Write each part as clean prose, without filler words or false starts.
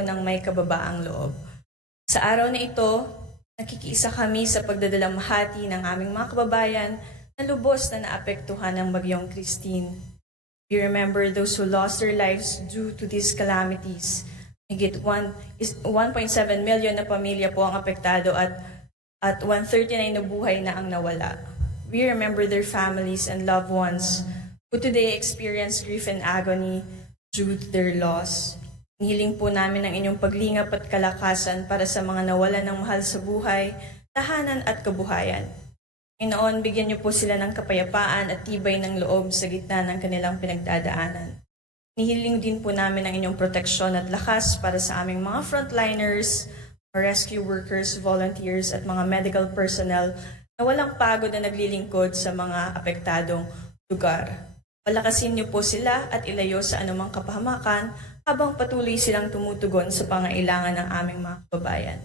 ng may kababaang loob. Sa araw na ito, nakikiisa kami sa pagdadalamhati ng aming mga kababayan na lubos na naapektuhan ng bagyong Christine. We remember those who lost their lives due to these calamities. Higit 1.7 million na pamilya po ang apektado at 139 na buhay na ang nawala. We remember their families and loved ones who today experience grief and agony due to their loss. Hiling po namin ang inyong paglingap at kalakasan para sa mga nawalan ng mahal sa buhay, tahanan at kabuhayan. Panginoon, bigyan niyo po sila ng kapayapaan at tibay ng loob sa gitna ng kanilang pinagdadaanan. Nihiling din po namin ang inyong proteksyon at lakas para sa aming mga frontliners, rescue workers, volunteers at mga medical personnel na walang pagod na naglilingkod sa mga apektadong lugar. Palakasin niyo po sila at ilayo sa anumang kapahamakan habang patuloy silang tumutugon sa pangailangan ng aming mga kababayan.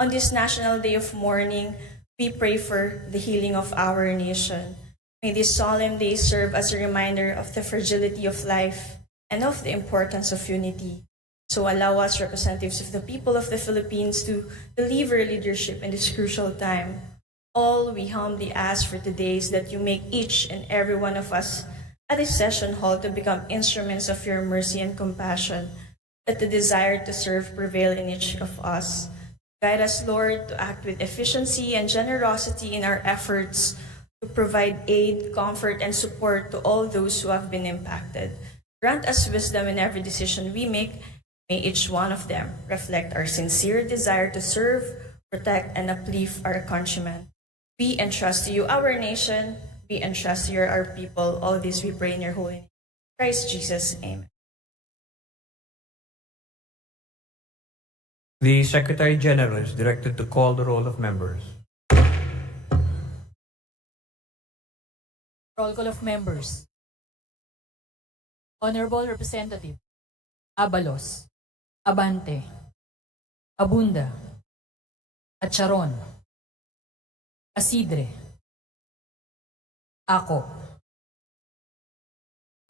On this National Day of Mourning, we pray for the healing of our nation. May this solemn day serve as a reminder of the fragility of life and of the importance of unity. So allow us, representatives of the people of the Philippines, to deliver leadership in this crucial time. All we humbly ask for today is that you make each and every one of us at this session hall to become instruments of your mercy and compassion, that the desire to serve prevail in each of us. Guide us, Lord, to act with efficiency and generosity in our efforts to provide aid, comfort, and support to all those who have been impacted. Grant us wisdom in every decision we make. May each one of them reflect our sincere desire to serve, protect, and uplift our countrymen. We entrust to you our nation. We entrust to you our people. All this we pray in your holy name. Christ Jesus, amen. The Secretary General is directed to call the roll of members. Roll call of members. Honorable Representative Abalos, Abante, Abunda, Acharon, Asidre, Ako,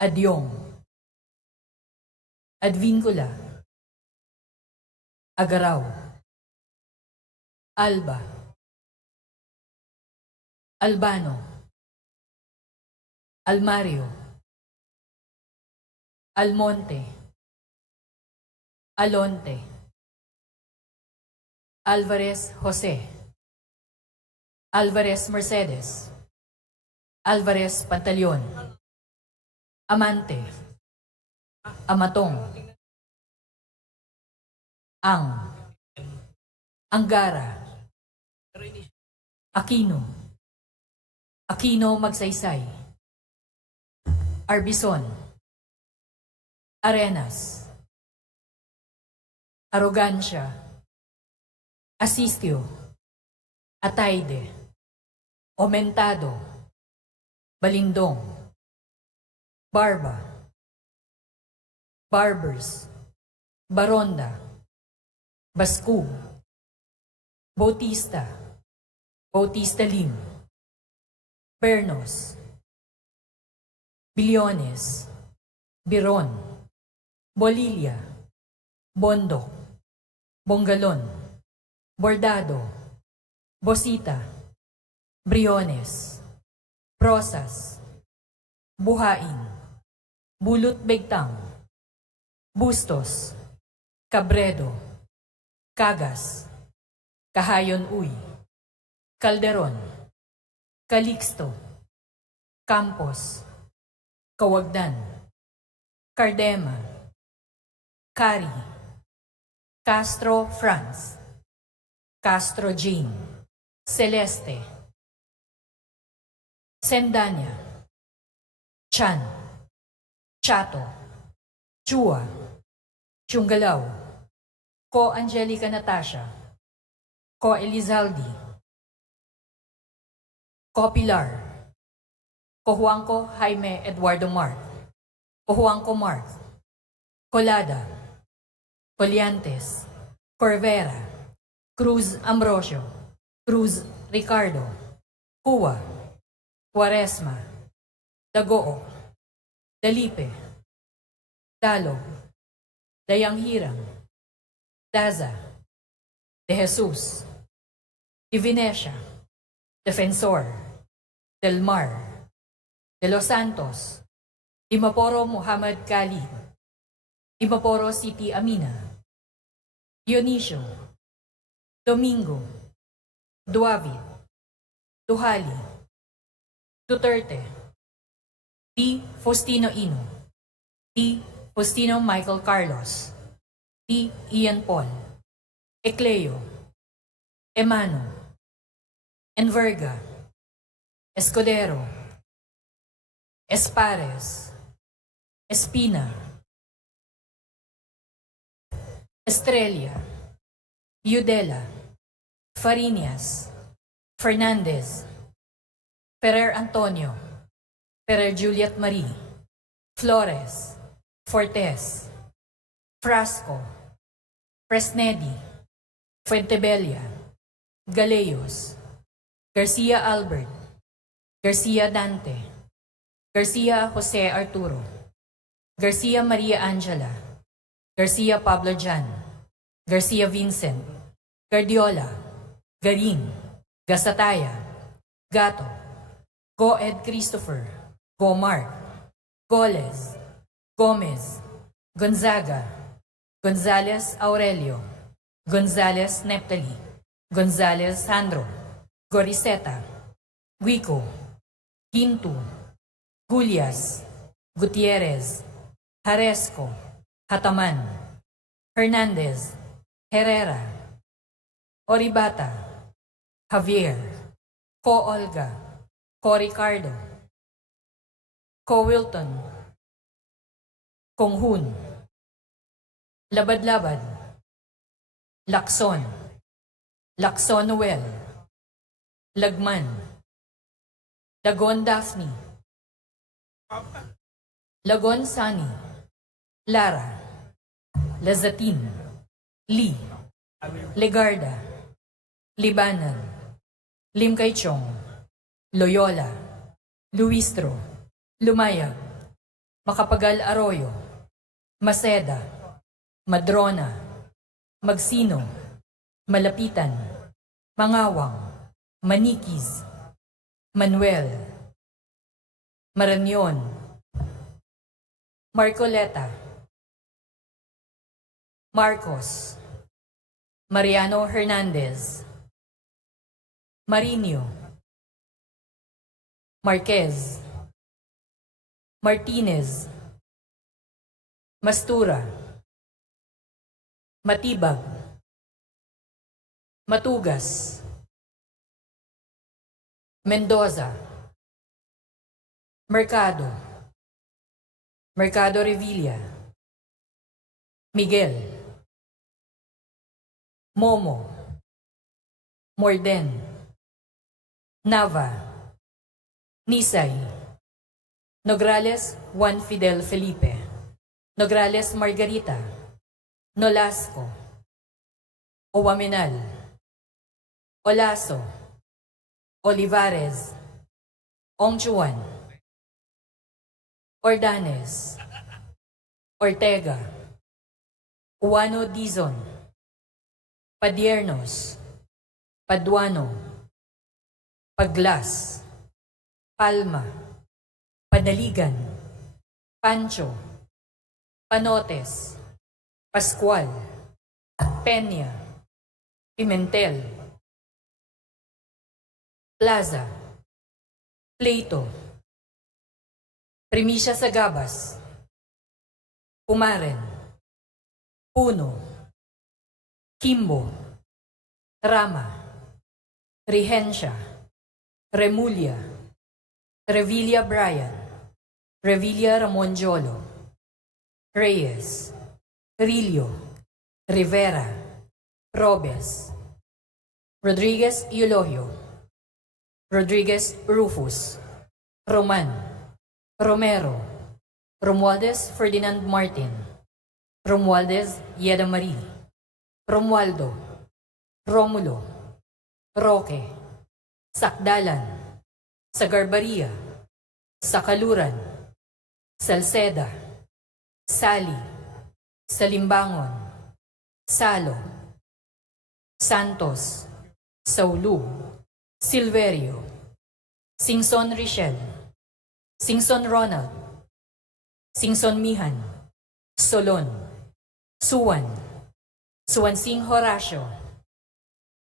Adyong, Advincula, Agaraw, Alba, Albano, Almario, Almonte, Alonte, Alvarez Jose, Alvarez Mercedes, Alvarez Pantaleon, Amante, Amatong, Anggara, Aquino, Aquino Magsaysay, Arbison, Arenas, Arrogancia, Asistio, Ataide, Omentado, Balindong, Barba, Barbers, Baronda, Bascug, Bautista, Bautista Lim, Bernos, Bilyones, Biron, Bolilia, Bondok, Bongalon, Bordado, Bosita, Briones, Rosas, Buhain, Bulot Begtang, Bustos, Cabredo, Cagas, Kahayon Uy, Calderon, Calixto, Campos, Kawagdan, Cardema, Cari, Castro Franz, Castro Jean, Celeste, Sendanya, Chan, Chato, Chua, Chungalaw, Ko Angelica Natasha, Ko Elizaldi, Ko Pilar, Ko Juanco Jaime Eduardo Mark, Ko Juanco Mark, Colada, Coliantes, Corvera, Cruz Ambrosio, Cruz Ricardo, Cuba, Quaresma, Dagoo, Dalipe, Dalo, Dayang Hirang, Daza, De Jesus, Divinesia, Defensor, Del Mar, De Los Santos, Dimaporo Muhammad Khalid, Dimaporo City Amina, Dionisio, Domingo, Duavi, Duhali, Duterte, D. Faustino Ino, D. Faustino Michael Carlos, D. Ian Paul, Ecleo, Emano, Enverga, Escudero, Espares, Espina, Estrella, Yudela, Fariñas, Fernandez, Ferrer Antonio, Ferrer Juliet Marie, Flores, Fortes, Frasco, Fresnedi, Fuentebella, Galeos, Garcia Albert, Garcia Dante, Garcia Jose Arturo, Garcia Maria Angela, Garcia Pablo Jan, Garcia Vincent, Gardiola, Garin, Gasataya, Gato, Goed Christopher, Gomar, Goles, Gomez, Gonzaga, Gonzales Aurelio, Gonzales Neptali, Gonzales Sandro, Goriseta, Guico, Gintu, Gulias, Gutierrez, Haresco, Hataman, Hernandez, Herrera, Oribata, Javier, Co Olga, Co Ricardo, Co Wilton, Konghun, Labad-Labad, Lakson, Lakson Noel, Lagman, Lagon Daphne, Lagon Sani, Lara, Lazatin, Lee, Legarda, Libanan, Lim Kay Chong, Loyola, Luistro, Lumayag, Makapagal Arroyo, Maceda, Madrona, Magsino, Malapitan, Mangawang, Manikis, Manuel, Marañon, Marcoleta, Marcos, Mariano Hernandez, Marinho, Marquez, Martinez, Mastura, Matibag, Matugas, Mendoza, Mercado, Mercado Revilla, Miguel, Momo, Morden, Nava, Nisay, Nograles Juan Fidel Felipe, Nograles Margarita, Nolasco, Owaminal, Olaso, Olivares, Ongchuan, Ordanes, Ortega, Uano Dizon, Padiernos, Paduano, Paglas, Palma, Padaligan, Pancho, Panotes, Pascual, Peña, Pimentel, Plaza, Pleito, Primicia Sagabas, Pumaren, Puno, Kimbo, Rama, Regencia, Remulia, Revilla Brian, Revilla Ramon Jolo, Reyes, Rillo, Rivera, Robes, Rodriguez Eulogio, Rodriguez Rufus, Roman, Romero, Romualdez Ferdinand Martin, Romualdez Yeda Marie, Romualdo, Romulo, Roque, Sakdalan, Sagarbaria, Sakaluran, Salceda, Sali, Salimbangon, Salo, Santos, Saulug, Silverio, Singson Richel, Singson Ronald, Singson Mihan, Solon, Suwan, Suwansing Horacio,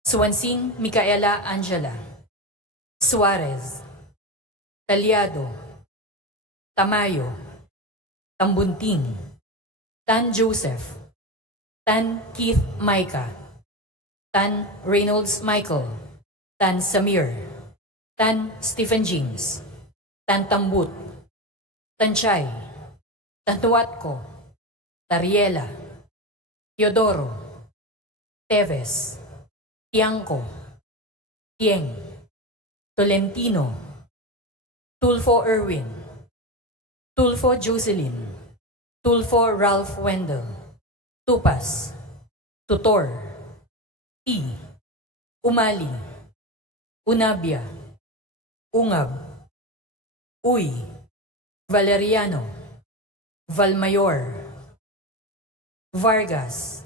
Suwansing Micaela Angela, Suarez, Talyado, Tamayo, Tambunting, Tan Joseph, Tan Keith Micah, Tan Reynolds Michael, Tan Samir, Tan Stephen James, Tan Tambut, Tan Chay, Tan Tuatco, Tariela, Teodoro, Teves, Tiangco, Tieng, Tolentino, Tulfo Erwin, Tulfo Jocelyn, Tulfo Ralph Wendell, Tupas, Tutor, T, Umali, Unabia, Ungab, Uy, Valeriano, Valmayor, Vargas,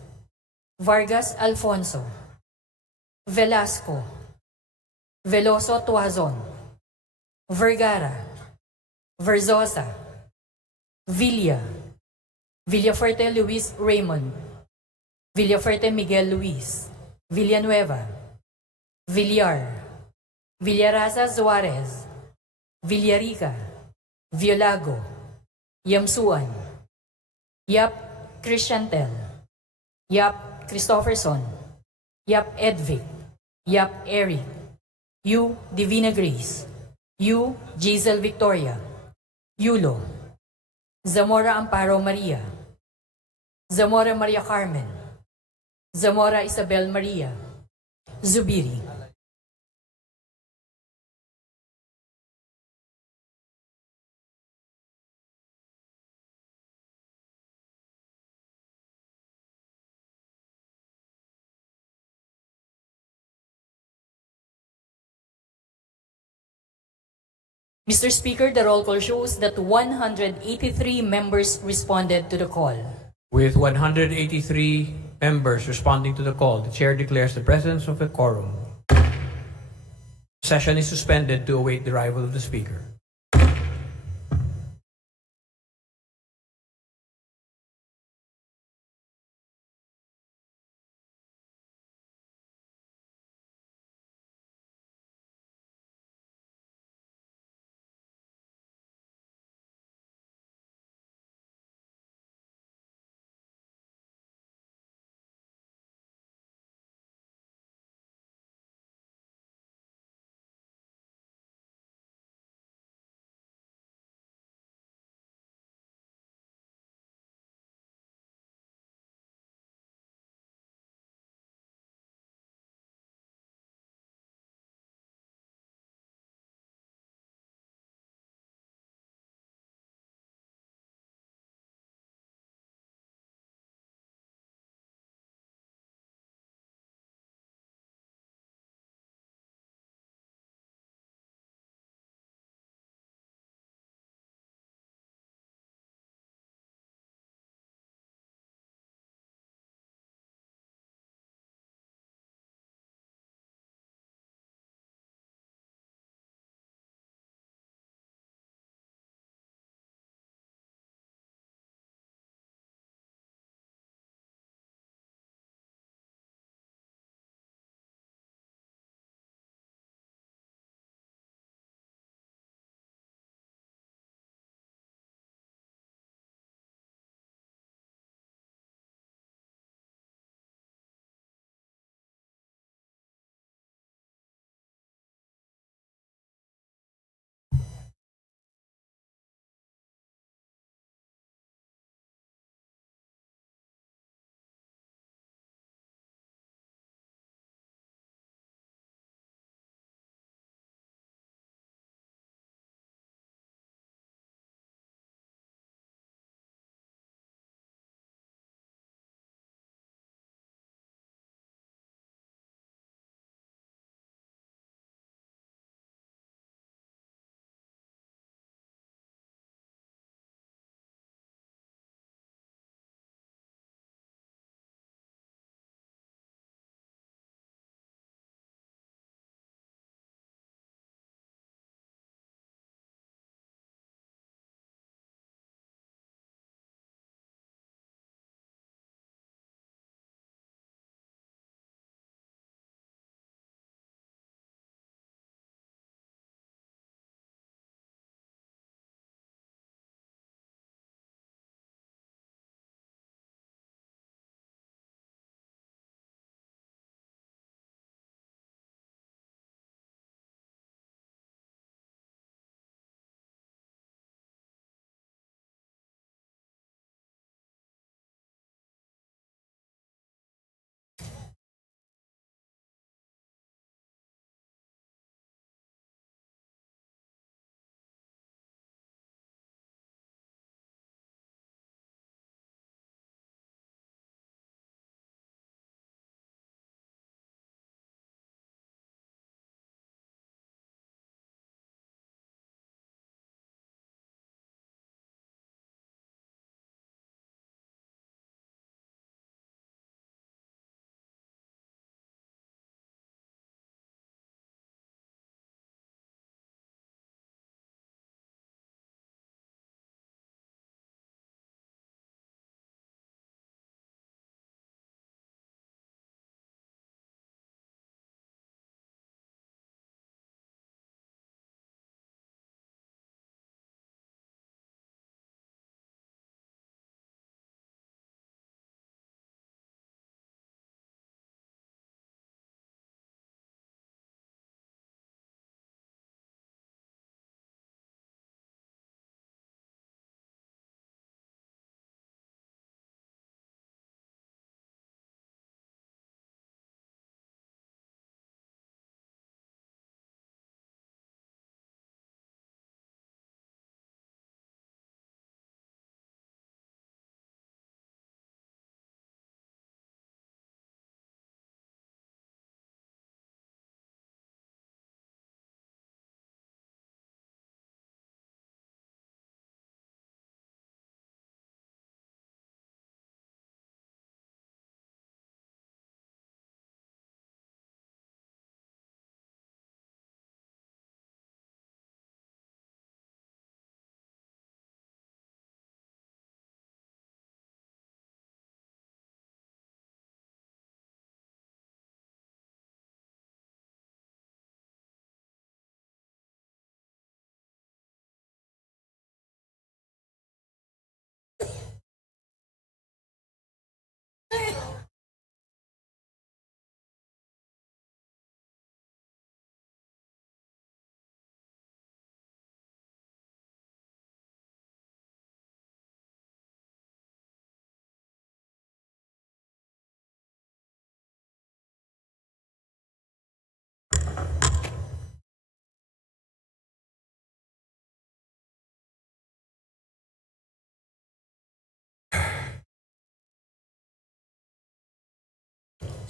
Vargas Alfonso, Velasco, Veloso Tuazon, Vergara, Verzosa, Villa, Villafuerte Luis Raymond, Villafuerte Miguel Luis, Villanueva, Villar, Villaraza Suarez, Villarica, Violago, Yamsuan, Yap Christiantel, Yap Christopherson, Yap Edvic, Yap Eric, U Divina Grace, U Giselle Victoria, Yulo, Zamora Amparo Maria, Zamora Maria Carmen, Zamora Isabel Maria, Zubiri. Mr. Speaker, the roll call shows that 183 members responded to the call. With 183 members responding to the call, the chair declares the presence of a quorum. Session is suspended to await the arrival of the speaker.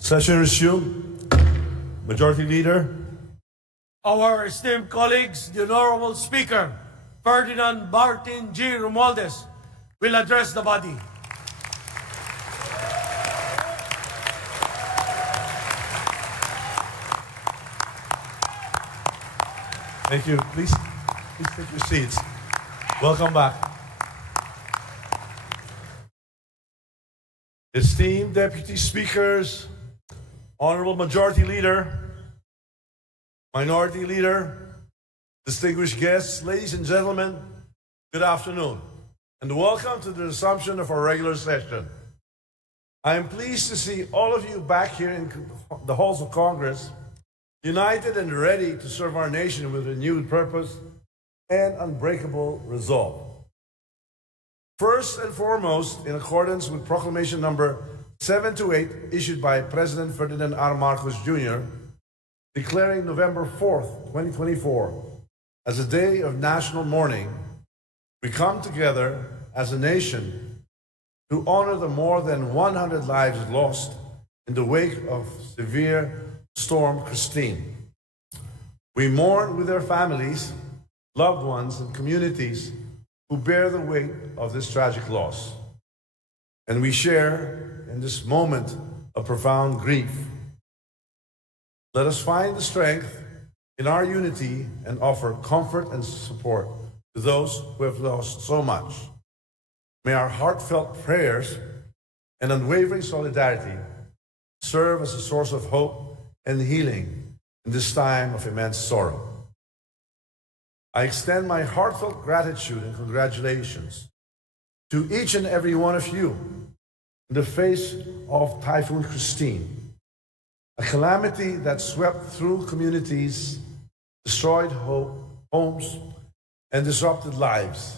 Session resumed. Majority Leader. Our esteemed colleagues, the Honorable Speaker, Ferdinand Martin G. Romualdez, will address the body. Thank you. Please take your seats. Welcome back. Esteemed Deputy Speakers, Honorable Majority Leader, Minority Leader, distinguished guests, ladies and gentlemen, good afternoon, and welcome to the resumption of our regular session. I am pleased to see all of you back here in the halls of Congress, united and ready to serve our nation with renewed purpose and unbreakable resolve. First and foremost, in accordance with Proclamation number 728 issued by President Ferdinand R. Marcos Jr., declaring November 4th, 2024 as a day of national mourning, we come together as a nation to honor the more than 100 lives lost in the wake of severe Storm Christine. We mourn with their families, loved ones, and communities who bear the weight of this tragic loss. And we share in this moment of profound grief. Let us find the strength in our unity and offer comfort and support to those who have lost so much. May our heartfelt prayers and unwavering solidarity serve as a source of hope and healing in this time of immense sorrow. I extend my heartfelt gratitude and congratulations to each and every one of you in the face of Typhoon Christine, a calamity that swept through communities, destroyed homes, and disrupted lives.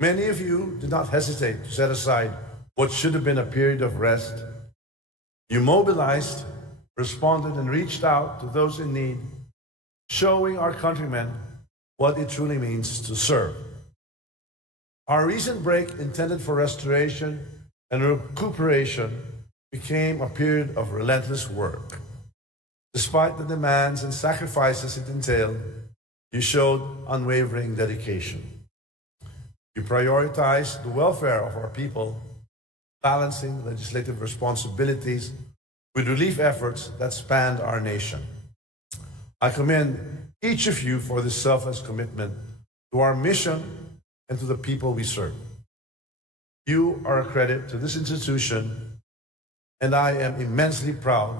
Many of you did not hesitate to set aside what should have been a period of rest. You mobilized, responded, and reached out to those in need, showing our countrymen what it truly means to serve. Our recent break, intended for restoration and recuperation, became a period of relentless work. Despite the demands and sacrifices it entailed, you showed unwavering dedication. You prioritized the welfare of our people, balancing legislative responsibilities with relief efforts that spanned our nation. I commend each of you for this selfless commitment to our mission and to the people we serve. You are a credit to this institution, and I am immensely proud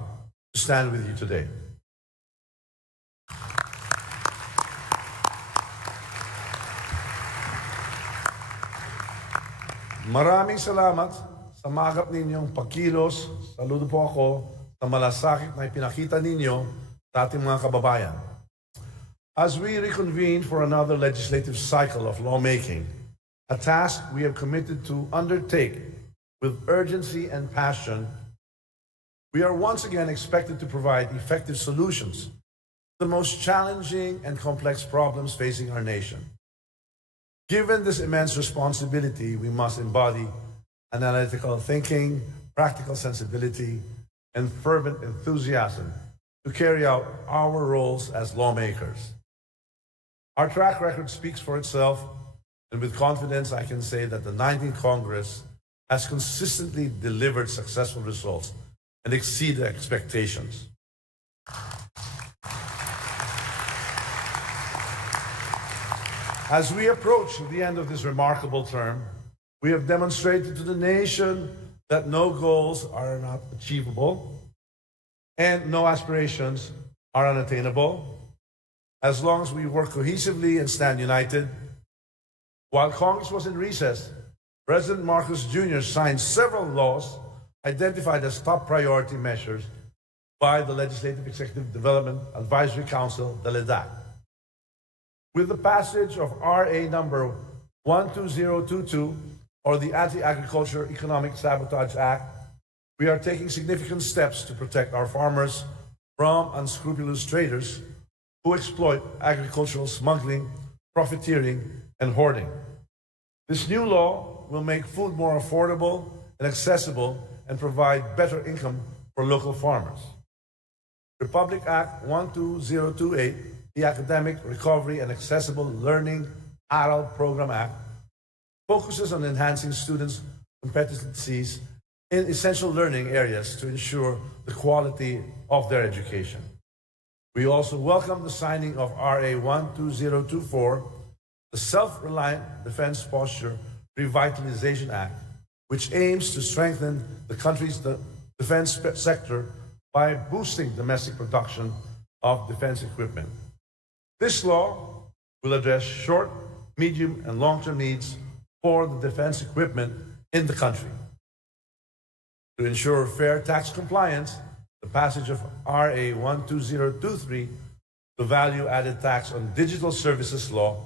to stand with you today. Maraming salamat sa magap ninyong pagkilos. Saludo po ako sa malasakit na ipinakita ninyo sa ating mga kababayan. As we reconvene for another legislative cycle of lawmaking, a task we have committed to undertake with urgency and passion, we are once again expected to provide effective solutions to the most challenging and complex problems facing our nation. Given this immense responsibility, we must embody analytical thinking, practical sensibility, and fervent enthusiasm to carry out our roles as lawmakers. Our track record speaks for itself, and with confidence I can say that the 19th Congress has consistently delivered successful results and exceeded expectations. As we approach the end of this remarkable term, we have demonstrated to the nation that no goals are not achievable and no aspirations are unattainable as long as we work cohesively and stand united. While Congress was in recess, President Marcos Jr. signed several laws identified as top priority measures by the Legislative Executive Development Advisory Council, the LEDAC. With the passage of RA number 12022, or the Anti-Agriculture Economic Sabotage Act, we are taking significant steps to protect our farmers from unscrupulous traders who exploit agricultural smuggling, profiteering, and hoarding. This new law will make food more affordable and accessible and provide better income for local farmers. Republic Act 12028, the Academic Recovery and Accessible Learning Adult Program Act, focuses on enhancing students' competencies in essential learning areas to ensure the quality of their education. We also welcome the signing of RA 12024, the Self-Reliant Defense Posture Revitalization Act, which aims to strengthen the country's defense sector by boosting domestic production of defense equipment. This law will address short, medium, and long-term needs for the defense equipment in the country. To ensure fair tax compliance, the passage of RA 12023, the Value-Added Tax on Digital Services Law,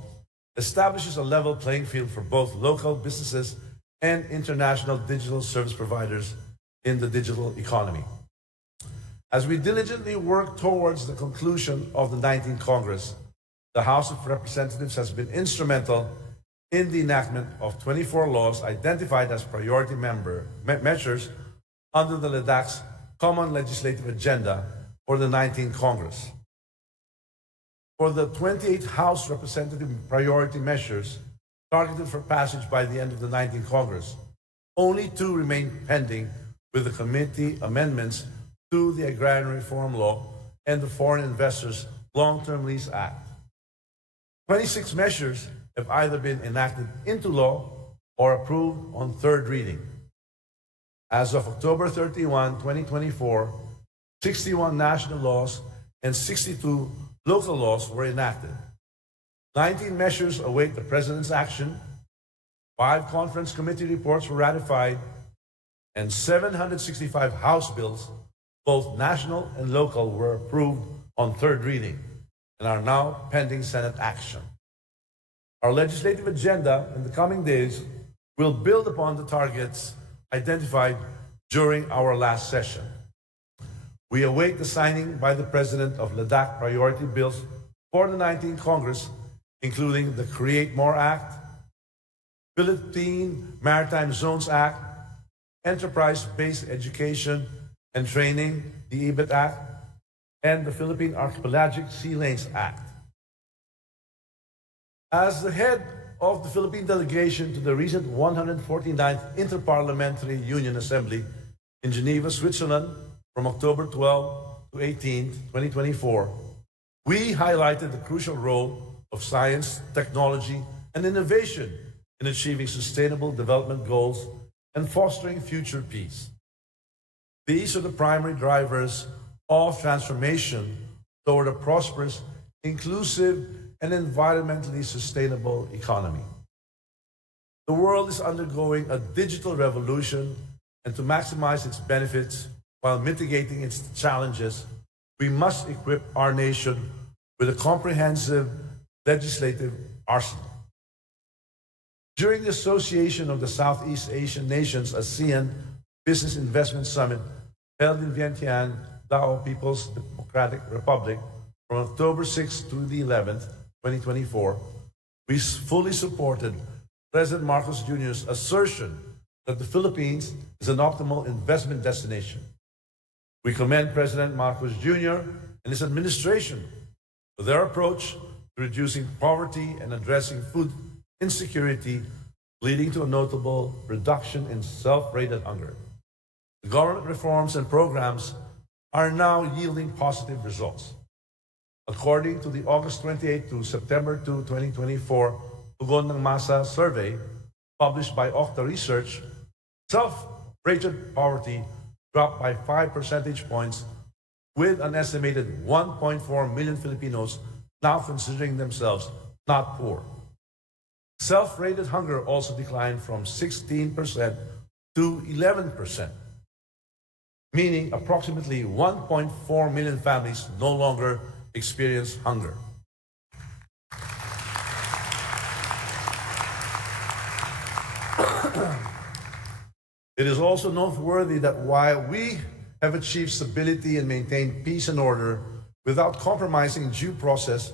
establishes a level playing field for both local businesses and international digital service providers in the digital economy. As we diligently work towards the conclusion of the 19th Congress, the House of Representatives has been instrumental in the enactment of 24 laws identified as priority measures under the Ladakh's Common Legislative Agenda for the 19th Congress. For the 28 House Representative priority measures targeted for passage by the end of the 19th Congress, only 2 remain pending with the committee amendments to the Agrarian Reform Law and the Foreign Investors Long-Term Lease Act. 26 measures have either been enacted into law or approved on third reading. As of October 31, 2024, 61 national laws and 62 local laws were enacted. 19 measures await the President's action, 5 conference committee reports were ratified, and 765 House bills, both national and local, were approved on third reading and are now pending Senate action. Our legislative agenda in the coming days will build upon the targets identified during our last session. We await the signing by the President of Ladakh priority bills for the 19th Congress, including the Create More Act, Philippine Maritime Zones Act, Enterprise-Based Education and Training, the EBIT Act, and the Philippine Archipelagic Sea Lanes Act. As the head of the Philippine delegation to the recent 149th Interparliamentary Union Assembly in Geneva, Switzerland, from October 12 to 18, 2024, we highlighted the crucial role of science, technology, and innovation in achieving sustainable development goals and fostering future peace. These are the primary drivers of transformation toward a prosperous, inclusive, and environmentally sustainable economy. The world is undergoing a digital revolution, and to maximize its benefits while mitigating its challenges, we must equip our nation with a comprehensive legislative arsenal. During the Association of the Southeast Asian Nations ASEAN Business Investment Summit held in Vientiane, Lao People's Democratic Republic, from October 6 to the 11th, 2024, we fully supported President Marcos Jr.'s assertion that the Philippines is an optimal investment destination. We commend President Marcos Jr. and his administration for their approach to reducing poverty and addressing food insecurity, leading to a notable reduction in self-rated hunger. The government reforms and programs are now yielding positive results. According to the August 28 to September 2, 2024 Tugon ng Masa survey published by Okta Research, self-rated poverty dropped by 5 percentage points, with an estimated 1.4 million Filipinos now considering themselves not poor. Self-rated hunger also declined from 16% to 11%, meaning approximately 1.4 million families no longer experience hunger. It is also noteworthy that while we have achieved stability and maintained peace and order without compromising due process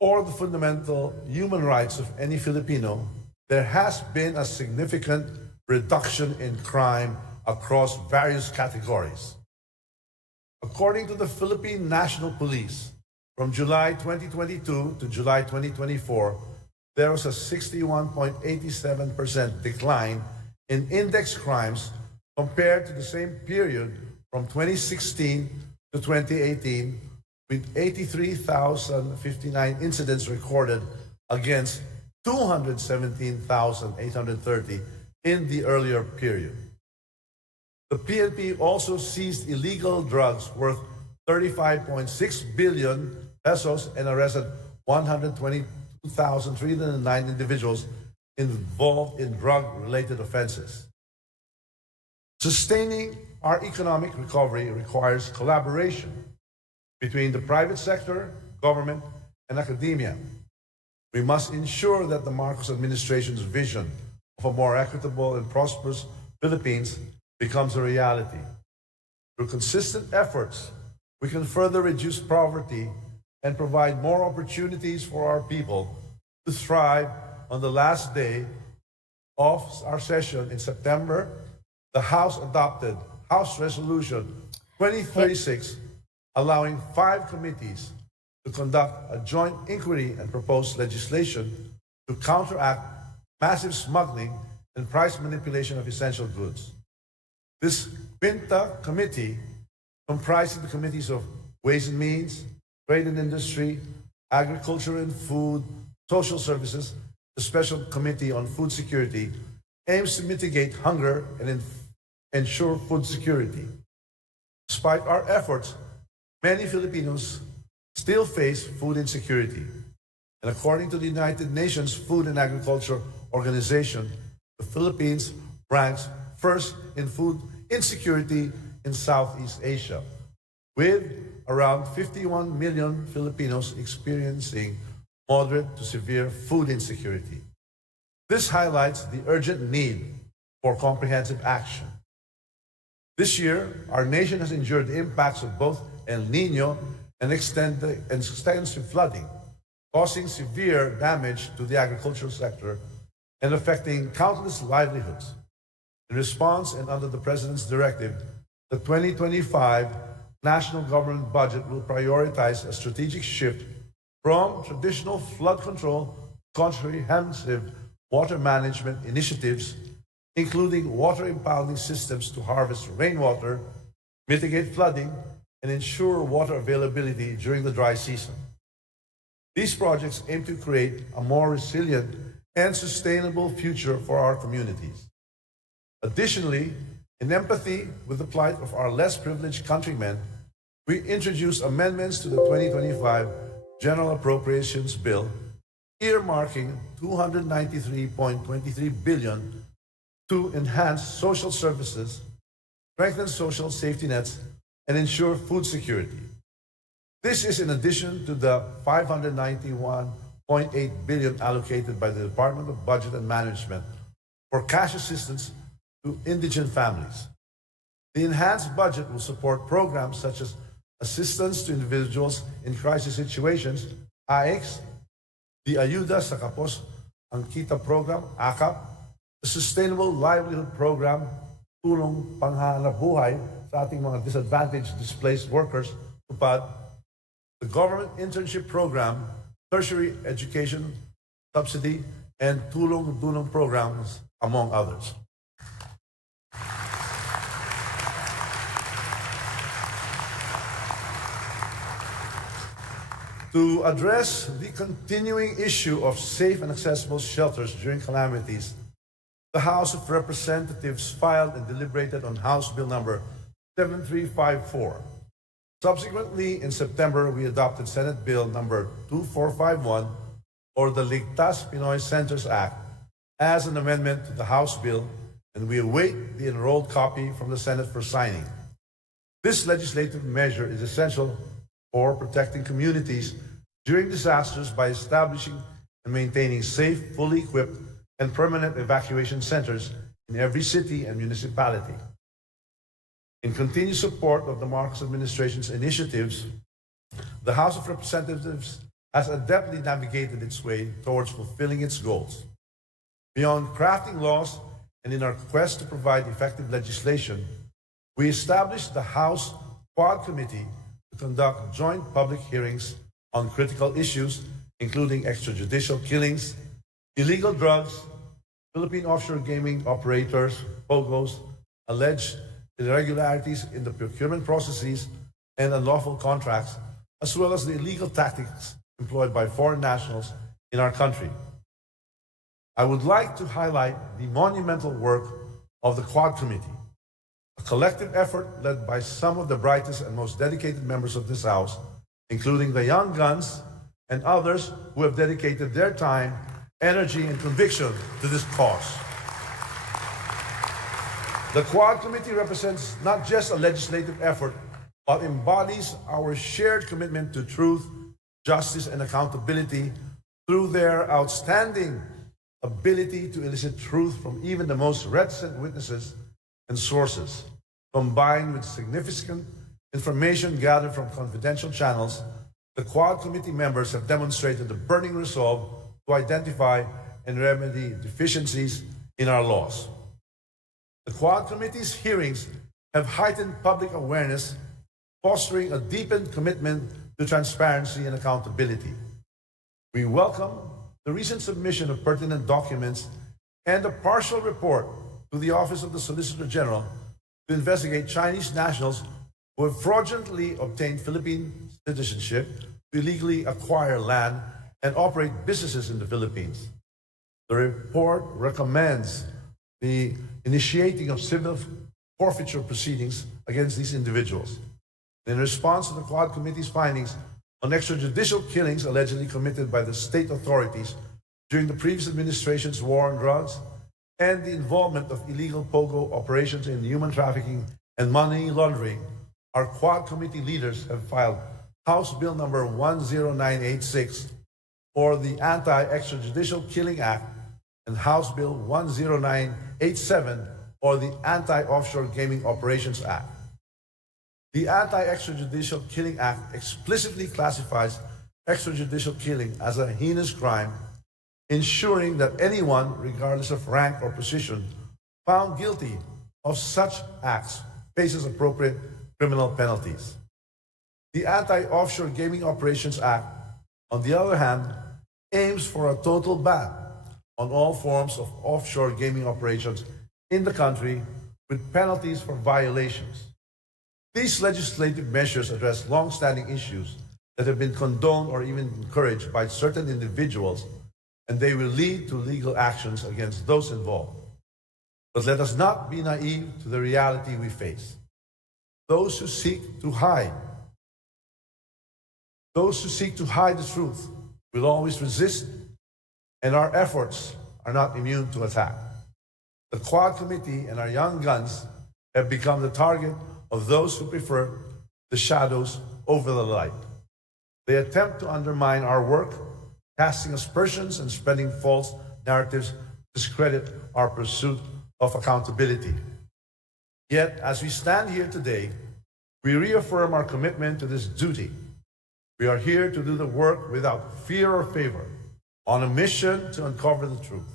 or the fundamental human rights of any Filipino, there has been a significant reduction in crime across various categories. According to the Philippine National Police, from July 2022 to July 2024, there was a 61.87% decline in index crimes compared to the same period from 2016 to 2018, with 83,059 incidents recorded against 217,830 in the earlier period. The PNP also seized illegal drugs worth 35.6 billion pesos and arrested 122,309 individuals involved in drug-related offenses. Sustaining our economic recovery requires collaboration between the private sector, government, and academia. We must ensure that the Marcos administration's vision of a more equitable and prosperous Philippines becomes a reality. Through consistent efforts, we can further reduce poverty and provide more opportunities for our people to thrive. On the last day of our session in September, the House adopted House Resolution 2036, allowing 5 committees to conduct a joint inquiry and propose legislation to counteract massive smuggling and price manipulation of essential goods. This Quinta Committee, comprising the committees of Ways and Means, Trade and Industry, Agriculture and Food, Social Services, the Special Committee on Food Security, aims to mitigate hunger and ensure food security. Despite our efforts, many Filipinos still face food insecurity. And according to the United Nations Food and Agriculture Organization, the Philippines ranks first in food insecurity in Southeast Asia, with around 51 million Filipinos experiencing moderate to severe food insecurity. This highlights the urgent need for comprehensive action. This year, our nation has endured the impacts of both El Nino and extensive flooding, causing severe damage to the agricultural sector and affecting countless livelihoods. In response and under the President's directive, the 2025 national government budget will prioritize a strategic shift from traditional flood control to comprehensive water management initiatives, including water impounding systems to harvest rainwater, mitigate flooding, and ensure water availability during the dry season. These projects aim to create a more resilient and sustainable future for our communities. Additionally, in empathy with the plight of our less privileged countrymen, we introduced amendments to the 2025 General Appropriations Bill, earmarking 293.23 billion to enhance social services, strengthen social safety nets, and ensure food security. This is in addition to the 591.8 billion allocated by the Department of Budget and Management for cash assistance to indigent families. The enhanced budget will support programs such as assistance to individuals in crisis situations, AICS, the Ayuda sa Kapos ang Kita Program, AKAP, the Sustainable Livelihood Program, Tulong Panghanapbuhay sa ating mga disadvantaged displaced workers, TUPAD, the Government Internship Program, Tertiary Education Subsidy, and Tulong-Tulong programs, among others. To address the continuing issue of safe and accessible shelters during calamities, the House of Representatives filed and deliberated on House Bill number 7354. Subsequently, in September, we adopted Senate Bill number 2451, or the Ligtas Pinoy Centers Act, as an amendment to the House bill, and we await the enrolled copy from the Senate for signing. This legislative measure is essential for protecting communities during disasters by establishing and maintaining safe, fully equipped, and permanent evacuation centers in every city and municipality. In continued support of the Marcos administration's initiatives, the House of Representatives has adeptly navigated its way towards fulfilling its goals. Beyond crafting laws and in our quest to provide effective legislation, we established the House Quad Committee to conduct joint public hearings on critical issues, including extrajudicial killings, illegal drugs, Philippine offshore gaming operators, POGOs, alleged irregularities in the procurement processes and unlawful contracts, as well as the illegal tactics employed by foreign nationals in our country. I would like to highlight the monumental work of the Quad Committee, a collective effort led by some of the brightest and most dedicated members of this House, including the young guns and others who have dedicated their time, energy, and conviction to this cause. The Quad Committee represents not just a legislative effort, but embodies our shared commitment to truth, justice, and accountability through their outstanding ability to elicit truth from even the most reticent witnesses and sources, combined with significant information gathered from confidential channels. The Quad Committee members have demonstrated a burning resolve to identify and remedy deficiencies in our laws. The Quad Committee's hearings have heightened public awareness, fostering a deepened commitment to transparency and accountability. We welcome the recent submission of pertinent documents and a partial report to the Office of the Solicitor General to investigate Chinese nationals who have fraudulently obtained Philippine citizenship to illegally acquire land and operate businesses in the Philippines. The report recommends the initiating of civil forfeiture proceedings against these individuals. In response to the Quad Committee's findings on extrajudicial killings allegedly committed by the state authorities during the previous administration's war on drugs and the involvement of illegal POGO operations in human trafficking and money laundering, our Quad Committee leaders have filed House Bill number 10986 for the Anti-Extrajudicial Killing Act and House Bill 10987 or the Anti-Offshore Gaming Operations Act. The Anti-Extrajudicial Killing Act explicitly classifies extrajudicial killing as a heinous crime, ensuring that anyone, regardless of rank or position, found guilty of such acts faces appropriate criminal penalties. The Anti-Offshore Gaming Operations Act, on the other hand, aims for a total ban on all forms of offshore gaming operations in the country with penalties for violations. These legislative measures address long-standing issues that have been condoned or even encouraged by certain individuals, and they will lead to legal actions against those involved. But let us not be naive to the reality we face. Those who seek to hide the truth will always resist, and our efforts are not immune to attack. The Quad Committee and our young guns have become the target of those who prefer the shadows over the light. They attempt to undermine our work, casting aspersions and spreading false narratives to discredit our pursuit of accountability. Yet, as we stand here today, we reaffirm our commitment to this duty. We are here to do the work without fear or favor, on a mission to uncover the truth.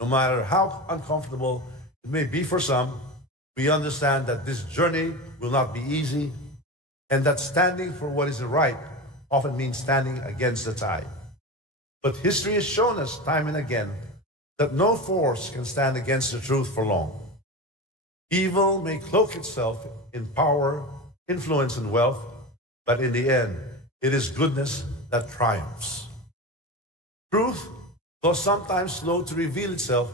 No matter how uncomfortable it may be for some, we understand that this journey will not be easy, and that standing for what is right often means standing against the tide. But history has shown us time and again that no force can stand against the truth for long. Evil may cloak itself in power, influence, and wealth, but in the end, it is goodness that triumphs. Truth, though sometimes slow to reveal itself,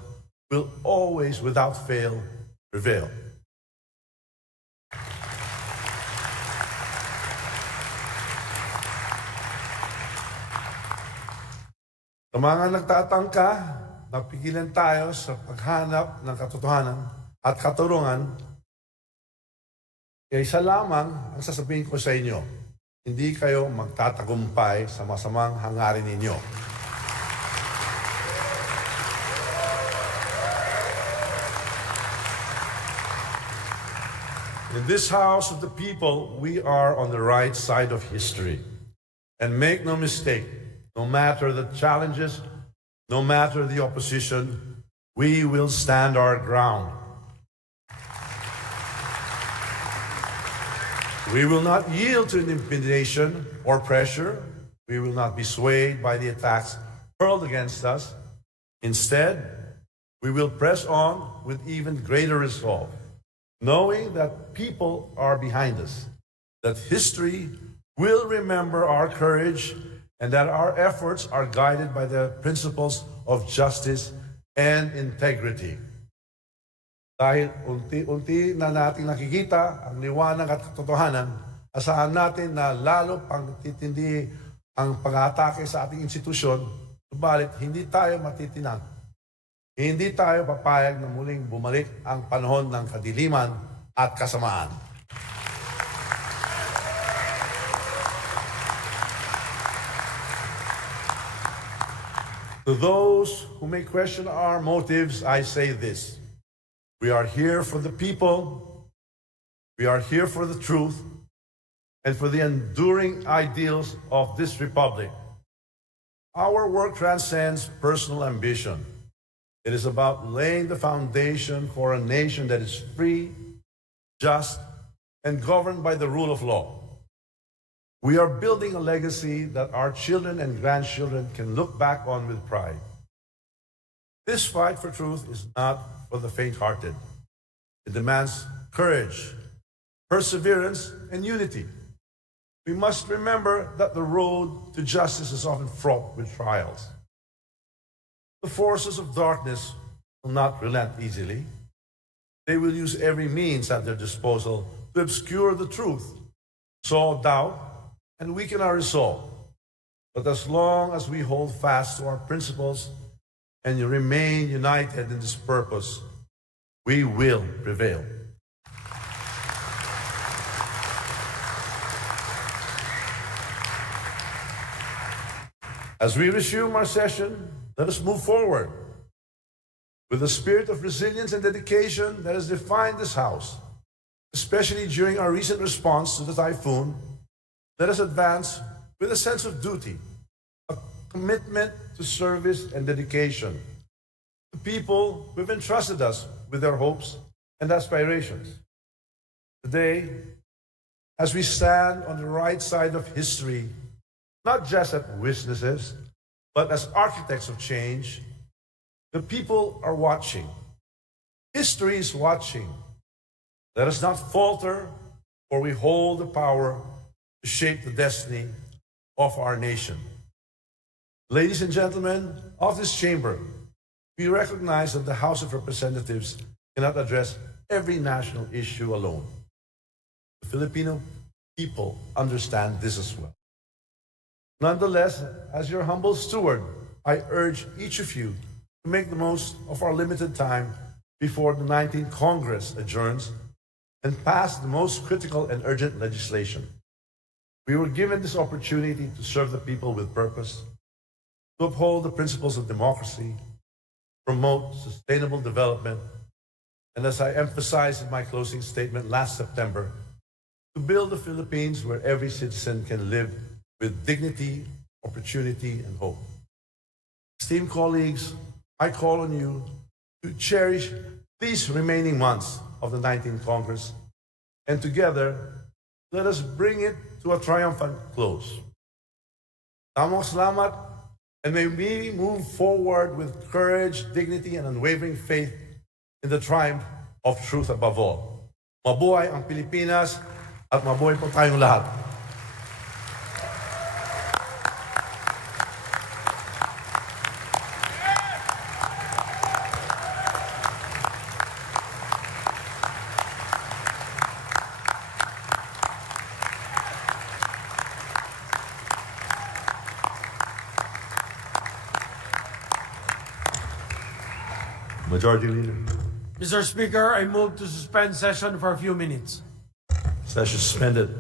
will always, without fail, prevail. Sa mga nagtatangka, napigilan tayo sa paghanap ng katotohanan at katurungan, kaya isa lamang ang sasabihin ko sa inyo, hindi kayo magtatagumpay sa masamang hangarin ninyo. In this house of the people, we are on the right side of history. And make no mistake, no matter the challenges, no matter the opposition, we will stand our ground. We will not yield to intimidation or pressure. We will not be swayed by the attacks hurled against us. Instead, we will press on with even greater resolve, knowing that people are behind us, that history will remember our courage, and that our efforts are guided by the principles of justice and integrity. Dahil unti-unti na nating nakikita ang liwanag at katotohanan, asahan natin na lalo pang titindi ang pag-atake sa ating institusyon, subalit hindi tayo matitinag. Hindi tayo papayag na muling bumalik ang panahon ng kadiliman at kasamaan. To those who may question our motives, I say this. We are here for the people, we are here for the truth, and for the enduring ideals of this republic. Our work transcends personal ambition. It is about laying the foundation for a nation that is free, just, and governed by the rule of law. We are building a legacy that our children and grandchildren can look back on with pride. This fight for truth is not for the faint-hearted. It demands courage, perseverance, and unity. We must remember that the road to justice is often fraught with trials. The forces of darkness will not relent easily. They will use every means at their disposal to obscure the truth, sow doubt, and weaken our resolve. But as long as we hold fast to our principles and remain united in this purpose, we will prevail. As we resume our session, let us move forward with the spirit of resilience and dedication that has defined this House, especially during our recent response to the typhoon. Let us advance with a sense of duty, a commitment to service and dedication. The people who have entrusted us with their hopes and aspirations. Today, as we stand on the right side of history, not just as witnesses, but as architects of change, the people are watching. History is watching. Let us not falter, for we hold the power to shape the destiny of our nation. Ladies and gentlemen of this chamber, we recognize that the House of Representatives cannot address every national issue alone. The Filipino people understand this as well. Nonetheless, as your humble steward, I urge each of you to make the most of our limited time before the 19th Congress adjourns and pass the most critical and urgent legislation. We were given this opportunity to serve the people with purpose, to uphold the principles of democracy, promote sustainable development, and as I emphasized in my closing statement last September, to build a Philippines where every citizen can live with dignity, opportunity, and hope. Esteemed colleagues, I call on you to cherish these remaining months of the 19th Congress, and together, let us bring it to a triumphant close. Tamang salamat, and may we move forward with courage, dignity, and unwavering faith in the triumph of truth above all. Mabuhay ang Pilipinas at mabuhay po tayong lahat. Majority Leader. Mr. Speaker, I move to suspend session for a few minutes. Session suspended.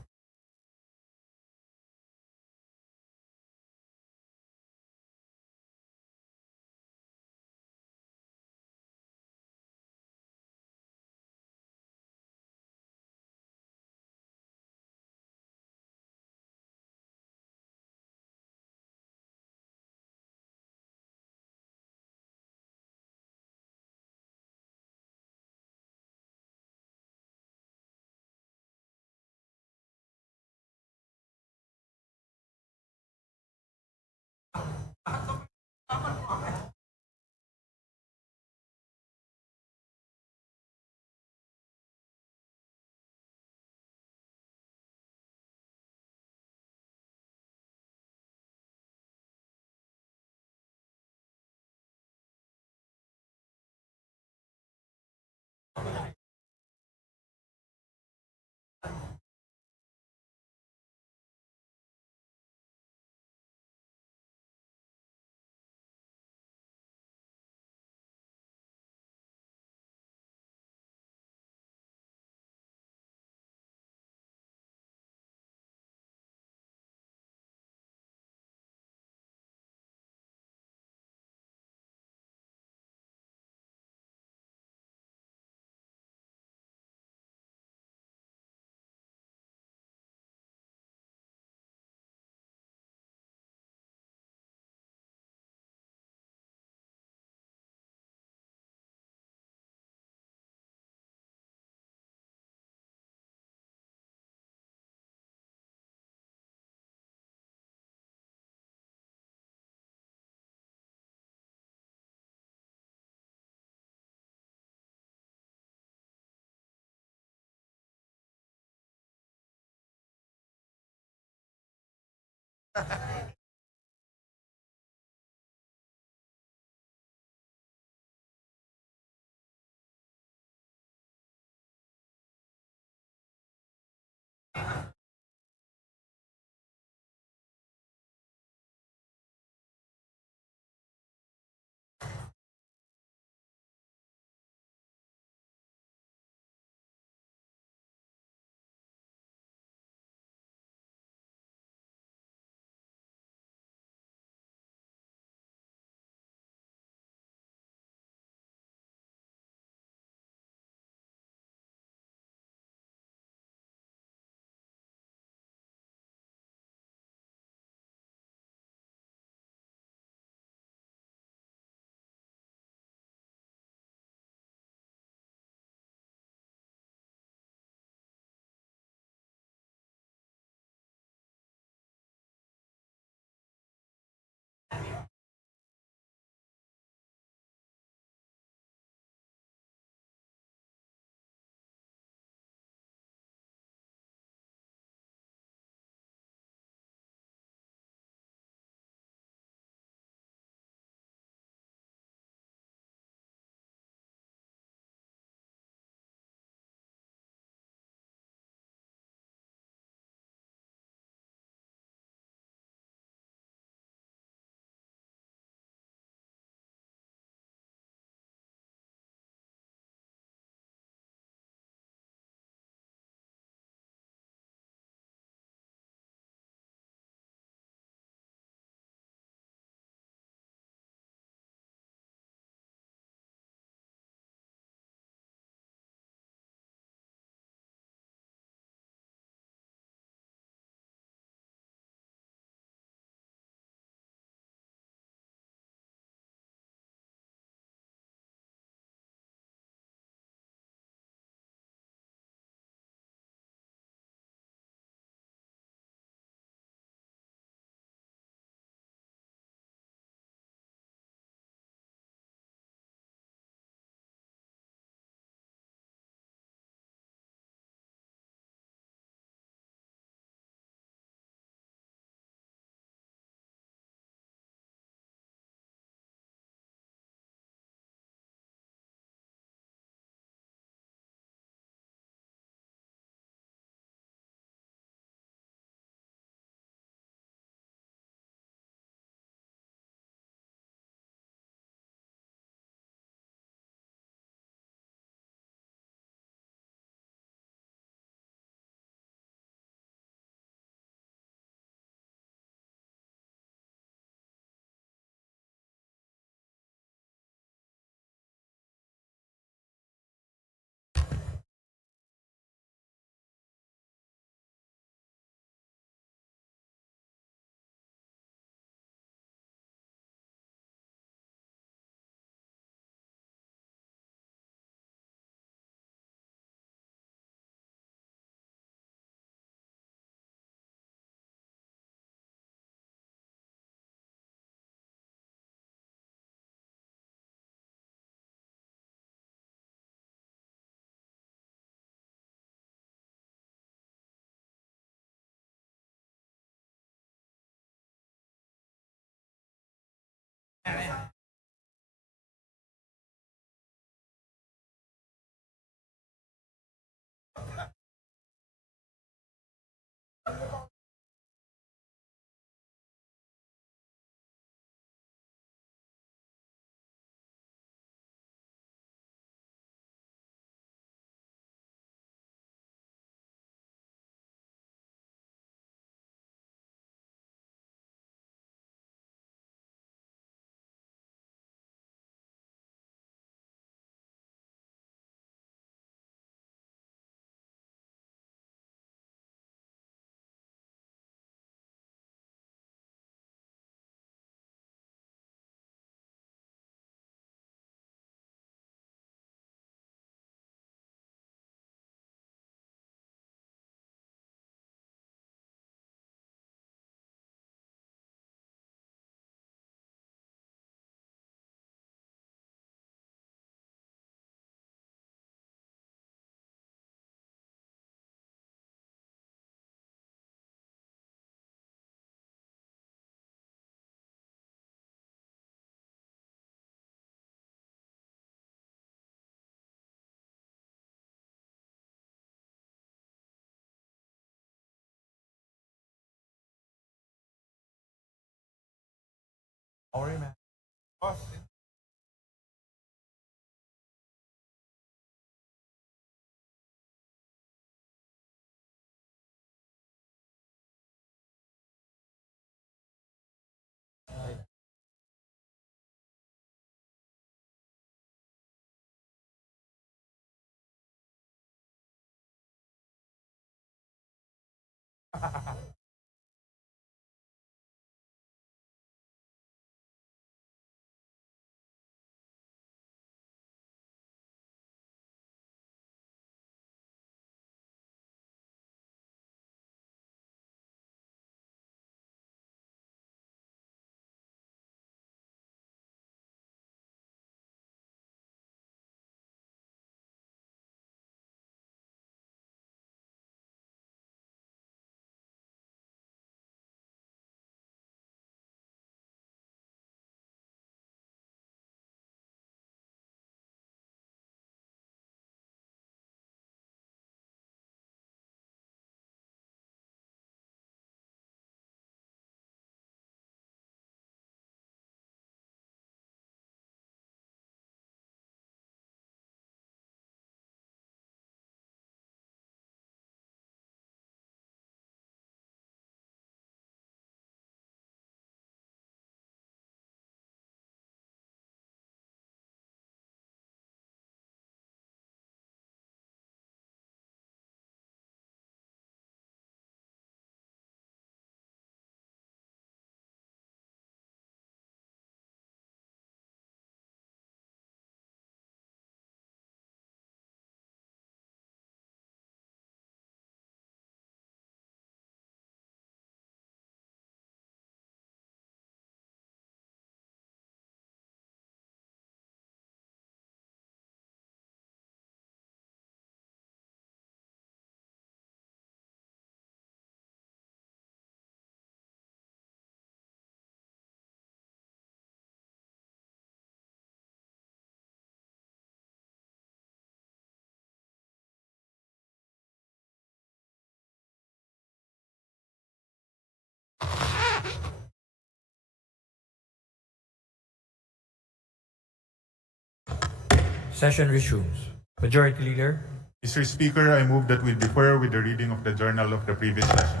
Session resumes. Majority Leader. Mr. Speaker, I move that we defer with the reading of the journal of the previous session.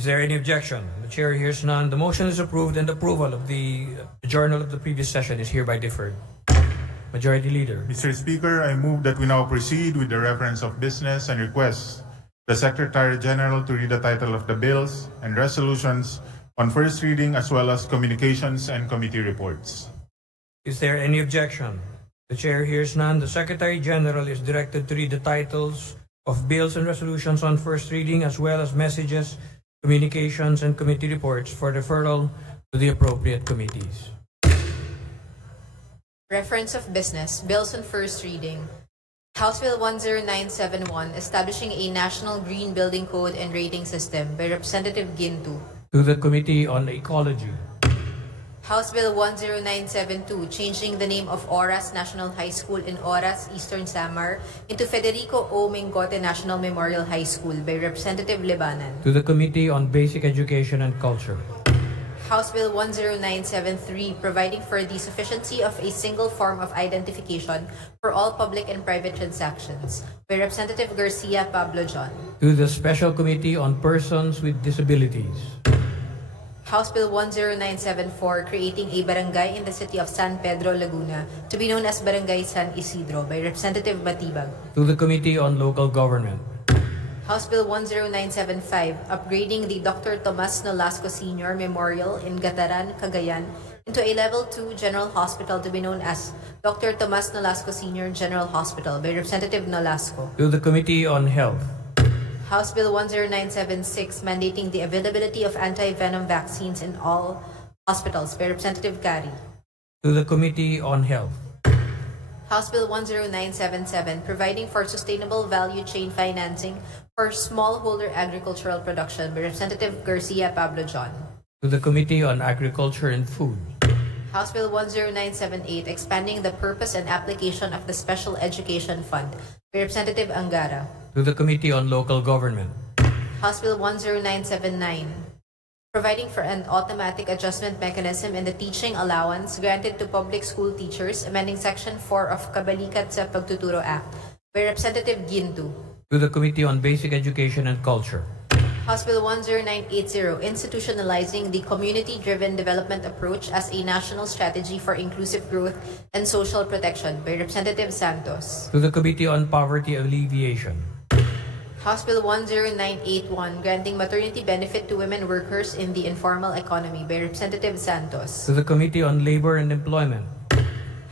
Is there any objection? The chair hears none. The motion is approved and approval of the journal of the previous session is hereby deferred. Majority Leader. Mr. Speaker, I move that we now proceed with the reference of business and request the Secretary General to read the title of the bills and resolutions on first reading as well as communications and committee reports. Is there any objection? The chair hears none. The Secretary General is directed to read the titles of bills and resolutions on first reading as well as messages, communications, and committee reports for deferral to the appropriate committees. Reference of business, bills on first reading. House Bill 10971, establishing a national green building code and rating system by Representative Gintu. To the Committee on Ecology. House Bill 10972, changing the name of Oras National High School in Oras, Eastern Samar into Federico O. Mengote National Memorial High School by Representative Lebanan. To the Committee on Basic Education and Culture. House Bill 10973, providing for the sufficiency of a single form of identification for all public and private transactions by Representative Garcia Pablo John. To the Special Committee on Persons with Disabilities. House Bill 10974, creating a barangay in the city of San Pedro, Laguna, to be known as Barangay San Isidro by Representative Batibag. To the Committee on Local Government. House Bill 10975, upgrading the Dr. Tomas Nolasco Sr. Memorial in Gataran, Cagayan, into a Level 2 General Hospital to be known as Dr. Tomas Nolasco Sr. General Hospital by Representative Nolasco. To the Committee on Health. House Bill 10976, mandating the availability of anti-venom vaccines in all hospitals by Representative Cari. To the Committee on Health. House Bill 10977, providing for sustainable value chain financing for smallholder agricultural production by Representative Garcia Pablo John. To the Committee on Agriculture and Food. House Bill 10978, expanding the purpose and application of the Special Education Fund by Representative Angara. To the Committee on Local Government. House Bill 10979, providing for an automatic adjustment mechanism in the teaching allowance granted to public school teachers, amending Section 4 of Kabalikat sa Pagtuturo Act, by Representative Gintu. To the Committee on Basic Education and Culture. House Bill 10980, institutionalizing the community-driven development approach as a national strategy for inclusive growth and social protection, by Representative Santos. To the Committee on Poverty Alleviation. House Bill 10981, granting maternity benefit to women workers in the informal economy, by Representative Santos. To the Committee on Labor and Employment.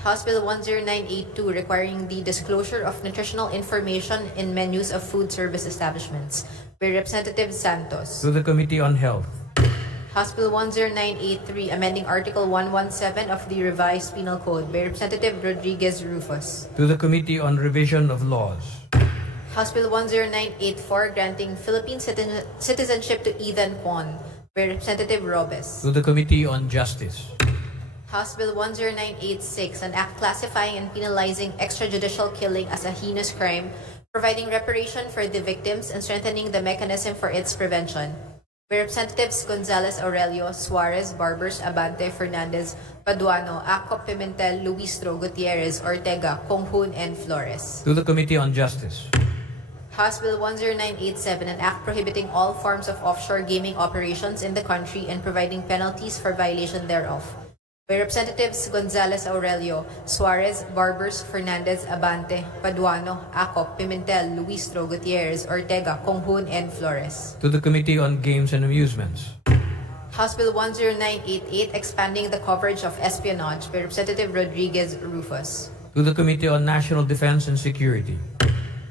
House Bill 10982, requiring the disclosure of nutritional information in menus of food service establishments, by Representative Santos. To the Committee on Health. House Bill 10983, amending Article 117 of the Revised Penal Code, by Representative Rodriguez Rufus. To the Committee on Revision of Laws. House Bill 10984, granting Philippine citizenship to Ethan Kwon, by Representative Robes. To the Committee on Justice. House Bill 10986, an act classifying and penalizing extrajudicial killing as a heinous crime, providing reparation for the victims and strengthening the mechanism for its prevention, by Representatives Gonzales Aurelio, Suarez, Barbers, Abante, Fernandez, Paduano, Acop, Pimentel, Luistro, Gutierrez, Ortega, Conghun, and Flores. To the Committee on Justice. House Bill 10987, an act prohibiting all forms of offshore gaming operations in the country and providing penalties for violation thereof, by Representatives Gonzales Aurelio, Suarez, Barbers, Fernandez, Abante, Paduano, Acop, Pimentel, Luistro, Gutierrez, Ortega, Conghun, and Flores. To the Committee on Games and Amusements. House Bill 10988, expanding the coverage of espionage, by Representative Rodriguez Rufus. To the Committee on National Defense and Security.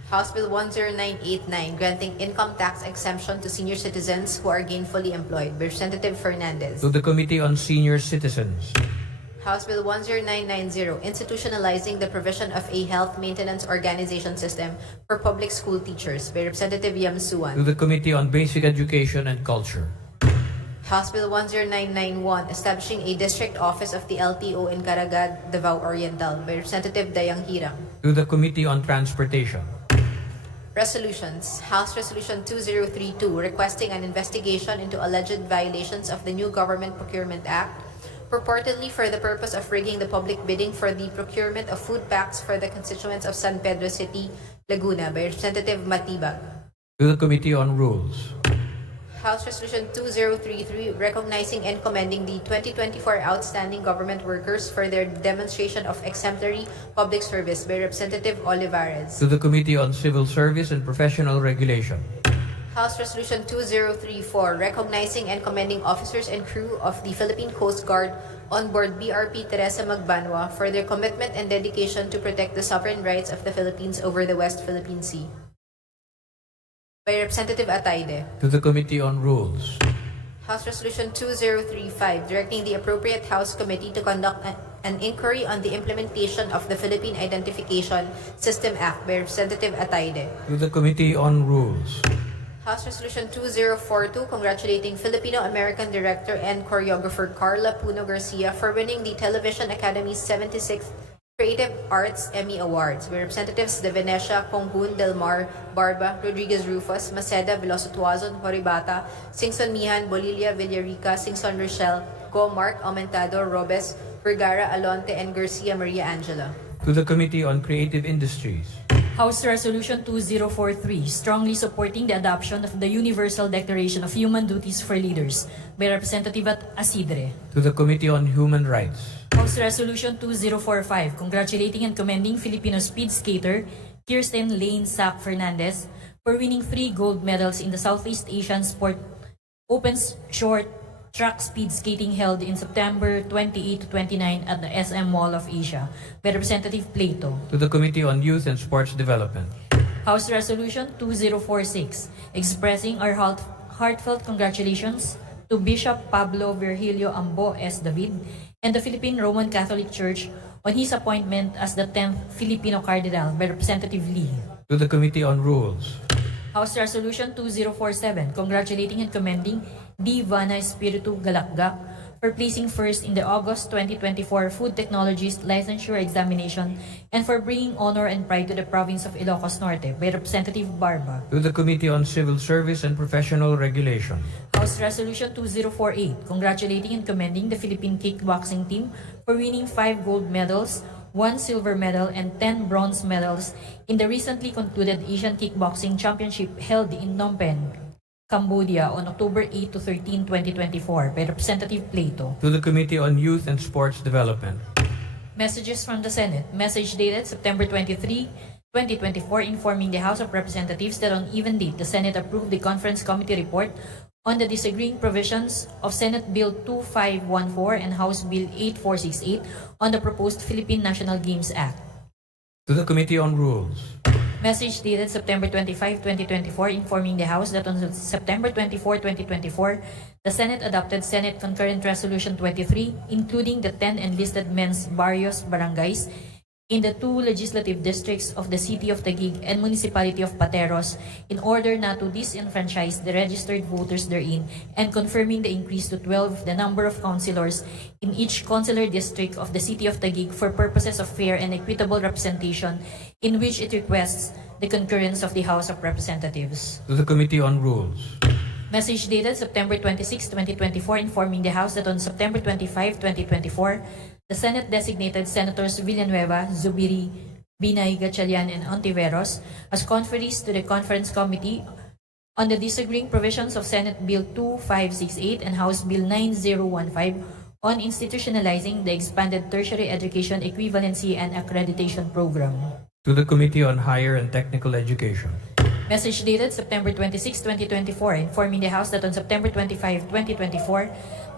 House Bill 10989, granting income tax exemption to senior citizens who are gainfully employed, by Representative Fernandez. To the Committee on Senior Citizens. House Bill 10990, institutionalizing the provision of a health maintenance organization system for public school teachers, by Representative To Yamsuan. the Committee on Basic Education and Culture. House Bill 10991, establishing a district office of the LTO in Caragad, Davao Oriental, by Representative Dayang Hirang. To the Committee on Transportation. Resolutions. House Resolution 2032, requesting an investigation into alleged violations of the new Government Procurement Act, purportedly for the purpose of rigging the public bidding for the procurement of food packs for the constituents of San Pedro City, Laguna, by Representative Matibag. To the Committee on Rules. House Resolution 2033, recognizing and commending the 2024 outstanding government workers for their demonstration of exemplary public service, by Representative Olivares. To the Committee on Civil Service and Professional Regulation. House Resolution 2034, recognizing and commending officers and crew of the Philippine Coast Guard on board BRP Teresa Magbanwa for their commitment and dedication to protect the sovereign rights of the Philippines over the West Philippine Sea, by Representative Ataide. To the Committee on Rules. House Resolution 2035, directing the appropriate House Committee to conduct an inquiry on the implementation of the Philippine Identification System Act, by Representative Ataide. To the Committee on Rules. House Resolution 2042, congratulating Filipino-American director and choreographer Carla Puno Garcia for winning the Television Academy's 76th Creative Arts Emmy Awards, by Representatives De Venecia, Conghun, Del Mar, Barba, Rodriguez Rufus, Maceda, Veloso Tuazon, Horibata, Singson Mihan, Bolilia, Villarica, Singson Rochelle, Go, Mark, Aumentado, Robes, Vergara, Alonte, and Garcia Maria Angela. To the Committee on Creative Industries. House Resolution 2043, strongly supporting the adoption of the Universal Declaration of Human Duties for Leaders, by Representative Asidre. To the Committee on Human Rights. House Resolution 2045, congratulating and commending Filipino speed skater Kirsten Lane Sac Fernandez for winning 3 gold medals in the Southeast Asian Sport Open Short Track Speed Skating held in September 28 to 29 at the SM Mall of Asia, by Representative Plato. To the Committee on Youth and Sports Development. House Resolution 2046, expressing our heartfelt congratulations to Bishop Pablo Virgilio Ambo S. David and the Philippine Roman Catholic Church on his appointment as the 10th Filipino Cardinal, by Representative Lee. To the Committee on Rules. House Resolution 2047, congratulating and commending D. Vana Espiritu Galakgak for placing first in the August 2024 Food Technologist Licensure Examination and for bringing honor and pride to the province of Ilocos Norte, by Representative Barba. To the Committee on Civil Service and Professional Regulation. House Resolution 2048, congratulating and commending the Philippine kickboxing team for winning 5 gold medals, 1 silver medal, and 10 bronze medals in the recently concluded Asian Kickboxing Championship held in Phnom Penh, Cambodia on October 8 to 13, 2024 by Representative Plato. To the Committee on Youth and Sports Development. Messages from the Senate. Message dated September 23, 2024, informing the House of Representatives that on even date, the Senate approved the Conference Committee report on the disagreeing provisions of Senate Bill 2514 and House Bill 8468 on the proposed Philippine National Games Act. To the Committee on Rules. Message dated September 25, 2024, informing the House that on September 24, 2024, the Senate adopted Senate Concurrent Resolution 23, including the 10 enlisted men's barrios barangays in the 2 legislative districts of the City of Taguig and Municipality of Pateros in order not to disenfranchise the registered voters therein, and confirming the increase to 12 the number of councilors in each consular district of the City of Taguig for purposes of fair and equitable representation, in which it requests the concurrence of the House of Representatives. To the Committee on Rules. Message dated September 26, 2024, informing the House that on September 25, 2024, the Senate designated Senators Villanueva, Zubiri, Binay, Gatchalian, and Ontiveros as conferees to the Conference Committee on the disagreeing provisions of Senate Bill 2568 and House Bill 9015 on institutionalizing the expanded tertiary education equivalency and accreditation program. To the Committee on Higher and Technical Education. Message dated September 26, 2024, informing the House that on September 25, 2024,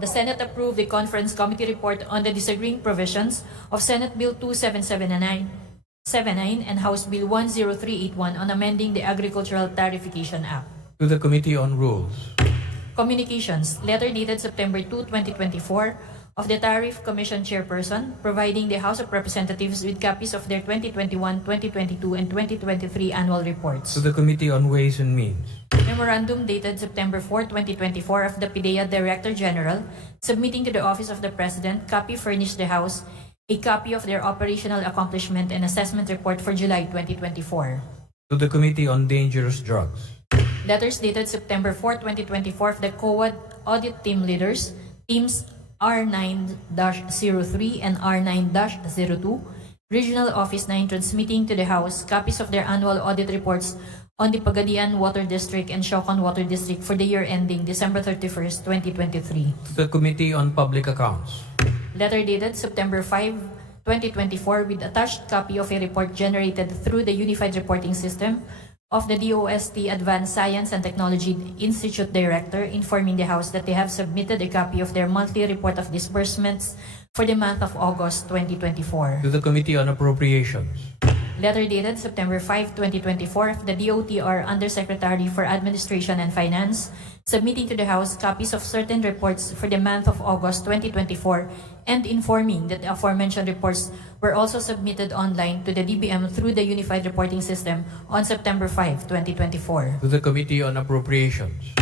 the Senate approved the Conference Committee report on the disagreeing provisions of Senate Bill 2779 and House Bill 10381 on amending the Agricultural Tarification Act. To the Committee on Rules. Communications. Letter dated September 2, 2024, of the Tariff Commission Chairperson, providing the House of Representatives with copies of their 2021, 2022, and 2023 annual reports. To the Committee on Ways and Means. Memorandum dated September 4, 2024 of the PIDEA Director General, submitting to the Office of the President, copy furnished the House, a copy of their operational accomplishment and assessment report for July 2024. To the Committee on Dangerous Drugs. Letters dated September 4, 2024 of the COA Audit Team Leaders, Teams R9-03 and R9-02, Regional Office 9, transmitting to the House copies of their annual audit reports on the Pagadian Water District and Siocon Water District for the year ending December 31st, 2023. To the Committee on Public Accounts. Letter dated September 5, 2024 with attached copy of a report generated through the Unified Reporting System of the DOST Advanced Science and Technology Institute Director, informing the House that they have submitted a copy of their monthly report of disbursements for the month of August 2024. To the Committee on Appropriations. Letter dated September 5, 2024 of the DOTR Undersecretary for Administration and Finance, submitting to the House copies of certain reports for the month of August 2024 and informing that the aforementioned reports were also submitted online to the DBM through the Unified Reporting System on September 5, 2024. To the Committee on Appropriations.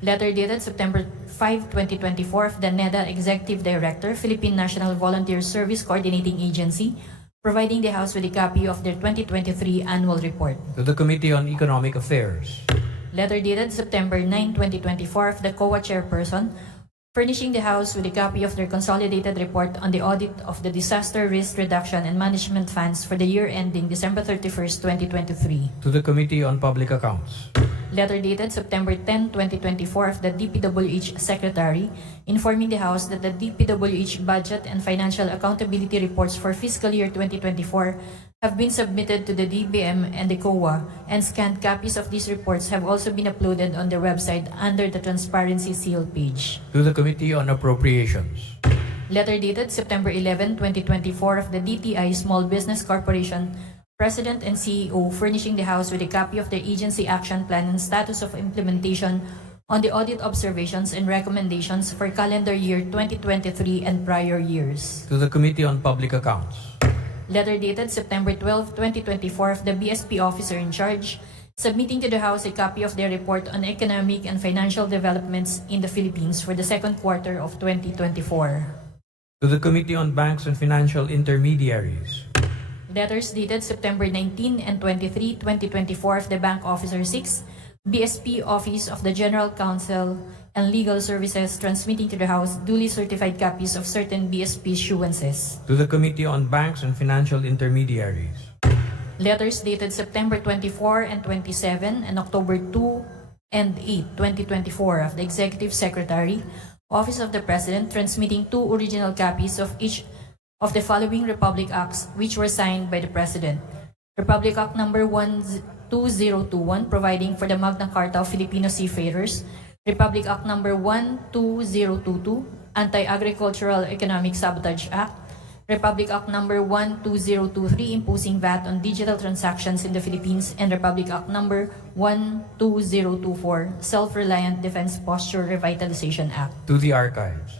Letter dated September 5, 2024 of the NEDA Executive Director, Philippine National Volunteer Service Coordinating Agency, providing the House with a copy of their 2023 annual report. To the Committee on Economic Affairs. Letter dated September 9, 2024 of the COA Chairperson, furnishing the House with a copy of their consolidated report on the audit of the Disaster Risk Reduction and Management Funds for the year ending December 31st, 2023. To the Committee on Public Accounts. Letter dated September 10, 2024 of the DPWH Secretary, informing the House that the DPWH budget and financial accountability reports for fiscal year 2024 have been submitted to the DBM and the COA, and scanned copies of these reports have also been uploaded on their website under the Transparency Seal page. To the Committee on Appropriations. Letter dated September 11, 2024 of the DTI Small Business Corporation, President and CEO, furnishing the House with a copy of their agency action plan and status of implementation on the audit observations and recommendations for calendar year 2023 and prior years. To the Committee on Public Accounts. Letter dated September 12, 2024 of the BSP officer in charge, submitting to the House a copy of their report on economic and financial developments in the Philippines for the second quarter of 2024. To the Committee on Banks and Financial Intermediaries. Letters dated September 19 and 23, 2024 of the Bank Officer 6, BSP Office of the General Counsel and Legal Services transmitting to the House duly certified copies of certain BSP issuances. To the Committee on Banks and Financial Intermediaries. Letters dated September 24 and 27 and October 2 and 8, 2024 of the Executive Secretary, Office of the President, transmitting 2 original copies of each of the following Republic Acts which were signed by the President. Republic Act Number 12021, providing for the Magna Carta of Filipino Seafarers. Republic Act Number 12022, Anti-Agricultural Economic Sabotage Act. Republic Act Number 12023, imposing VAT on digital transactions in the Philippines. And Republic Act Number 12024, Self-Reliant Defense Posture Revitalization Act. To the Archives.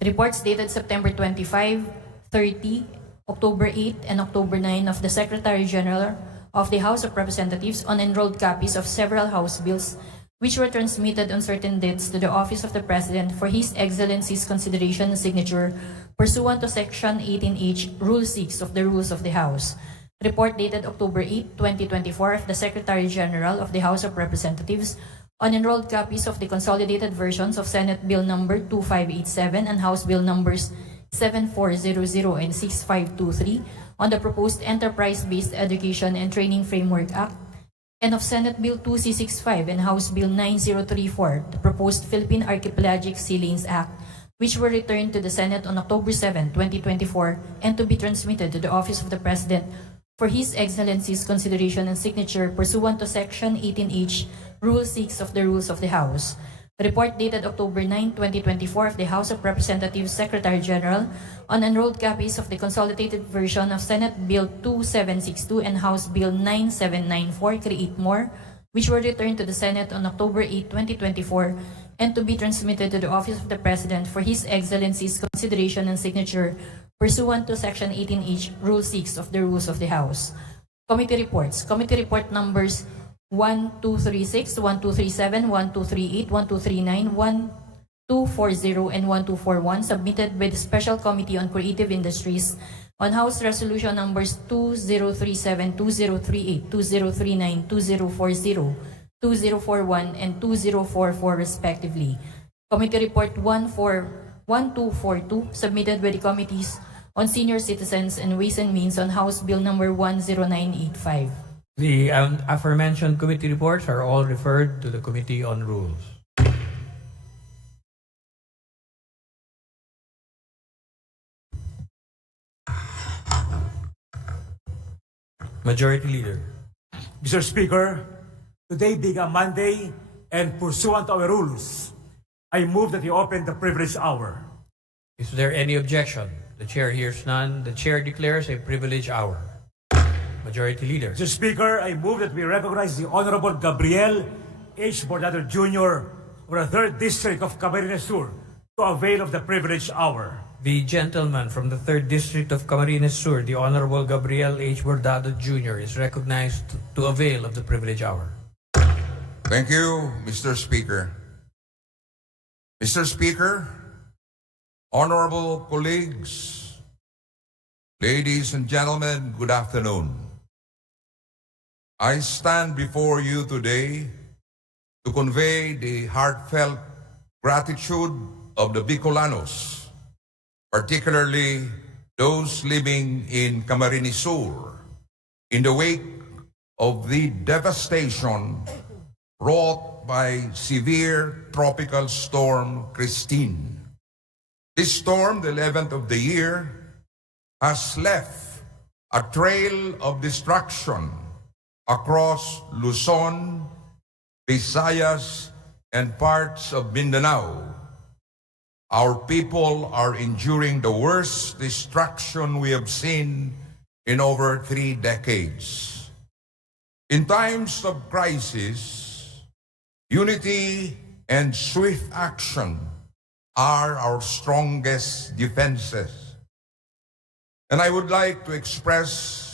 Reports dated September 25, 30, October 8, and October 9 of the Secretary General of the House of Representatives on enrolled copies of several House bills which were transmitted on certain dates to the Office of the President for His Excellency's consideration and signature pursuant to Section 18H, Rule 6 of the Rules of the House. Report dated October 8, 2024 of the Secretary General of the House of Representatives on enrolled copies of the consolidated versions of Senate Bill Number 2587 and House Bill Numbers 7400 and 6523 on the proposed Enterprise-Based Education and Training Framework Act, and of Senate Bill 2665 and House Bill 9034, the proposed Philippine Archipelagic Sea Lanes Act, which were returned to the Senate on October 7, 2024, and to be transmitted to the Office of the President for His Excellency's consideration and signature pursuant to Section 18H, Rule 6 of the Rules of the House. Report dated October 9, 2024 of the House of Representatives Secretary General on enrolled copies of the consolidated version of Senate Bill 2762 and House Bill 9794, Create More, which were returned to the Senate on October 8, 2024, and to be transmitted to the Office of the President for His Excellency's consideration and signature pursuant to Section 18H, Rule 6 of the Rules of the House. Committee Reports. Committee Report Numbers 1236, 1237, 1238, 1239, 1240, and 1241 submitted by the Special Committee on Creative Industries on House Resolution Numbers 2037, 2038, 2039, 2040, 2041, and 2044 respectively. Committee Report 1242 submitted by the Committees on Senior Citizens and Ways and Means on House Bill Number 10985. The aforementioned committee reports are all referred to the Committee on Rules. Majority Leader. Mr. Speaker, today being a Monday and pursuant to our rules, I move that we open the privilege hour. Is there any objection? The Chair hears none. The Chair declares a privilege hour. Majority Leader. Mr. Speaker, I move that we recognize the Honorable Gabriel H. Bordado Jr. of the 3rd District of Camarines Sur to avail of the privilege hour. The gentleman from the 3rd District of Camarines Sur, the Honorable Gabriel H. Bordado Jr., is recognized to avail of the privilege hour. Thank you, Mr. Speaker. Mr. Speaker, honorable colleagues, ladies and gentlemen, good afternoon. I stand before you today to convey the heartfelt gratitude of the Bicolanos, particularly those living in Camarines Sur, in the wake of the devastation wrought by severe tropical storm Christine. This storm, the 11th of the year, has left a trail of destruction across Luzon, Visayas, and parts of Mindanao. Our people are enduring the worst destruction we have seen in over 3 decades. In times of crisis, unity and swift action are our strongest defenses. And I would like to express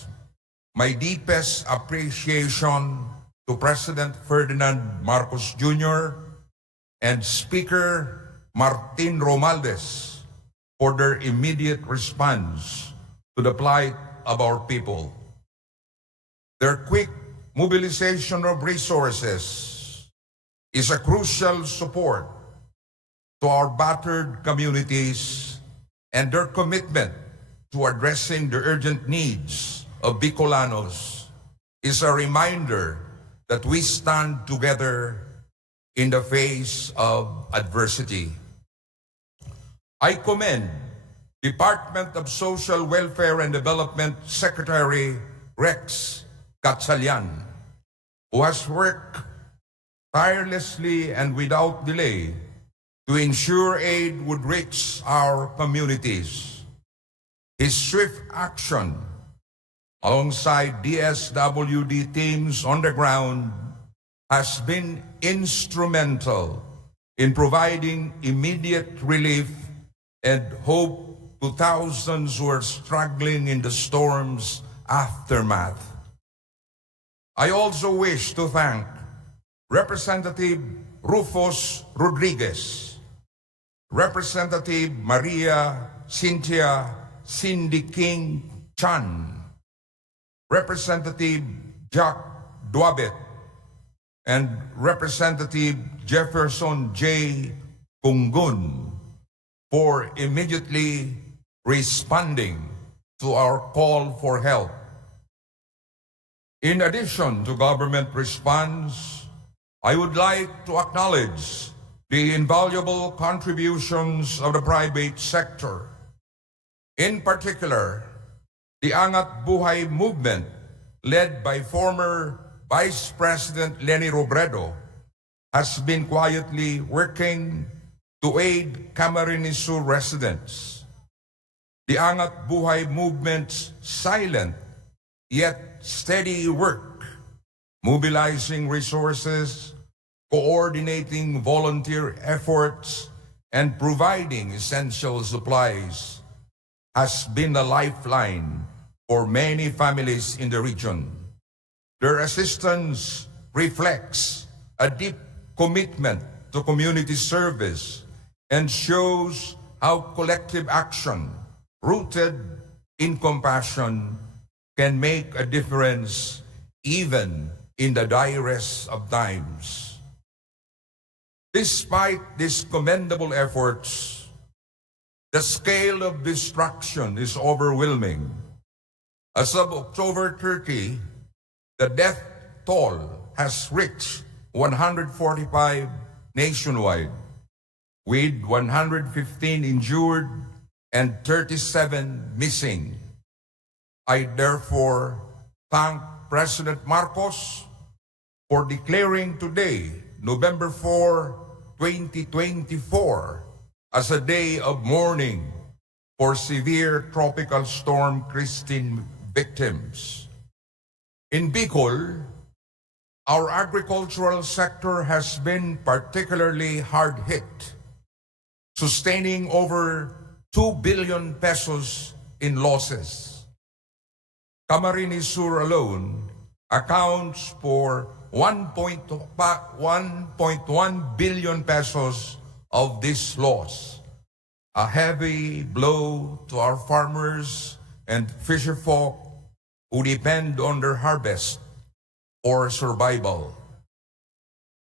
my deepest appreciation to President Ferdinand Marcos Jr. and Speaker Martin Romualdez for their immediate response to the plight of our people. Their quick mobilization of resources is a crucial support to our battered communities and their commitment to addressing the urgent needs of Bicolanos is a reminder that we stand together in the face of adversity. I commend Department of Social Welfare and Development Secretary Rex Gatchalian, who has worked tirelessly and without delay to ensure aid would reach our communities. His swift action alongside DSWD teams on the ground has been instrumental in providing immediate relief and hope to thousands who are struggling in the storm's aftermath. I also wish to thank Representative Rufus Rodriguez, Representative Maria Cynthia Cindy King Chan, Representative Jack Duabet, and Representative Jefferson J. Kungun for immediately responding to our call for help. In addition to government response, I would like to acknowledge the invaluable contributions of the private sector. In particular, the Angat Buhay movement, led by former Vice President Leni Robredo, has been quietly working to aid Camarines Sur residents. The Angat Buhay movement's silent yet steady work, mobilizing resources, coordinating volunteer efforts, and providing essential supplies, has been a lifeline for many families in the region. Their assistance reflects a deep commitment to community service and shows how collective action, rooted in compassion, can make a difference even in the direst of times. Despite these commendable efforts, the scale of destruction is overwhelming. As of October 30, the death toll has reached 145 nationwide, with 115 injured and 37 missing. I therefore thank President Marcos for declaring today, November 4, 2024, as a day of mourning for severe Tropical Storm Christine victims. In Bicol, our agricultural sector has been particularly hard hit, sustaining over 2 billion pesos in losses. Camarines Sur alone accounts for 1.1 billion pesos of this loss, a heavy blow to our farmers and fisherfolk who depend on their harvest for survival.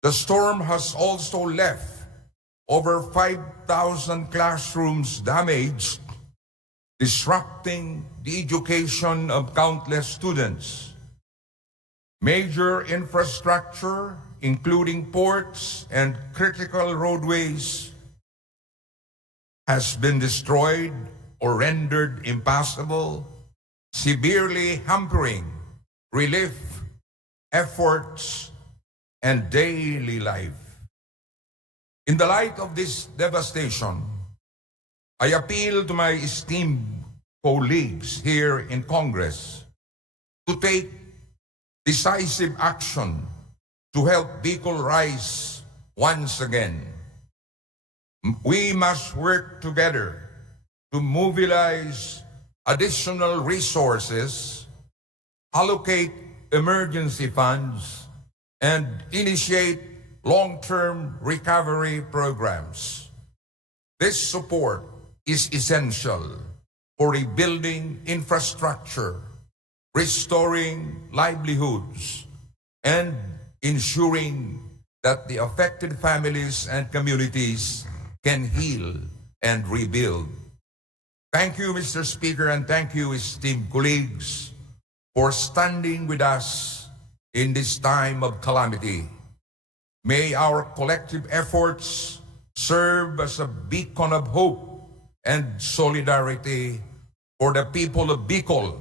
The storm has also left over 5,000 classrooms damaged, disrupting the education of countless students. Major infrastructure, including ports and critical roadways, has been destroyed or rendered impassable, severely hampering relief efforts and daily life. In the light of this devastation, I appeal to my esteemed colleagues here in Congress to take decisive action to help Bicol rise once again. We must work together to mobilize additional resources, allocate emergency funds, and initiate long-term recovery programs. This support is essential for rebuilding infrastructure, restoring livelihoods, and ensuring that the affected families and communities can heal and rebuild. Thank you, Mr. Speaker, and thank you, esteemed colleagues, for standing with us in this time of calamity. May our collective efforts serve as a beacon of hope and solidarity for the people of Bicol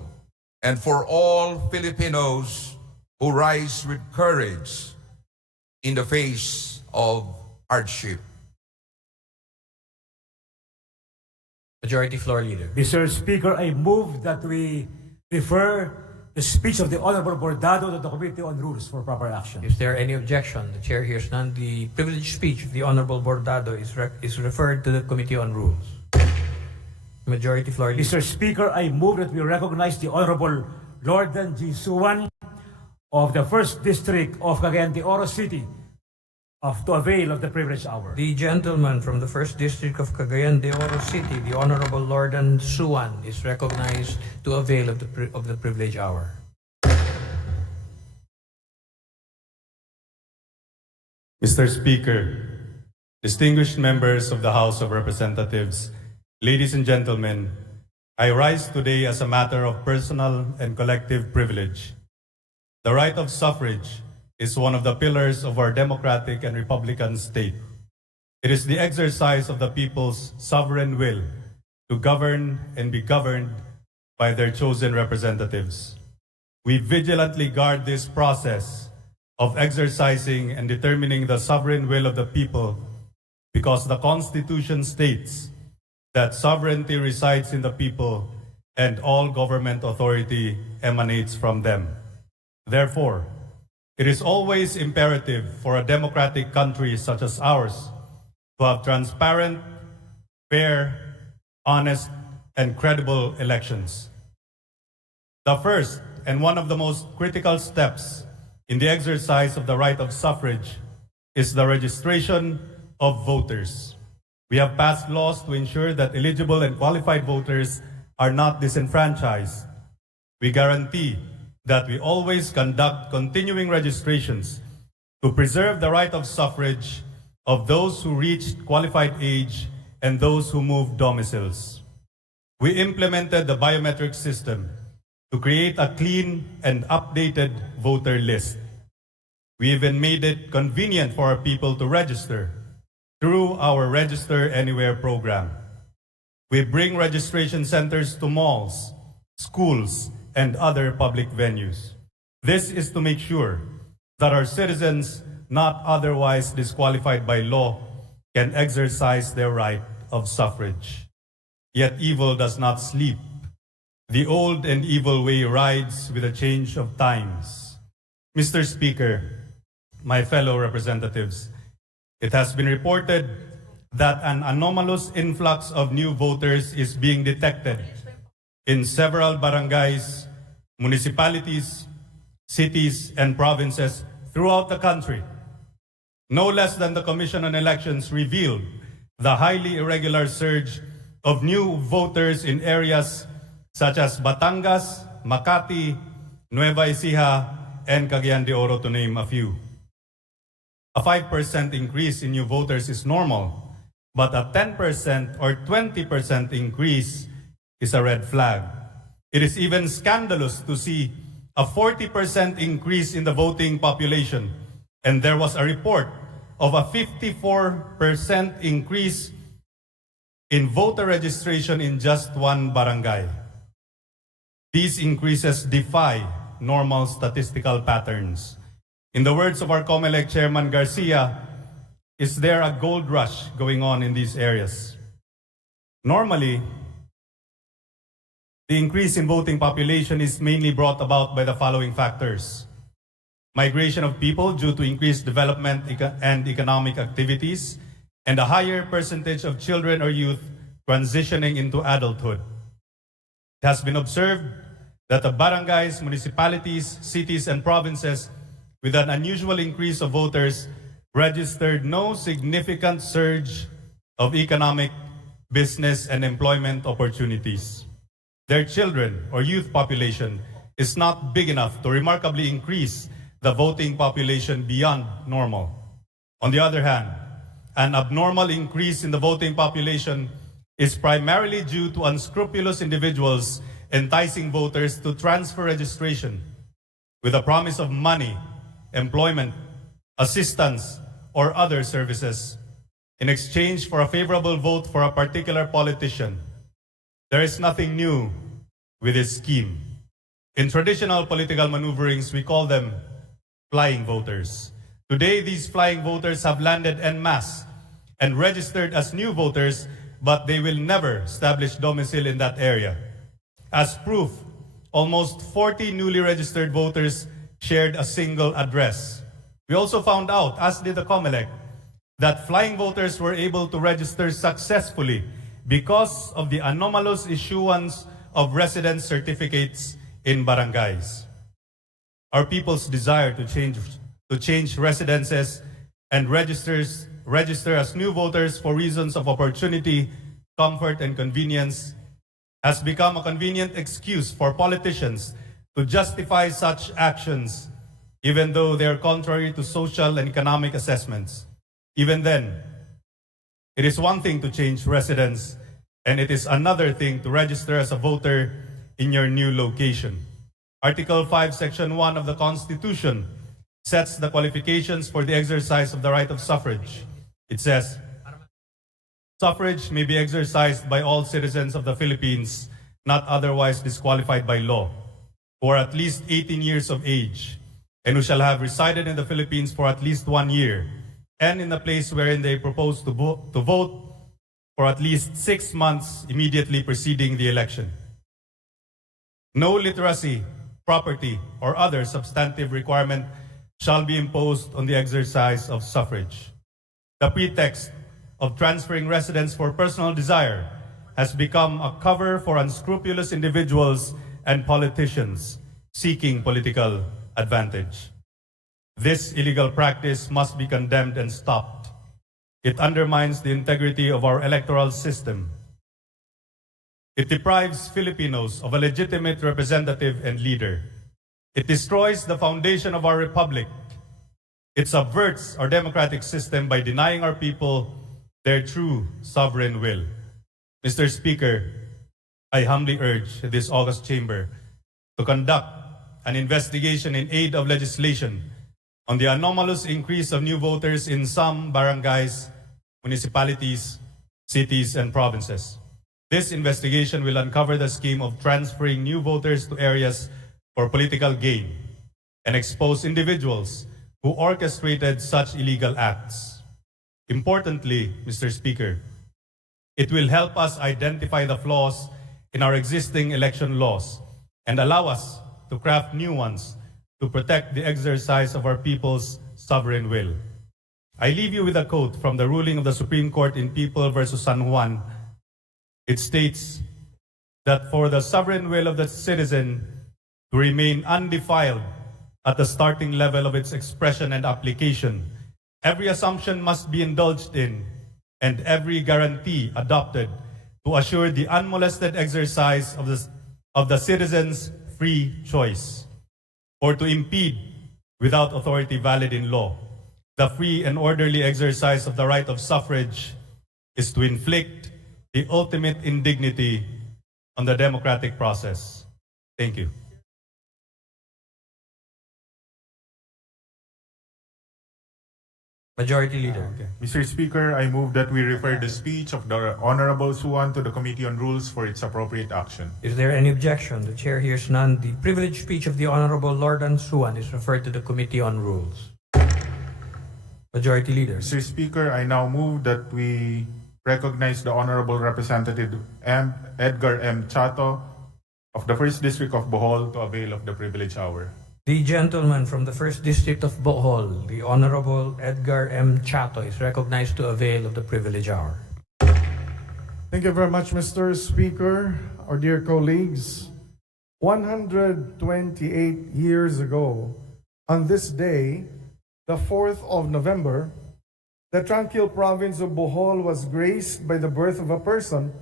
and for all Filipinos who rise with courage in the face of hardship. Majority Floor Leader. Mr. Speaker, I move that we refer the speech of the Honorable Bordado to the Committee on Rules for proper action. Is there any objection? The chair hears none. The privileged speech of the Honorable Bordado is referred to the Committee on Rules. Majority Floor Leader. Mr. Speaker, I move that we recognize the Honorable Lordan G. Suwan of the 1st District of Cagayan de Oro City to avail of the privilege hour. The gentleman from the 1st District of Cagayan de Oro City, the Honorable Lordan Suwan, is recognized to avail of the privilege hour. Mr. Speaker, distinguished members of the House of Representatives, ladies and gentlemen, I rise today as a matter of personal and collective privilege. The right of suffrage is one of the pillars of our democratic and republican state. It is the exercise of the people's sovereign will to govern and be governed by their chosen representatives. We vigilantly guard this process of exercising and determining the sovereign will of the people because the Constitution states that sovereignty resides in the people and all government authority emanates from them. Therefore, it is always imperative for a democratic country such as ours to have transparent, fair, honest, and credible elections. The first and one of the most critical steps in the exercise of the right of suffrage is the registration of voters. We have passed laws to ensure that eligible and qualified voters are not disenfranchised. We guarantee that we always conduct continuing registrations to preserve the right of suffrage of those who reached qualified age and those who moved domiciles. We implemented the biometric system to create a clean and updated voter list. We even made it convenient for our people to register through our Register Anywhere program. We bring registration centers to malls, schools, and other public venues. This is to make sure that our citizens not otherwise disqualified by law can exercise their right of suffrage. Yet evil does not sleep. The old and evil way rides with a change of times. Mr. Speaker, my fellow representatives, it has been reported that an anomalous influx of new voters is being detected in several barangays, municipalities, cities, and provinces throughout the country. No less than the Commission on Elections revealed the highly irregular surge of new voters in areas such as Batangas, Makati, Nueva Ecija, and Cagayan de Oro, to name a few. A 5% increase in new voters is normal, but a 10% or 20% increase is a red flag. It is even scandalous to see a 40% increase in the voting population, and there was a report of a 54% increase in voter registration in just one barangay. These increases defy normal statistical patterns. In the words of our COMELEC Chairman Garcia, is there a gold rush going on in these areas? Normally, the increase in voting population is mainly brought about by the following factors: migration of people due to increased development and economic activities, and a higher percentage of children or youth transitioning into adulthood. It has been observed that the barangays, municipalities, cities, and provinces with an unusual increase of voters registered no significant surge of economic, business, and employment opportunities. Their children or youth population is not big enough to remarkably increase the voting population beyond normal. On the other hand, an abnormal increase in the voting population is primarily due to unscrupulous individuals enticing voters to transfer registration with the promise of money, employment, assistance, or other services in exchange for a favorable vote for a particular politician. There is nothing new with this scheme. In traditional political maneuverings, we call them flying voters. Today, these flying voters have landed en masse and registered as new voters, but they will never establish domicile in that area. As proof, almost 40 newly registered voters shared a single address. We also found out, as did the COMELEC, that flying voters were able to register successfully because of the anomalous issuance of residence certificates in barangays. Our people's desire to change residences and register as new voters for reasons of opportunity, comfort, and convenience has become a convenient excuse for politicians to justify such actions, even though they are contrary to social and economic assessments. Even then, it is one thing to change residence, and it is another thing to register as a voter in your new location. Article 5, Section 1 of the Constitution sets the qualifications for the exercise of the right of suffrage. It says, suffrage may be exercised by all citizens of the Philippines not otherwise disqualified by law, who are at least 18 years of age, and who shall have resided in the Philippines for at least 1 year, and in the place wherein they propose to vote for at least 6 months immediately preceding the election. No literacy, property, or other substantive requirement shall be imposed on the exercise of suffrage. The pretext of transferring residence for personal desire has become a cover for unscrupulous individuals and politicians seeking political advantage. This illegal practice must be condemned and stopped. It undermines the integrity of our electoral system. It deprives Filipinos of a legitimate representative and leader. It destroys the foundation of our republic. It subverts our democratic system by denying our people their true sovereign will. Mr. Speaker, I humbly urge this august chamber to conduct an investigation in aid of legislation on the anomalous increase of new voters in some barangays, municipalities, cities, and provinces. This investigation will uncover the scheme of transferring new voters to areas for political gain and expose individuals who orchestrated such illegal acts. Importantly, Mr. Speaker, it will help us identify the flaws in our existing election laws and allow us to craft new ones to protect the exercise of our people's sovereign will. I leave you with a quote from the ruling of the Supreme Court in People versus San Juan. It states that for the sovereign will of the citizen to remain undefiled at the starting level of its expression and application, every assumption must be indulged in and every guarantee adopted to assure the unmolested exercise of the citizen's free choice, or to impede, without authority valid in law, the free and orderly exercise of the right of suffrage is to inflict the ultimate indignity on the democratic process. Thank you. Majority Leader. Mr. Speaker, I move that we refer the speech of the Honorable Suwan to the Committee on Rules for its appropriate action. Is there any objection? The chair hears none. The privileged speech of the Honorable Lord Suwan is referred to the Committee on Rules. Majority Leader. Mr. Speaker, I now move that we recognize the Honorable Representative Edgar M. Chato of the 1st District of Bohol to avail of the privilege hour. The gentleman from the 1st District of Bohol, the Honorable Edgar M. Chato, is recognized to avail of the privilege hour. Thank you very much, Mr. Speaker. Our dear colleagues, 128 years ago, on this day, the 4th of November, the tranquil province of Bohol was graced by the birth of a person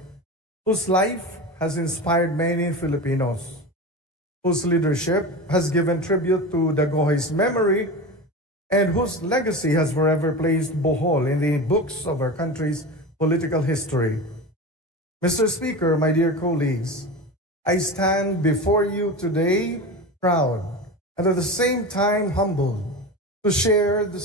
whose life has inspired many Filipinos. whose leadership has given tribute to Dagohoy's memory and whose legacy has forever placed Bohol in the books of our country's political history. Mr. Speaker, my dear colleagues, I stand before you today proud and at the same time humbled to share the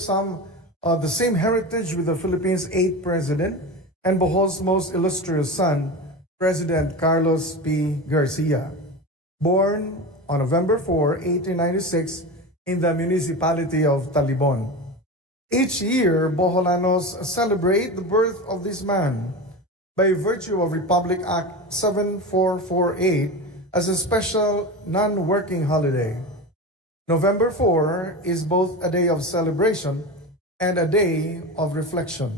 same heritage with the Philippines' 8th President and Bohol's most illustrious son, President Carlos P. Garcia, born on November 4, 1896, in the municipality of Talibon. Each year, Boholanos celebrate the birth of this man by virtue of Republic Act 7448 as a special non-working holiday. November 4 is both a day of celebration and a day of reflection.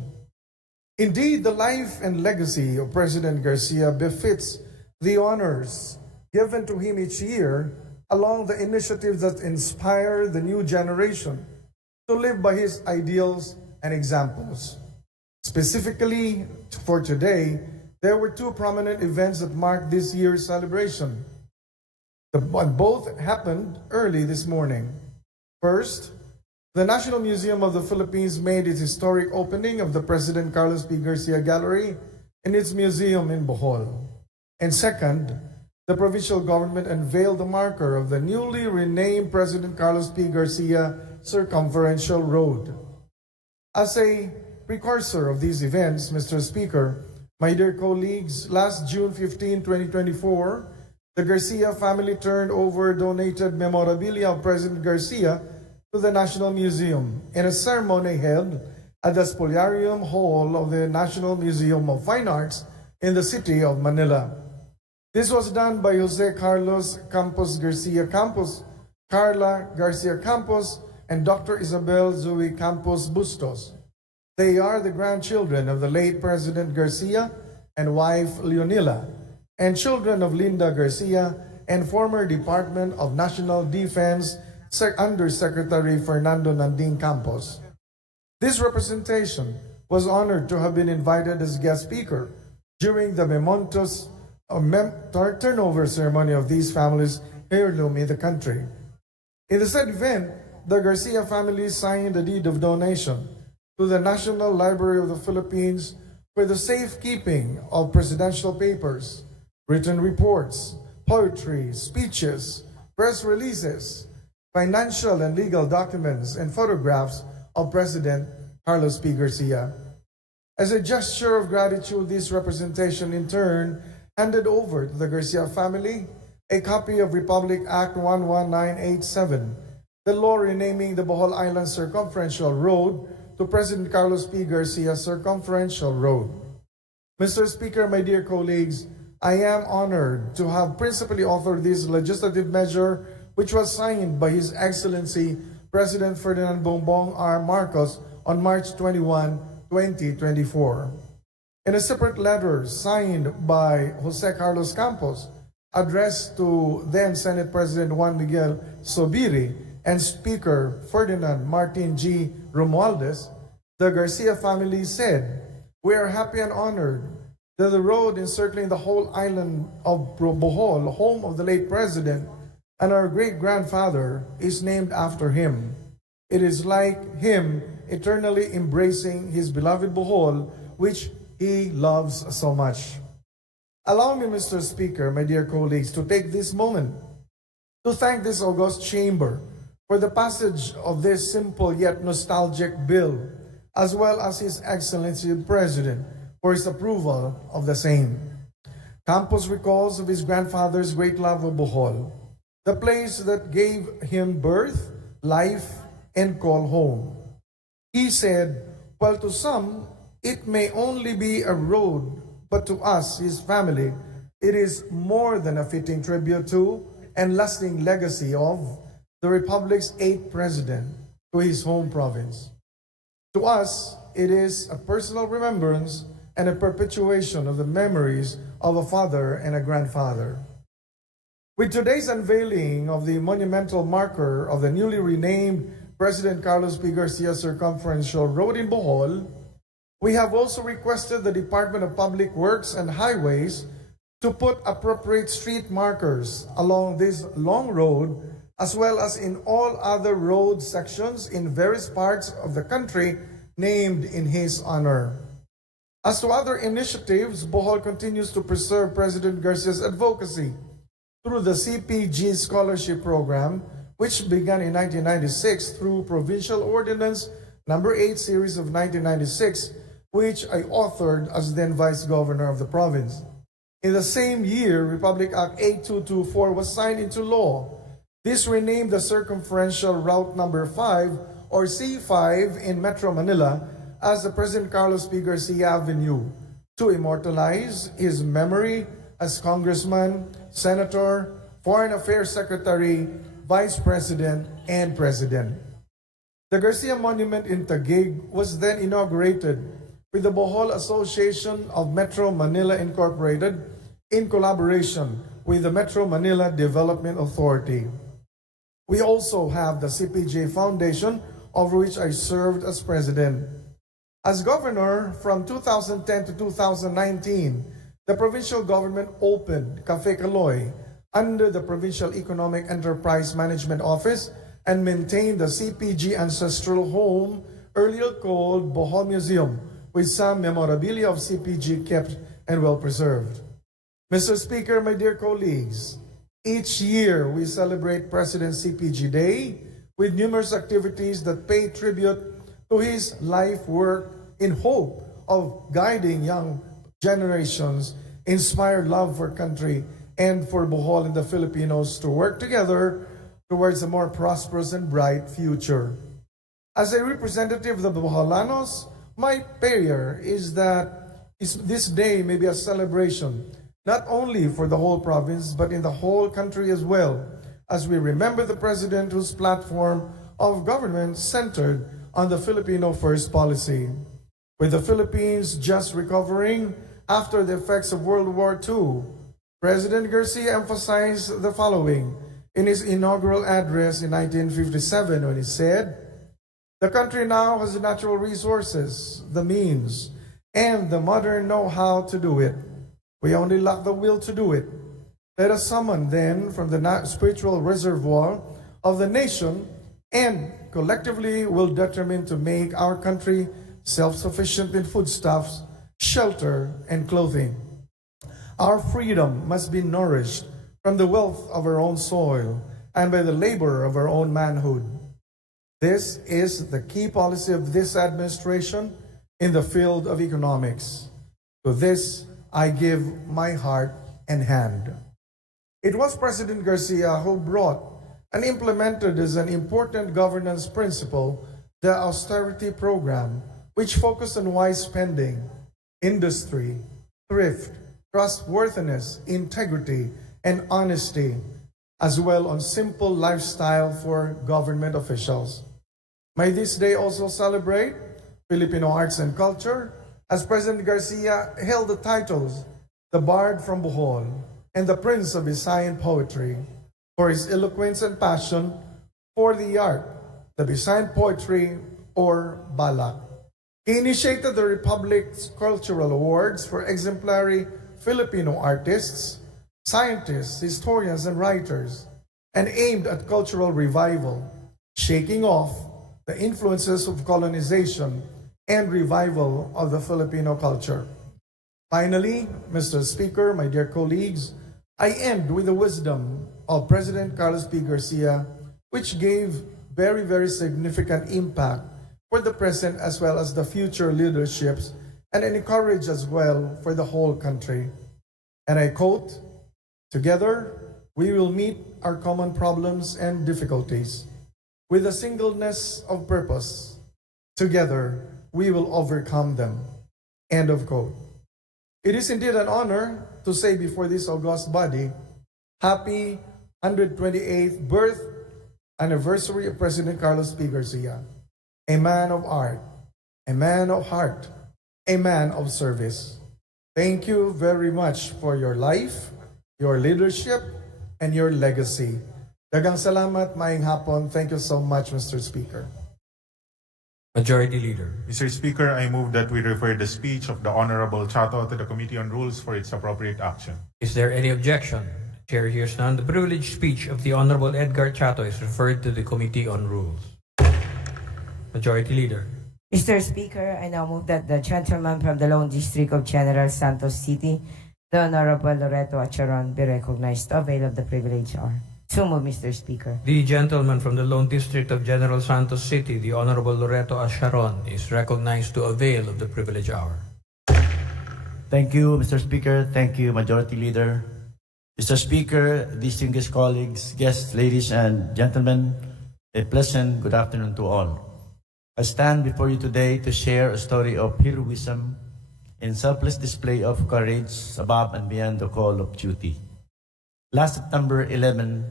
Indeed, the life and legacy of President Garcia befits the honors given to him each year along the initiatives that inspire the new generation to live by his ideals and examples. Specifically for today, there were two prominent events that marked this year's celebration. Both happened early this morning. First, the National Museum of the Philippines made its historic opening of the President Carlos P. Garcia Gallery in its museum in Bohol. And second, the provincial government unveiled the marker of the newly renamed President Carlos P. Garcia Circumferential Road. As a precursor of these events, Mr. Speaker, my dear colleagues, last June 15, 2024, the Garcia family turned over donated memorabilia of President Garcia to the National Museum in a ceremony held at the Spoliarium Hall of the National Museum of Fine Arts in the city of Manila. This was done by Jose Carlos Campos Garcia Campos, Carla Garcia Campos, and Dr. Isabel Zoe Campos Bustos. They are the grandchildren of the late President Garcia and wife Leonila, and children of Linda Garcia and former Department of National Defense Undersecretary Fernando Nanding Campos. This representation was honored to have been invited as guest speaker during the momentous turnover ceremony of these families' heirloom in the country. In the said event, the Garcia family signed a deed of donation to the National Library of the Philippines for the safekeeping of presidential papers, written reports, poetry, speeches, press releases, financial and legal documents, and photographs of President Carlos P. Garcia. As a gesture of gratitude, this representation in turn handed over to the Garcia family a copy of Republic Act 11987, the law renaming the Bohol Island Circumferential Road to President Carlos P. Garcia Circumferential Road. Mr. Speaker, my dear colleagues, I am honored to have principally authored this legislative measure, which was signed by His Excellency President Ferdinand Bongbong R. Marcos on March 21, 2024. In a separate letter signed by Jose Carlos Campos, addressed to then Senate President Juan Miguel Zubiri and Speaker Ferdinand Martin G. Romualdez, the Garcia family said, "We are happy and honored that the road encircling the whole island of Bohol, home of the late President, and our great-grandfather, is named after him. It is like him eternally embracing his beloved Bohol, which he loves so much." Allow me, Mr. Speaker, my dear colleagues, to take this moment to thank this august chamber for the passage of this simple yet nostalgic bill, as well as His Excellency the President for his approval of the same. Campos recalls of his grandfather's great love of Bohol, the place that gave him birth, life, and call home. He said, "While to some it may only be a road, but to us, his family, it is more than a fitting tribute to and lasting legacy of the Republic's 8th President to his home province. To us, it is a personal remembrance and a perpetuation of the memories of a father and a grandfather." With today's unveiling of the monumental marker of the newly renamed President Carlos P. Garcia Circumferential Road in Bohol, we have also requested the Department of Public Works and Highways to put appropriate street markers along this long road as well as in all other road sections in various parts of the country named in his honor. As to other initiatives, Bohol continues to preserve President Garcia's advocacy through the CPG Scholarship Program, which began in 1996 through Provincial Ordinance Number 8 Series of 1996, which I authored as then Vice Governor of the province. In the same year, Republic Act 8224 was signed into law. This renamed the circumferential route number 5 or C5 in Metro Manila as the President Carlos P. Garcia Avenue to immortalize his memory as Congressman, Senator, Foreign Affairs Secretary, Vice President, and President. The Garcia Monument in Taguig was then inaugurated with the Bohol Association of Metro Manila Incorporated in collaboration with the Metro Manila Development Authority. We also have the CPJ Foundation, of which I served as president. As governor from 2010 to 2019, the provincial government opened Cafe Caloy under the Provincial Economic Enterprise Management Office and maintained the CPG Ancestral Home, earlier called Bohol Museum, with some memorabilia of CPG kept and well preserved. Mr. Speaker, my dear colleagues, each year we celebrate President CPG Day with numerous activities that pay tribute to his life work in hope of guiding young generations, inspired love for country and for Bohol and the Filipinos to work together towards a more prosperous and bright future. As a representative of the Boholanos, my prayer is that this day may be a celebration not only for the whole province, but in the whole country as well, as we remember the President whose platform of government centered on the Filipino First policy. With the Philippines just recovering after the effects of World War II, President Garcia emphasized the following in his inaugural address in 1957 when he said, "The country now has the natural resources, the means, and the modern know-how to do it. We only lack the will to do it. Let us summon then from the spiritual reservoir of the nation and collectively will determine to make our country self-sufficient in foodstuffs, shelter, and clothing. Our freedom must be nourished from the wealth of our own soil and by the labor of our own manhood. This is the key policy of this administration in the field of economics. To this, I give my heart and hand." It was President Garcia who brought and implemented as an important governance principle the austerity program, which focused on wise spending, industry, thrift, trustworthiness, integrity, and honesty, as well on simple lifestyle for government officials. May this day also celebrate Filipino arts and culture, as President Garcia held the titles the Bard from Bohol and the Prince of Visayan Poetry for his eloquence and passion for the art, the Visayan poetry, or Balak. He initiated the Republic's Cultural Awards for exemplary Filipino artists, scientists, historians, and writers, and aimed at cultural revival, shaking off the influences of colonization and revival of the Filipino culture. Finally, Mr. Speaker, my dear colleagues, I end with the wisdom of President Carlos P. Garcia, which gave very, very significant impact for the present as well as the future leaderships and encourage as well for the whole country. And I quote, "Together, we will meet our common problems and difficulties with a singleness of purpose. Together, we will overcome them." End of quote. It is indeed an honor to say before this august body, happy 128th birth anniversary of President Carlos P. Garcia, a man of art, a man of heart, a man of service. Thank you very much for your life, your leadership, and your legacy. Daghang salamat, maayong hapon. Thank you so much, Mr. Speaker. Majority Leader. Mr. Speaker, I move that we refer the speech of the Honorable Chato to the Committee on Rules for its appropriate action. Is there any objection? The chair hears none. The privileged speech of the Honorable Edgar Chato is referred to the Committee on Rules. Majority Leader. Mr. Speaker, I now move that the gentleman from the Lone District of General Santos City, the Honorable Loreto Acharon, be recognized to avail of the privilege hour. So move, Mr. Speaker. The gentleman from the Lone District of General Santos City, the Honorable Loreto Acharon, is recognized to avail of the privilege hour. Thank you, Mr. Speaker. Thank you, Majority Leader. Mr. Speaker, distinguished colleagues, guests, ladies and gentlemen, a pleasant good afternoon to all. I stand before you today to share a story of heroism and selfless display of courage above and beyond the call of duty. Last September 11,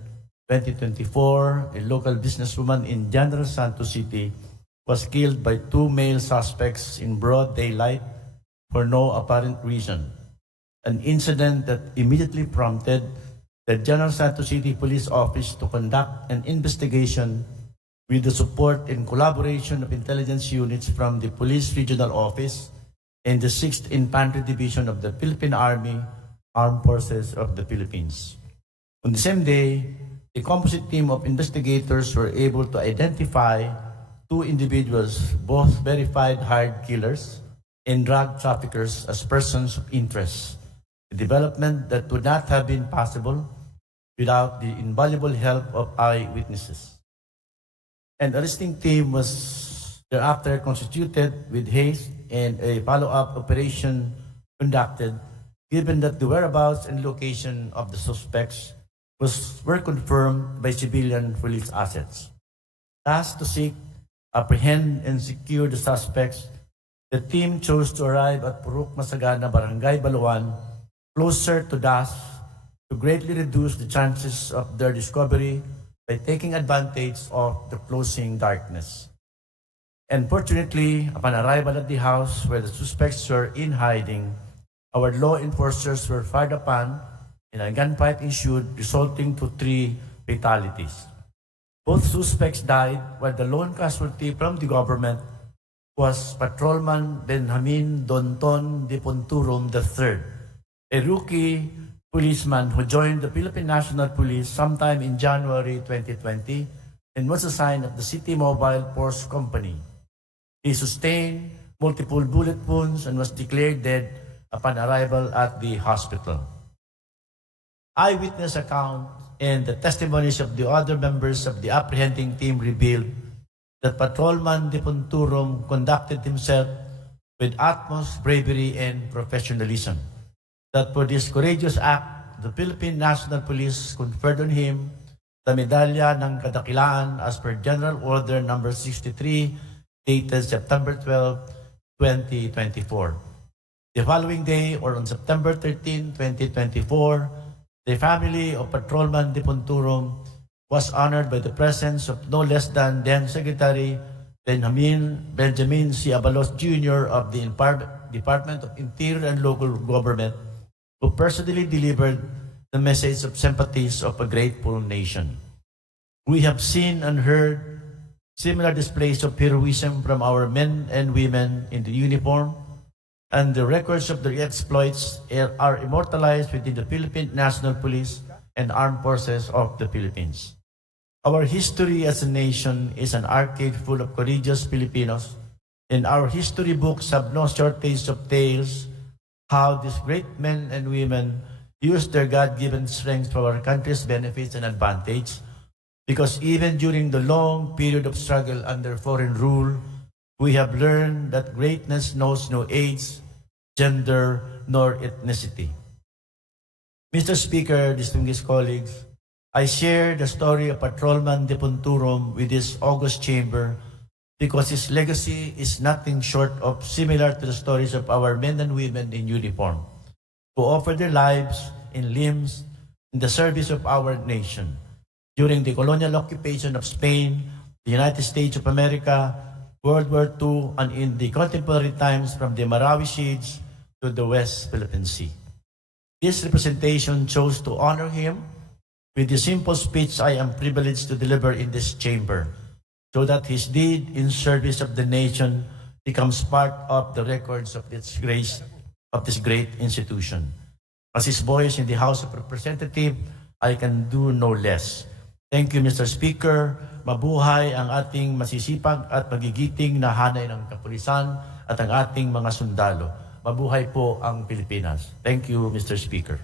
2024, a local businesswoman in General Santos City was killed by two male suspects in broad daylight for no apparent reason. An incident that immediately prompted the General Santos City Police Office to conduct an investigation with the support and collaboration of intelligence units from the Police Regional Office and the 6th Infantry Division of the Philippine Army, Armed Forces of the Philippines. On the same day, a composite team of investigators were able to identify two individuals, both verified hired killers and drug traffickers, as persons of interest, a development that would not have been possible without the invaluable help of eyewitnesses. An arresting team was thereafter constituted with haste and a follow-up operation conducted, given that the whereabouts and location of the suspects were confirmed by civilian police assets. Tasked to seek, apprehend, and secure the suspects, the team chose to arrive at Purok Masagana, Barangay Baluan, closer to dusk, to greatly reduce the chances of their discovery by taking advantage of the closing darkness. Unfortunately, upon arrival at the house where the suspects were in hiding, our law enforcers were fired upon and a gunfight ensued, resulting to 3 fatalities. Both suspects died, while the lone casualty from the government was Patrolman Benjamin Donton de Ponturum III, a rookie policeman who joined the Philippine National Police sometime in January 2020 and was assigned at the City Mobile Force Company. He sustained multiple bullet wounds and was declared dead upon arrival at the hospital. Eyewitness account and the testimonies of the other members of the apprehending team revealed that Patrolman de Ponturum conducted himself with utmost bravery and professionalism. That for this courageous act, the Philippine National Police conferred on him the Medalya ng Kadakilaan as per General Order No. 63, dated September 12, 2024. The following day, or on September 13, 2024, the family of Patrolman de Ponturum was honored by the presence of no less than then Secretary Benjamin C. Abalos Jr. of the Department of Interior and Local Government, who personally delivered the message of sympathies of a grateful nation. We have seen and heard similar displays of heroism from our men and women in the uniform, and the records of their exploits are immortalized within the Philippine National Police and Armed Forces of the Philippines. Our history as a nation is an arcade full of courageous Filipinos, and our history books have no shortage of tales how these great men and women use their God-given strength for our country's benefits and advantage, because even during the long period of struggle under foreign rule, we have learned that greatness knows no age, gender, nor ethnicity. Mr. Speaker, distinguished colleagues, I share the story of Patrolman de Ponturum with this august chamber because his legacy is nothing short of similar to the stories of our men and women in uniform, who offered their lives and limbs in the service of our nation during the colonial occupation of Spain, the United States of America, World War II, and in the contemporary times from the Marawi Shades to the West Philippine Sea. This representation chose to honor him with the simple speech I am privileged to deliver in this chamber. so that his deed in service of the nation becomes part of the records of this great institution. As his voice in the House of Representatives, I can do no less. Thank you, Mr. Speaker. Mabuhay ang ating masisipag at magigiting na hanay ng kapulisan at ang ating mga sundalo. Mabuhay po ang Pilipinas. Thank you, Mr. Speaker.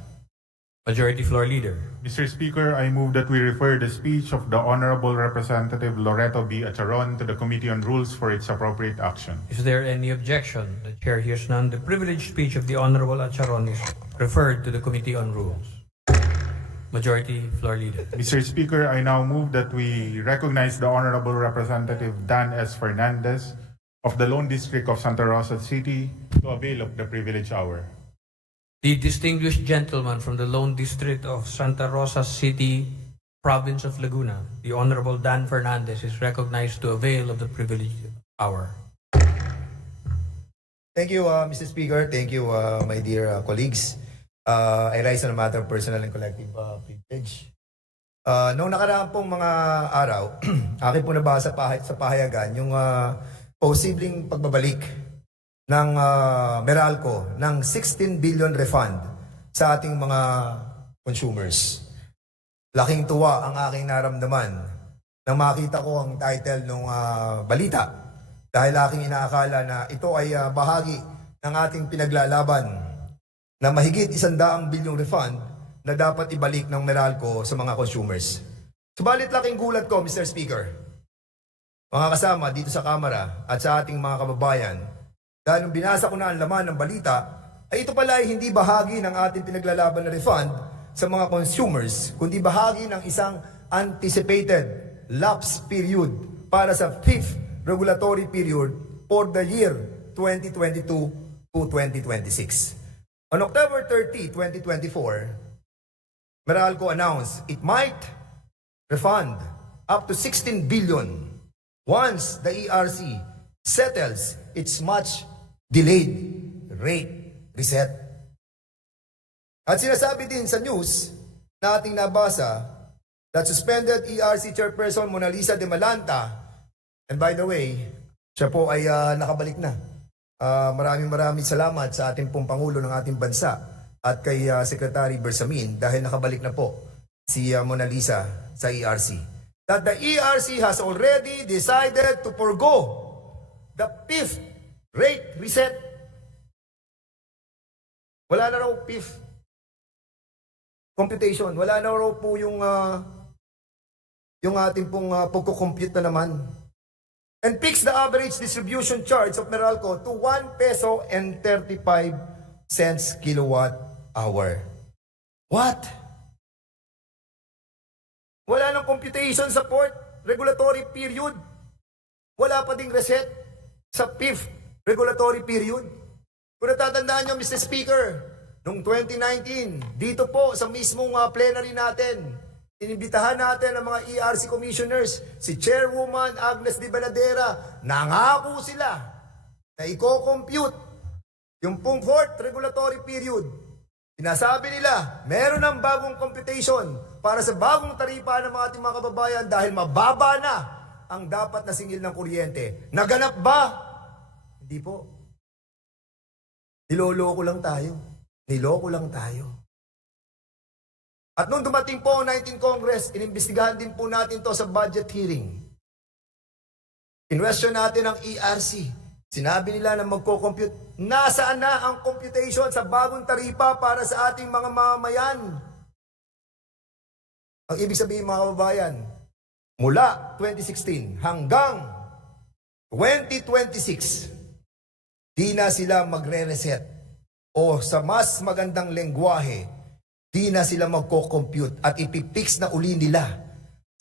Majority Floor Leader. Mr. Speaker, I move that we refer the speech of the Honorable Representative Loreto B. Acharon to the Committee on Rules for its appropriate action. Is there any objection? The Chair hears none. The privileged speech of the Honorable Acharon is referred to the Committee on Rules. Majority Floor Leader. Mr. Speaker, I now move that we recognize the Honorable Representative Dan S. Fernandez of the Lone District of Santa Rosa City to avail of the privilege hour. The distinguished gentleman from the Lone District of Santa Rosa City, Province of Laguna, the Honorable Dan Fernandez, is recognized to avail of the privilege hour. Thank you, Mr. Speaker. Thank you, my dear colleagues. I rise on a matter of personal and collective privilege. Noong nakaraan pong mga araw, akin po nabasa sa pahayagan yung posibleng pagbabalik ng Meralco ng 16 billion refund sa ating mga consumers. Laking tuwa ang aking naramdaman nang makita ko ang title ng balita dahil aking inaakala na ito ay bahagi ng ating pinaglalaban na mahigit 100 bilyong refund na dapat ibalik ng Meralco sa mga consumers. Subalit laking gulat ko, Mr. Speaker, mga kasama dito sa Kamara at sa ating mga kababayan, dahil nung binasa ko na ang laman ng balita, ay ito pala ay hindi bahagi ng ating pinaglalaban na refund sa mga consumers, kundi bahagi ng isang anticipated lapse period para sa 5th regulatory period for the year 2022 to 2026. On October 30, 2024, Meralco announced it might refund up to 16 billion once the ERC settles its much delayed rate reset. At sinasabi din sa news na ating nabasa that suspended ERC Chairperson Mona Lisa de Malanta, and by the way, siya po ay nakabalik na. Maraming salamat sa ating pong Pangulo ng ating bansa at kay Secretary Bersamin dahil nakabalik na po si Mona Lisa sa ERC. That the ERC has already decided to forgo the 5th rate reset. Wala na raw 5th computation. Wala na raw po yung ating pong pagkukompute na naman. And fix the average distribution charge of Meralco to 1 peso and 35 cents kilowatt hour. What? Wala nang computation sa port regulatory period. Wala pa ding reset sa 5th regulatory period. Kung natatandaan nyo, Mr. Speaker, noong 2019, dito po sa mismong plenary natin, inimbitahan natin ang mga ERC commissioners, si Chairwoman Agnes Di Banadera, nangako sila na i-compute yung pong 4th regulatory period. Sinasabi nila, meron ng bagong computation para sa bagong taripa ng mga ating mga kababayan dahil mababa na ang dapat na singil ng kuryente. Naganap ba? Hindi po. Niloloko lang tayo. Niloko lang tayo. At nung dumating po ang 19th Congress, inimbestigahan din po natin to sa budget hearing. Kinwestiyon natin ang ERC. Sinabi nila na magko-compute. Nasaan na ang computation sa bagong taripa para sa ating mga mamamayan? Ang ibig sabihin mga kababayan, mula 2016 hanggang 2026, di na sila magre-reset. O sa mas magandang lengguwahe, di na sila magko-compute at ipipix na uli nila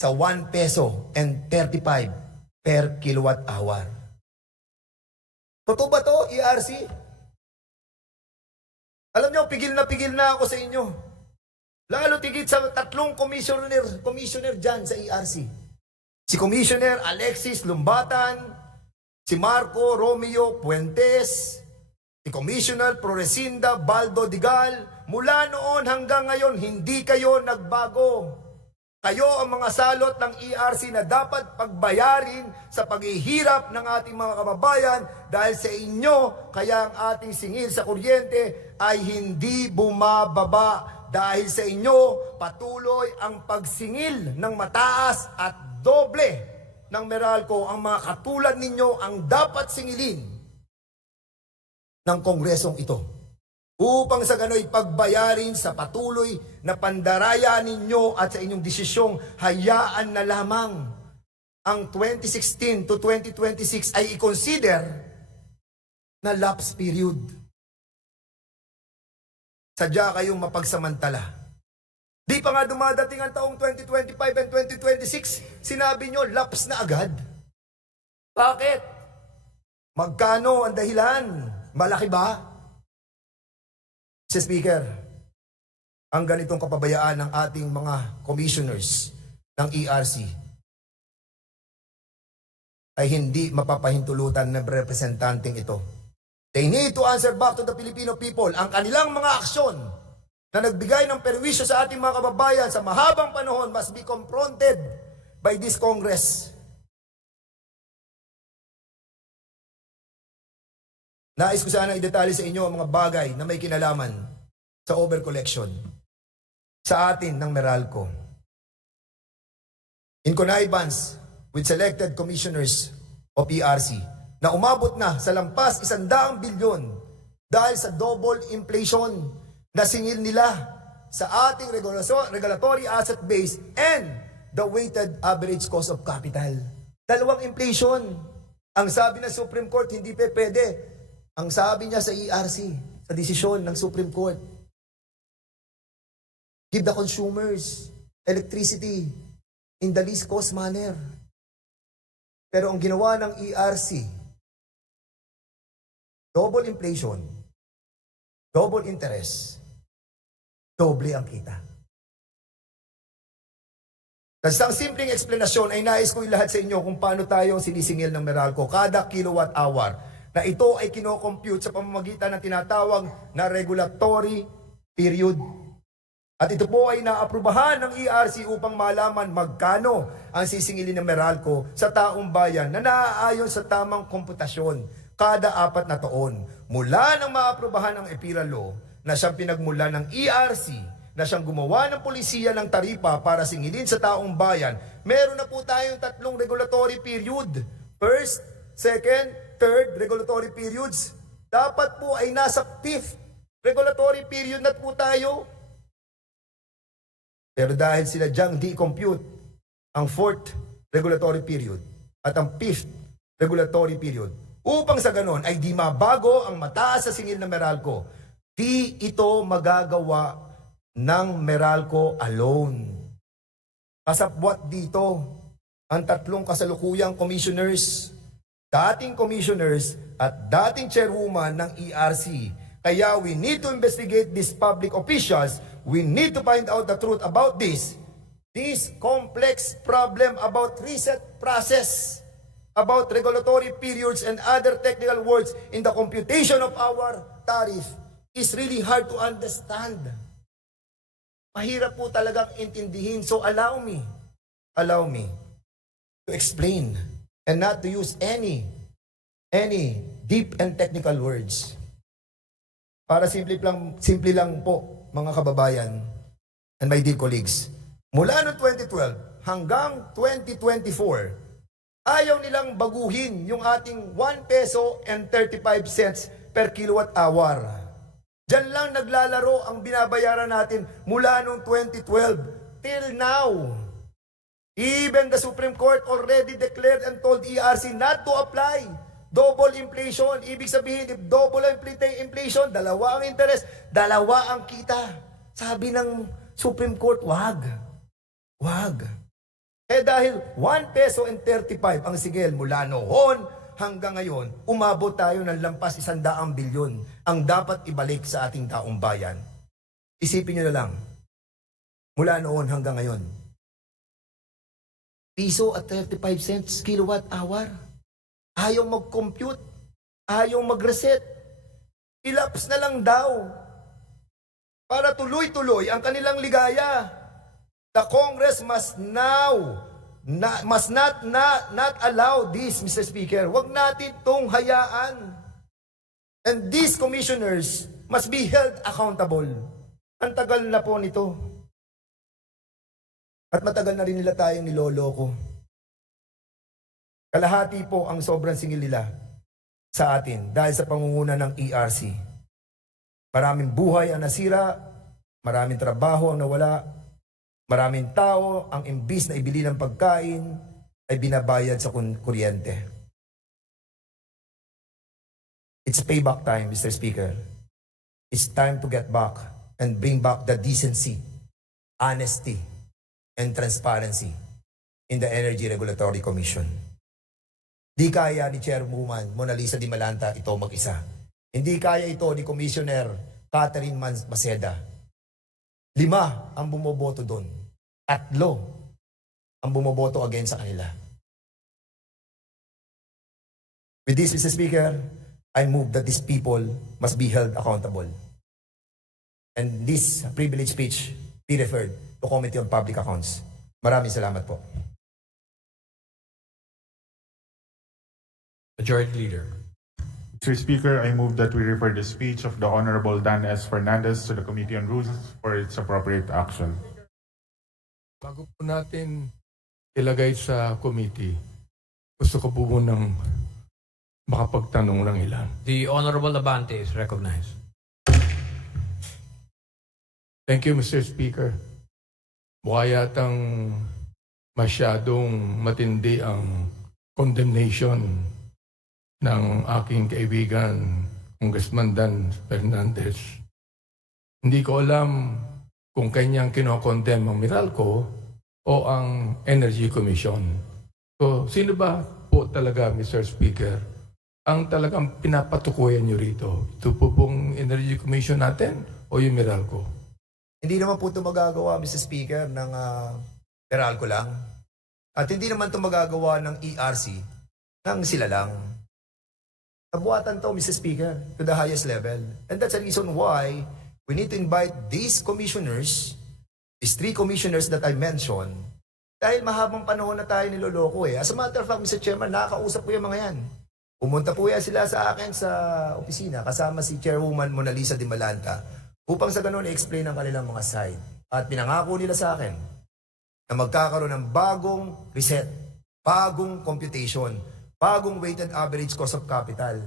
sa 1 peso and 35 per kilowatt hour. Totoo ba to, ERC? Alam nyo, pigil na ako sa inyo. Lalo tigit sa 3 commissioner dyan sa ERC. Si Commissioner Alexis Lumbatan, si Marco Romeo Puentes, si Commissioner Floresinda Baldo Digal. Mula noon hanggang ngayon, hindi kayo nagbago. Kayo ang mga salot ng ERC na dapat pagbayarin sa paghihirap ng ating mga kababayan dahil sa inyo, kaya ang ating singil sa kuryente ay hindi bumababa. Dahil sa inyo, patuloy ang pagsingil ng mataas at doble ng Meralco. Ang mga katulad ninyo ang dapat singilin ng kongresong ito. Upang sa gano'y pagbayarin sa patuloy na pandaraya ninyo at sa inyong desisyong hayaan na lamang ang 2016 to 2026 ay i-consider na lapse period. Sadya kayong mapagsamantala. Di pa nga dumadating ang taong 2025 and 2026, sinabi nyo lapse na agad. Bakit? Magkano ang dahilan? Malaki ba? Mr. Speaker, ang ganitong kapabayaan ng ating mga commissioners ng ERC ay hindi mapapahintulutan ng representanteng ito. They need to answer back to the Filipino people. Ang kanilang mga aksyon na nagbigay ng perwisyo sa ating mga kababayan sa mahabang panahon must be confronted by this Congress. Nais ko sana i-detalye sa inyo ang mga bagay na may kinalaman sa overcollection sa atin ng Meralco. In connivance with selected commissioners of ERC na umabot na sa lampas 100 bilyon dahil sa double inflation na singil nila sa ating regulatory asset base and the weighted average cost of capital. Dalawang inflation. Ang sabi ng Supreme Court, hindi pwede. Ang sabi niya sa ERC, sa desisyon ng Supreme Court, give the consumers electricity in the least cost manner. Pero ang ginawa ng ERC, double inflation, double interest, doble ang kita. Sa isang simpleng eksplanasyon ay nais ko ilahat sa inyo kung paano tayo sinisingil ng Meralco kada kilowatt hour na ito ay kinocompute sa pamamagitan ng tinatawag na regulatory period. At ito po ay naaprubahan ng ERC upang malaman magkano ang sisingilin ng Meralco sa taong bayan na naaayon sa tamang komputasyon kada 4 na taon. Mula nang maaprubahan ang EPIRA Law na siyang pinagmula ng ERC na siyang gumawa ng polisiya ng taripa para singilin sa taong bayan, meron na po tayong 3 regulatory period. First, second, third regulatory periods. Dapat po ay nasa 5th regulatory period na po tayo. Pero dahil sila diyang di-compute ang 4th regulatory period at ang 5th regulatory period, upang sa ganon ay di mabago ang mataas sa singil ng Meralco, di ito magagawa ng Meralco alone. Kasabwat dito ang 3 kasalukuyang commissioners, dating commissioners at dating chairwoman ng ERC. Kaya we need to investigate these public officials. We need to find out the truth about this complex problem about reset process, about regulatory periods and other technical words in the computation of our tariff is really hard to understand. Mahirap po talagang intindihin. So allow me to explain and not to use any deep and technical words. Para simple lang po, mga kababayan and my dear colleagues. Mula noong 2012 hanggang 2024, ayaw nilang baguhin yung ating 1 peso and 35 cents per kilowatt hour. Diyan lang naglalaro ang binabayaran natin mula noong 2012 till now. Even the Supreme Court already declared and told ERC not to apply double inflation. Ibig sabihin, if double inflation, dalawa ang interest, dalawa ang kita. Sabi ng Supreme Court, wag. Dahil 1 peso and 35 ang sigil mula noon hanggang ngayon, umabot tayo ng lampas 100 bilyon ang dapat ibalik sa ating taong bayan. Isipin nyo na lang, mula noon hanggang ngayon, piso at 35 cents kilowatt hour. Ayaw mag-compute, ayaw mag-reset. Ilaps na lang daw para tuloy-tuloy ang kanilang ligaya. The Congress must not allow this, Mr. Speaker. Huwag natin itong hayaan. And these commissioners must be held accountable. Ang tagal na po nito. At matagal na rin nila tayong niloloko. Kalahati po ang sobrang singil nila sa atin dahil sa pangunguna ng ERC. Maraming buhay ang nasira, maraming trabaho ang nawala, maraming tao ang imbis na ibili ng pagkain ay binabayad sa kuryente. It's payback time, Mr. Speaker. It's time to get back and bring back the decency, honesty, and transparency in the Energy Regulatory Commission. Di kaya ni Chairwoman Mona Lisa Di Malanta ito mag-isa. Hindi kaya ito ni Commissioner Catherine Maceda. 5 ang bumoboto doon. 3 ang bumoboto against sa kanila. With this, Mr. Speaker, I move that these people must be held accountable. And this privilege speech be referred to Committee on Public Accounts. Maraming salamat po. Majority Leader. Mr. Speaker, I move that we refer the speech of the Honorable Dan S. Fernandez to the Committee on Rules for its appropriate action. Bago po natin ilagay sa committee, gusto ko po munang makapagtanong ng ilan. The Honorable Abante is recognized. Thank you, Mr. Speaker. Mukha yatang masyadong matindi ang condemnation ng aking kaibigan, Congressman Dan Fernandez. Hindi ko alam kung kanyang kinokondem ang Meralco o ang Energy Commission. So, sino ba po talaga, Mr. Speaker, ang talagang pinapatukuyan nyo rito? Ito po pong Energy Commission natin o yung Meralco? Hindi naman po ito magagawa, Mr. Speaker, ng Meralco lang. At hindi naman ito magagawa ng ERC ng sila lang. Nabuhatan to, Mr. Speaker, to the highest level. And that's the reason why we need to invite these commissioners, these 3 commissioners that I mentioned, dahil mahabang panahon na tayo niloloko eh. As a matter of fact, Mr. Chairman, nakakausap po yung mga yan. Pumunta po yan sila sa akin sa opisina, kasama si Chairwoman Mona Lisa Di Malanta, upang sa ganun i-explain ang kanilang mga side. At pinangako nila sa akin na magkakaroon ng bagong reset, bagong computation, bagong weighted average cost of capital.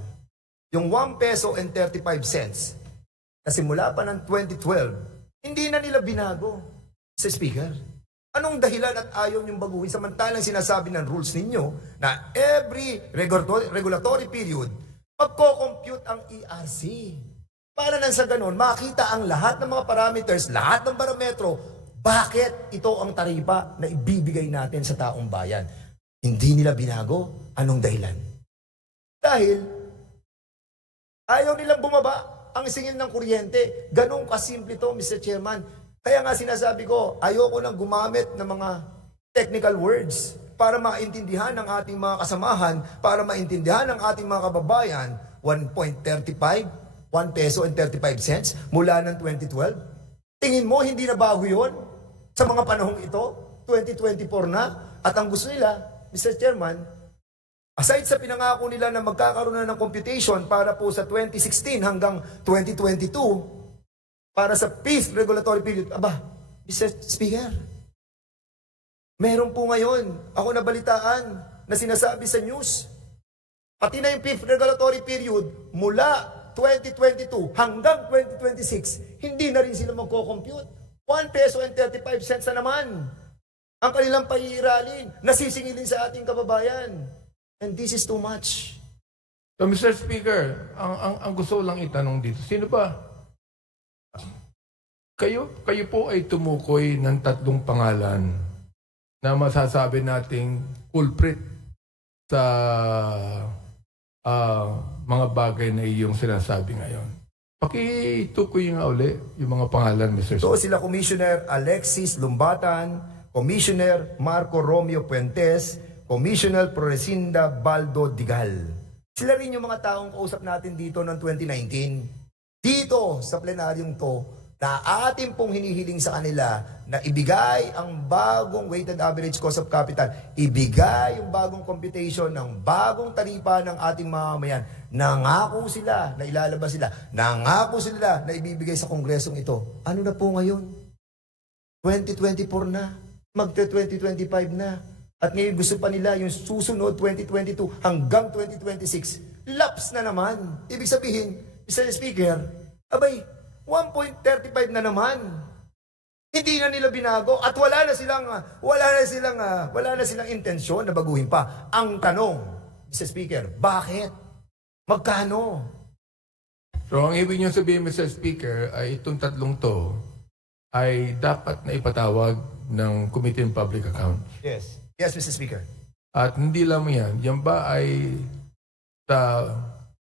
Yung 1 peso and 35 cents na simula pa ng 2012, hindi na nila binago, Mr. Speaker. Anong dahilan at ayaw niyong baguhin samantalang sinasabi ng rules ninyo na every regulatory period, magko-compute ang ERC. Para nang sa ganun, makita ang lahat ng mga parameters, lahat ng parametro, bakit ito ang taripa na ibibigay natin sa taong bayan. Hindi nila binago. Anong dahilan? Dahil ayaw nilang bumaba ang singil ng kuryente. Ganun kasimple to, Mr. Chairman. Kaya nga sinasabi ko, ayoko nang gumamit ng mga technical words para maintindihan ng ating mga kasamahan, para maintindihan ng ating mga kababayan, 1.35, 1 peso and 35 cents mula ng 2012. Tingin mo, hindi na bago yun sa mga panahong ito? 2024 na? At ang gusto nila, Mr. Chairman, aside sa pinangako nila na magkakaroon na ng computation para po sa 2016 hanggang 2022, para sa 5th regulatory period, aba, Mr. Speaker, meron po ngayon, ako nabalitaan, na sinasabi sa news, pati na yung 5th regulatory period, mula 2022 hanggang 2026, hindi na rin sila magko-compute. 1 peso and 35 cents na naman ang kanilang pag-iiralin, nasisingilin sa ating kababayan. And this is too much. So, Mr. Speaker, ang gusto lang itanong dito, sino ba? Kayo po ay tumukoy ng 3 pangalan na masasabi nating culprit sa mga bagay na iyong sinasabi ngayon. Pakitukoy nga uli yung mga pangalan, Mr. Speaker. So sila Commissioner Alexis Lumbatan, Commissioner Marco Romeo Puentes, Commissioner Florecinda Baldo Digal. Sila rin yung mga taong kausap natin dito noong 2019. Dito sa plenaryong to, na atin pong hinihiling sa kanila na ibigay ang bagong weighted average cost of capital, ibigay yung bagong computation ng bagong taripa ng ating mamamayan. Nangako sila na ilalabas sila. Nangako sila na ibibigay sa kongresong ito. Ano na po ngayon? 2024 na. Magte-2025 na. At ngayon gusto pa nila yung susunod 2022 hanggang 2026. Laps na naman. Ibig sabihin, Mr. Speaker, abay, 1.35 na naman. Hindi na nila binago at wala na silang intensyon na baguhin pa. Ang tanong, Mr. Speaker, bakit? Magkano? So ang ibig niyo sabihin, Mr. Speaker, ay itong tatlong to ay dapat na ipatawag ng Committee on Public Accounts. Yes. Yes, Mr. Speaker. At hindi lamang yan ba ay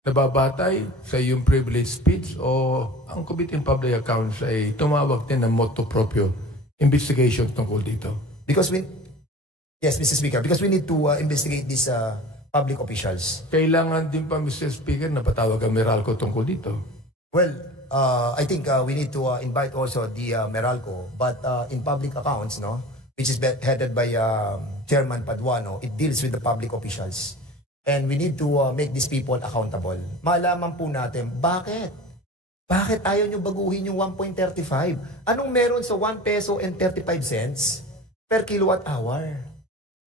nababatay sa iyong privilege speech o ang Committee on Public Accounts ay tumawag din ng motu proprio investigation tungkol dito? Yes, Mr. Speaker, because we need to investigate these public officials. Kailangan din pa, Mr. Speaker, na patawag ang Meralco tungkol dito. Well, I think we need to invite also the Meralco, but in public accounts, no, which is headed by Chairman Paduano, it deals with the public officials. And we need to make these people accountable. Malaman po natin, bakit? Bakit ayaw nyo baguhin yung 1.35? Anong meron sa 1 peso and 35 cents per kilowatt hour?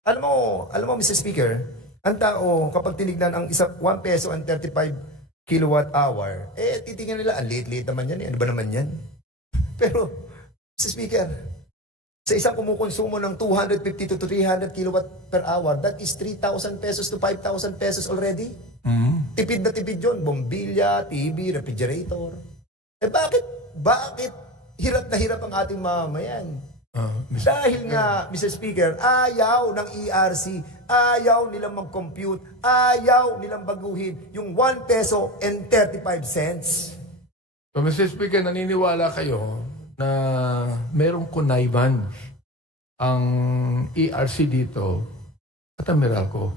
Alam mo, Mr. Speaker, ang tao, kapag tinignan ang 1 peso and 35 kilowatt hour, titingnan nila, ang late-late naman yan. Ano ba naman yan? Pero, Mr. Speaker, sa isang kumukonsumo ng 250 to 300 kilowatt per hour, that is 3,000 pesos to 5,000 pesos already. Tipid na tipid yun. Bombilya, TV, refrigerator. Bakit hirap na hirap ang ating mamamayan? Dahil nga, Mr. Speaker, ayaw ng ERC, ayaw nilang mag-compute, ayaw nilang baguhin yung 1 peso and 35 cents. So, Mr. Speaker, naniniwala kayo na merong connivance ang ERC dito at ang Meralco?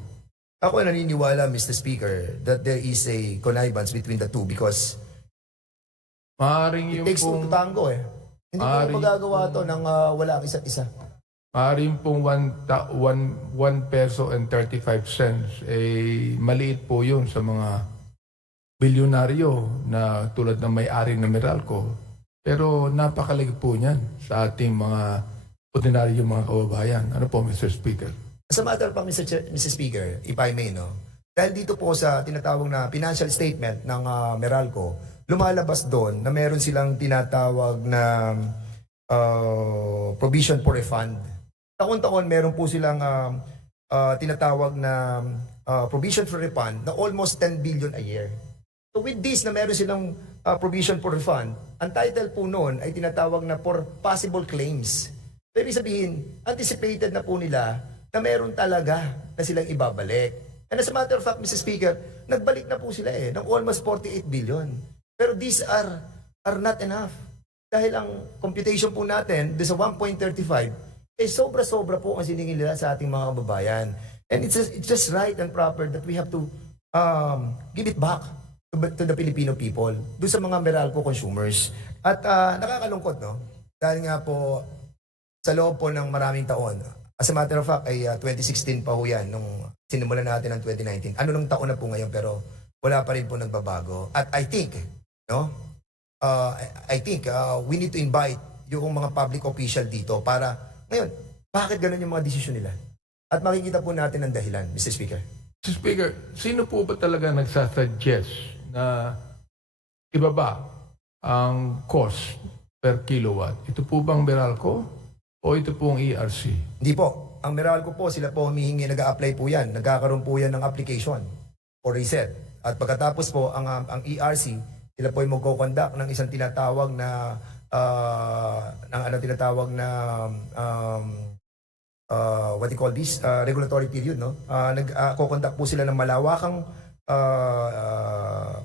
Ako ay naniniwala, Mr. Speaker, that there is a connivance between the two because Maaring it takes two to tango eh. Hindi mo magagawa to nang wala ang isa't isa. Maaring pong 1 peso and 35 cents, maliit po yun sa mga bilyonaryo na tulad ng may-ari ng Meralco. Pero napakalagi po niyan sa ating mga ordinaryo mga kababayan. Ano po, Mr. Speaker? As a matter of fact, Mr. Speaker, if I may, no? Dahil dito po sa tinatawag na financial statement ng Meralco, lumalabas doon na meron silang tinatawag na provision for refund. Taon-taon meron po silang tinatawag na provision for refund na almost 10 billion a year. So with this na meron silang provision for refund, ang title po noon ay tinatawag na for possible claims. So ibig sabihin, anticipated na po nila na meron talaga na silang ibabalik. And as a matter of fact, Mr. Speaker, nagbalik na po sila ng almost 48 billion. Pero these are not enough. Dahil ang computation po natin, sa 1.35, sobra-sobra po ang siningil nila sa ating mga kababayan. And it's just right and proper that we have to give it back to the Filipino people, doon sa mga Meralco consumers. At nakakalungkot, no? Dahil nga po, sa loob po ng maraming taon, as a matter of fact, ay 2016 pa ho yan, nung sinimulan natin ang 2019. Ano nung taon na po ngayon, pero wala pa rin po nagbabago. At I think, no? We need to invite yung mga public official dito para, ngayon, bakit ganun yung mga desisyon nila? At makikita po natin ang dahilan, Mr. Speaker. Mr. Speaker, sino po ba talaga nagsasuggest na ibaba ang cost per kilowatt? Ito po bang Meralco o ito po ang ERC? Hindi po. Ang Meralco po, sila po humihingi, nag-a-apply po yan. Nagkakaroon po yan ng application for reset. At pagkatapos po, ang ERC, sila po ay magko-conduct ng isang tinatawag na what you call this, regulatory period, no? Nag-conduct po sila ng malawakang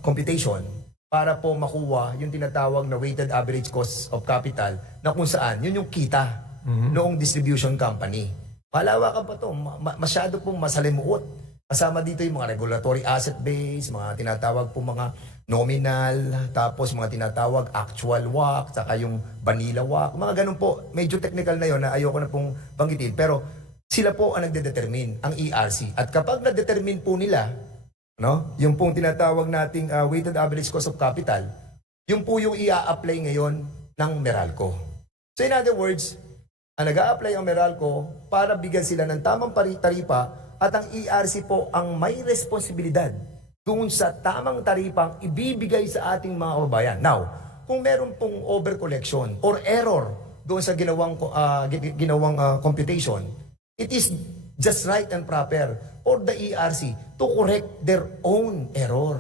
computation para po makuha yung tinatawag na weighted average cost of capital na kung saan, yun yung kita noong distribution company. Malawakan pa to, masyado pong masalimuot Kasama dito yung mga regulatory asset base, mga tinatawag po mga nominal, tapos mga tinatawag actual WACC, saka yung vanilla WACC, mga ganun po. Medyo technical na yon na ayoko na pong banggitin. Pero sila po ang nagdedetermine, ang ERC. At kapag na-determine po nila, no, yung pong tinatawag nating weighted average cost of capital, yung po yung i-apply ngayon ng Meralco. So in other words, ang nag-a-apply ang Meralco para bigyan sila ng tamang taripa at ang ERC po ang may responsibilidad doon sa tamang taripang ibibigay sa ating mga kababayan. Now, kung meron pong overcollection or error doon sa ginawang computation, it is just right and proper for the ERC to correct their own error.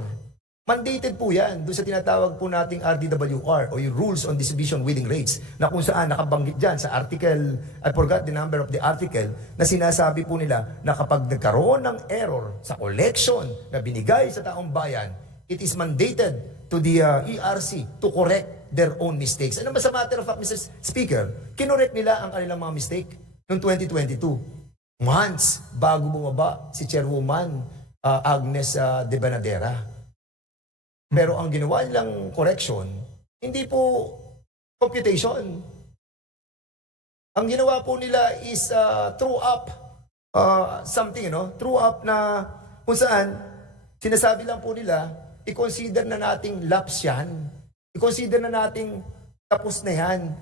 Mandated po yan doon sa tinatawag po nating RDWR o yung Rules on Distribution Wheeling Rates na kung saan nakabanggit dyan sa article, I forgot the number of the article, na sinasabi po nila na kapag nagkaroon ng error sa collection na binigay sa taong bayan, it is mandated to the ERC to correct their own mistakes. And as a matter of fact, Mr. Speaker, kinorek nila ang kanilang mga mistake noong 2022. Months bago bumaba si Chairwoman Agnes de Banadera. Pero ang ginawa nilang correction, hindi po computation. Ang ginawa po nila is true up something, true up na kung saan sinasabi lang po nila, i-consider na nating lapse yan. I-consider na nating tapos na yan.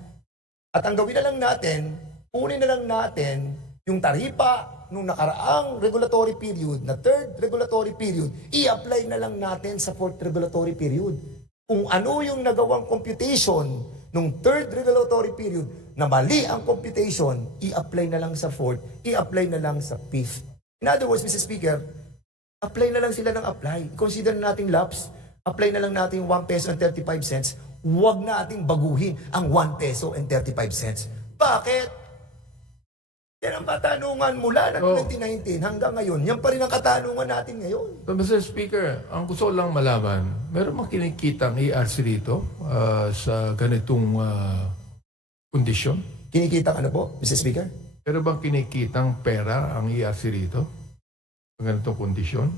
At ang gawin na lang natin, kunin na lang natin yung taripa nung nakaraang regulatory period, na third regulatory period, i-apply na lang natin sa fourth regulatory period. Kung ano yung nagawang computation nung third regulatory period, na mali ang computation, i-apply na lang sa fourth, i-apply na lang sa fifth. In other words, Mr. Speaker, apply na lang sila ng apply. Consider na nating lapse, apply na lang natin 1 peso and 35 cents. Huwag nating baguhin ang 1 peso and 35 cents. Bakit? Yan ang katanungan mula na 2019 hanggang ngayon. Yan pa rin ang katanungan natin ngayon. But Mr. Speaker, ang gusto ko lang malaman, meron bang kinikita ang ERC dito sa ganitong kondisyon? Kinikita ano po, Mr. Speaker? Meron bang kinikitang pera ang ERC dito sa ganitong kondisyon?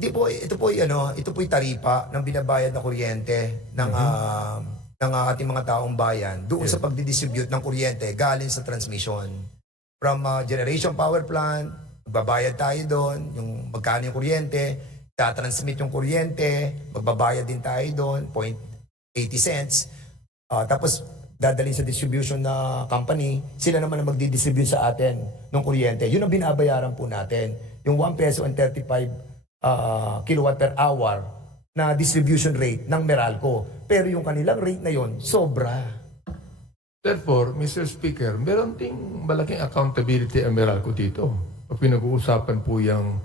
Hindi po, ito po yung taripa ng binabayad na kuryente ng ating mga taong bayan doon sa pagdidistribute ng kuryente galing sa transmission. From generation power plant, magbabayad tayo doon, yung magkano yung kuryente, tatransmit yung kuryente, magbabayad din tayo doon, 0.80 cents. Tapos dadalhin sa distribution na company, sila naman ang magdidistribute sa atin ng kuryente. Yun ang binabayaran po natin, yung 1 peso and 35 kilowatt per hour na distribution rate ng Meralco. Pero yung kanilang rate na yon sobra. Therefore, Mr. Speaker, meron ding malaking accountability ang Meralco dito. Pinag-uusapan po yung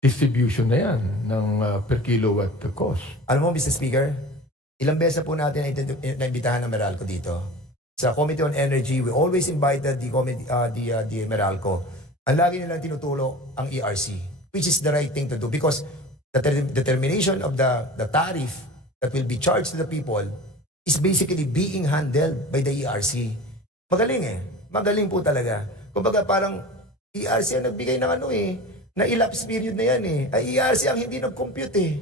distribution na yan ng per kilowatt cost. Alam mo, Mr. Speaker, ilang beses po natin naimbitahan ng Meralco dito. Sa Committee on Energy, we always invited the Meralco. Ang lagi nilang tinutulo ang ERC, which is the right thing to do because the determination of the tariff that will be charged to the people is basically being handled by the ERC. Magaling Magaling po talaga. Kumbaga parang ERC ang nagbigay ng na elapsed period na yan Ay ERC ang hindi nag-compute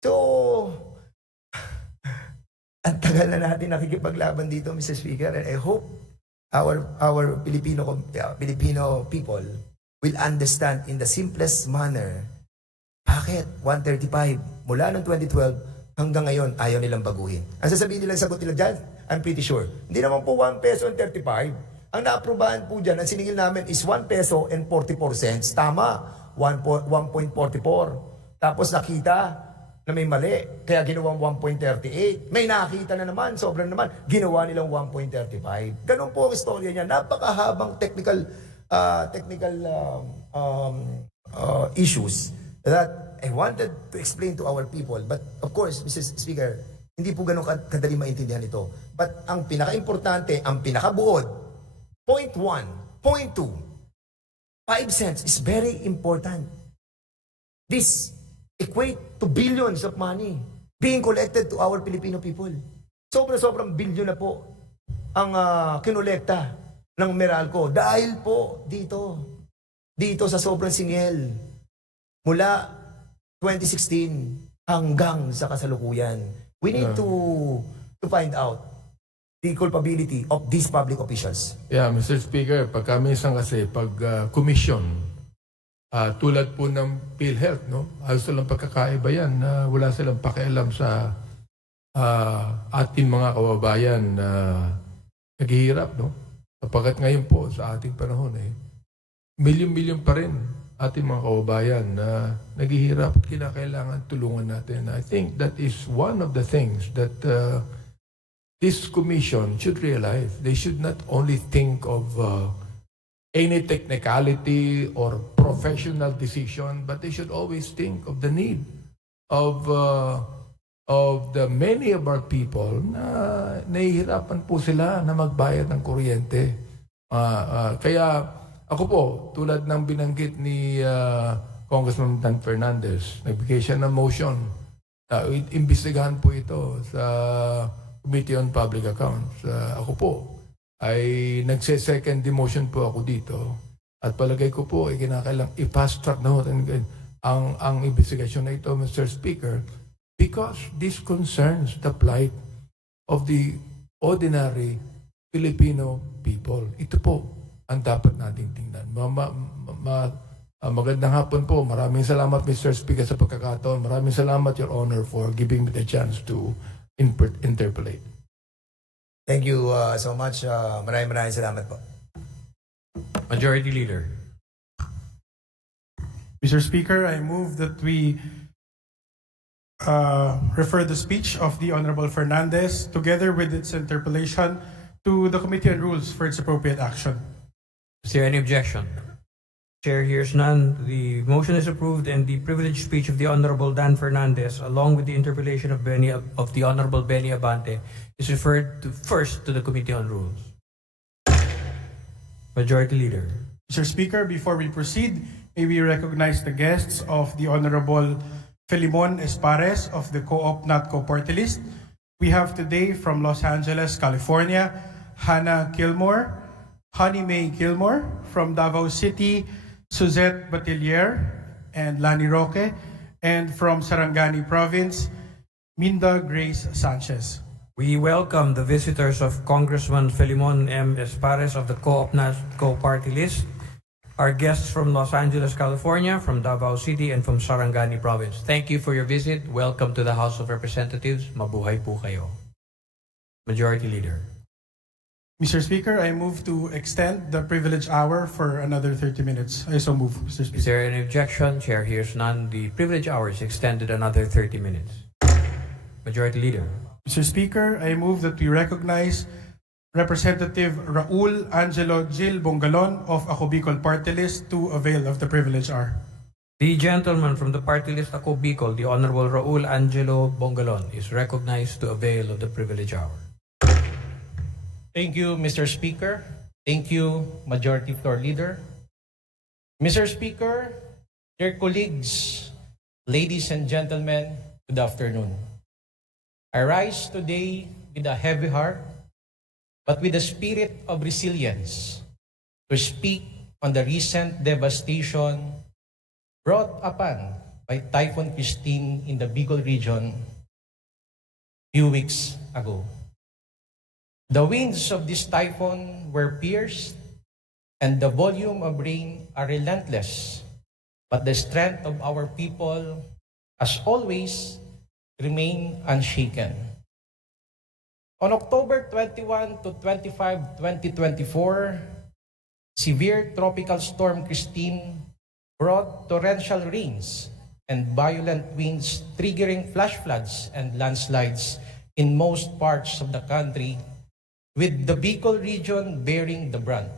So, ang tagal na natin nakikipaglaban dito, Mr. Speaker. And I hope our Filipino people will understand in the simplest manner bakit 135 mula noong 2012 hanggang ngayon, ayaw nilang baguhin. Ang sasabihin nilang sagot nila dyan, I'm pretty sure. Hindi naman po 1 peso and 35. Ang naaprubahan po dyan, ang siningil namin is 1 peso and 44 cents. Tama, 1.44. Tapos nakita na may mali, kaya ginawang 1.38. May nakita na naman, sobrang naman, ginawa nilang 1.35. Ganun po ang istorya niya. Napakahabang technical issues that I wanted to explain to our people. But of course, Mr. Speaker, hindi po ganun kadali maintindihan ito. But ang pinaka-importante, ang pinakabuod, point 1, point 2, 5 cents is very important. This equate to billions of money being collected to our Filipino people. Sobrang bilyon na po ang kinolekta ng Meralco dahil po dito sa sobrang singil mula 2016 hanggang sa kasalukuyan. We need to find out the culpability of these public officials. Yeah, Mr. Speaker, pagka minsan kasi, pag commission, tulad po ng PhilHealth, no? Halos lang pagkakaiba yan na wala silang pakialam sa ating mga kababayan na naghihirap, no? Sapagkat ngayon po, sa ating panahon, milyon-milyon pa rin ating mga kababayan na naghihirap at kinakailangan tulungan natin. I think that is one of the things that this commission should realize. They should not only think of any technicality or professional decision, but they should always think of the need of the many of our people na nahihirapan po sila na magbayad ng kuryente. Kaya ako po, tulad ng binanggit ni Congressman Dan Fernandez, nagbigay siya ng motion. Imbestigahan po ito sa Committee on Public Accounts. Ako po ay nagse-second demotion po ako dito. At palagay ko po ay kinakailang i-fast track na ang investigasyon na ito, Mr. Speaker, because this concerns the plight of the ordinary Filipino people. Ito po ang dapat nating tingnan. Magandang hapon po. Maraming salamat, Mr. Speaker, sa pagkakataon. Maraming salamat, Your Honor, for giving me the chance to interpolate. Thank you so much. Maraming salamat po. Majority Leader. Mr. Speaker, I move that we refer the speech of the Honorable Fernandez together with its interpolation to the Committee on Rules for its appropriate action. Is there any objection? Chair hears none. The motion is approved and the privileged speech of the Honorable Dan Fernandez, along with the interpolation of the Honorable Benny Abante, is referred to first to the Committee on Rules. Majority Leader. Mr. Speaker, before we proceed, may we recognize the guests of the Honorable Filimon Espares of the Co-op NATCO Party List. We have today from Los Angeles, California, Hannah Kilmore, Honey May Gilmore, from Davao City, Suzette Batilier and Lani Roque, and from Sarangani Province, Minda Grace Sanchez. We welcome the visitors of Congressman Filimon M. Espares of the Co-op NATCO Party List, our guests from Los Angeles, California, from Davao City, and from Sarangani Province. Thank you for your visit. Welcome to the House of Representatives. Mabuhay po kayo. Majority Leader. Mr. Speaker, I move to extend the privilege hour for another 30 minutes. I so move, Mr. Speaker. Is there any objection? Chair hears none. The privilege hour is extended another 30 minutes. Majority Leader. Mr. Speaker, I move that we recognize Representative Raul Angelo Gil Bongalon of Ako Bicol Party List to avail of the privilege hour. The gentleman from the party list Ako Bicol, the Honorable Raul Angelo Bongalon, is recognized to avail of the privilege hour. Thank you, Mr. Speaker. Thank you, Majority Floor Leader. Mr. Speaker, dear colleagues, ladies and gentlemen, good afternoon. I rise today with a heavy heart, but with a spirit of resilience to speak on the recent devastation brought upon by Typhoon Christine in the Bicol region few weeks ago. The winds of this typhoon were fierce and the volume of rain are relentless, but the strength of our people, as always, remain unshaken. On October 21 to 25, 2024, severe tropical storm Christine brought torrential rains and violent winds triggering flash floods and landslides in most parts of the country, with the Bicol region bearing the brunt.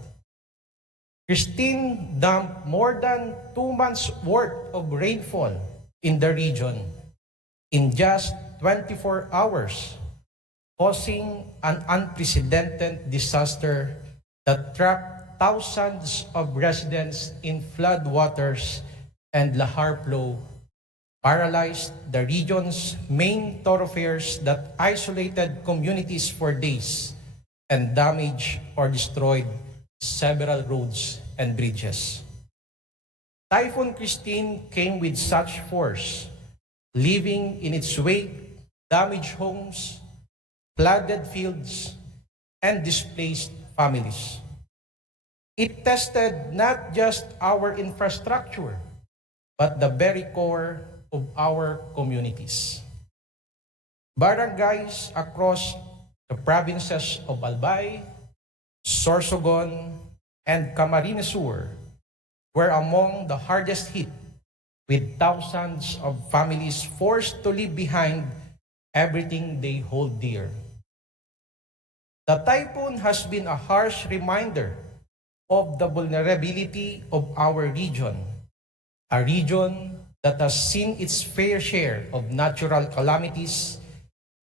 Christine dumped more than 2 months' worth of rainfall in the region in just 24 hours, causing an unprecedented disaster that trapped thousands of residents in flood waters and lahar flow, paralyzed the region's main thoroughfares that isolated communities for days, and damaged or destroyed several roads and bridges. Typhoon Christine came with such force, leaving in its wake damaged homes, flooded fields, and displaced families. It tested not just our infrastructure, but the very core of our communities. Barangays across the provinces of Albay, Sorsogon, and Camarines Sur were among the hardest hit, with thousands of families forced to leave behind everything they hold dear. The typhoon has been a harsh reminder of the vulnerability of our region, a region that has seen its fair share of natural calamities,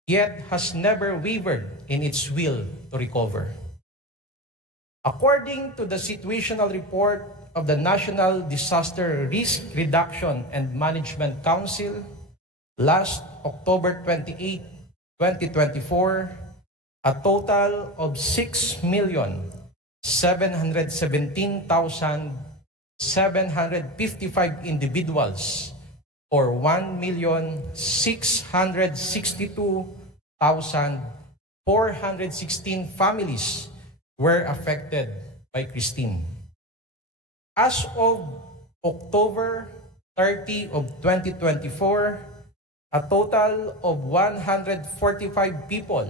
yet has never wavered in its will to recover. According to the situational report of the National Disaster Risk Reduction and Management Council, last October 28, 2024, a total of 6,717,755 individuals, or 1,662,416 families were affected by Christine. As of October 30 of 2024, a total of 145 people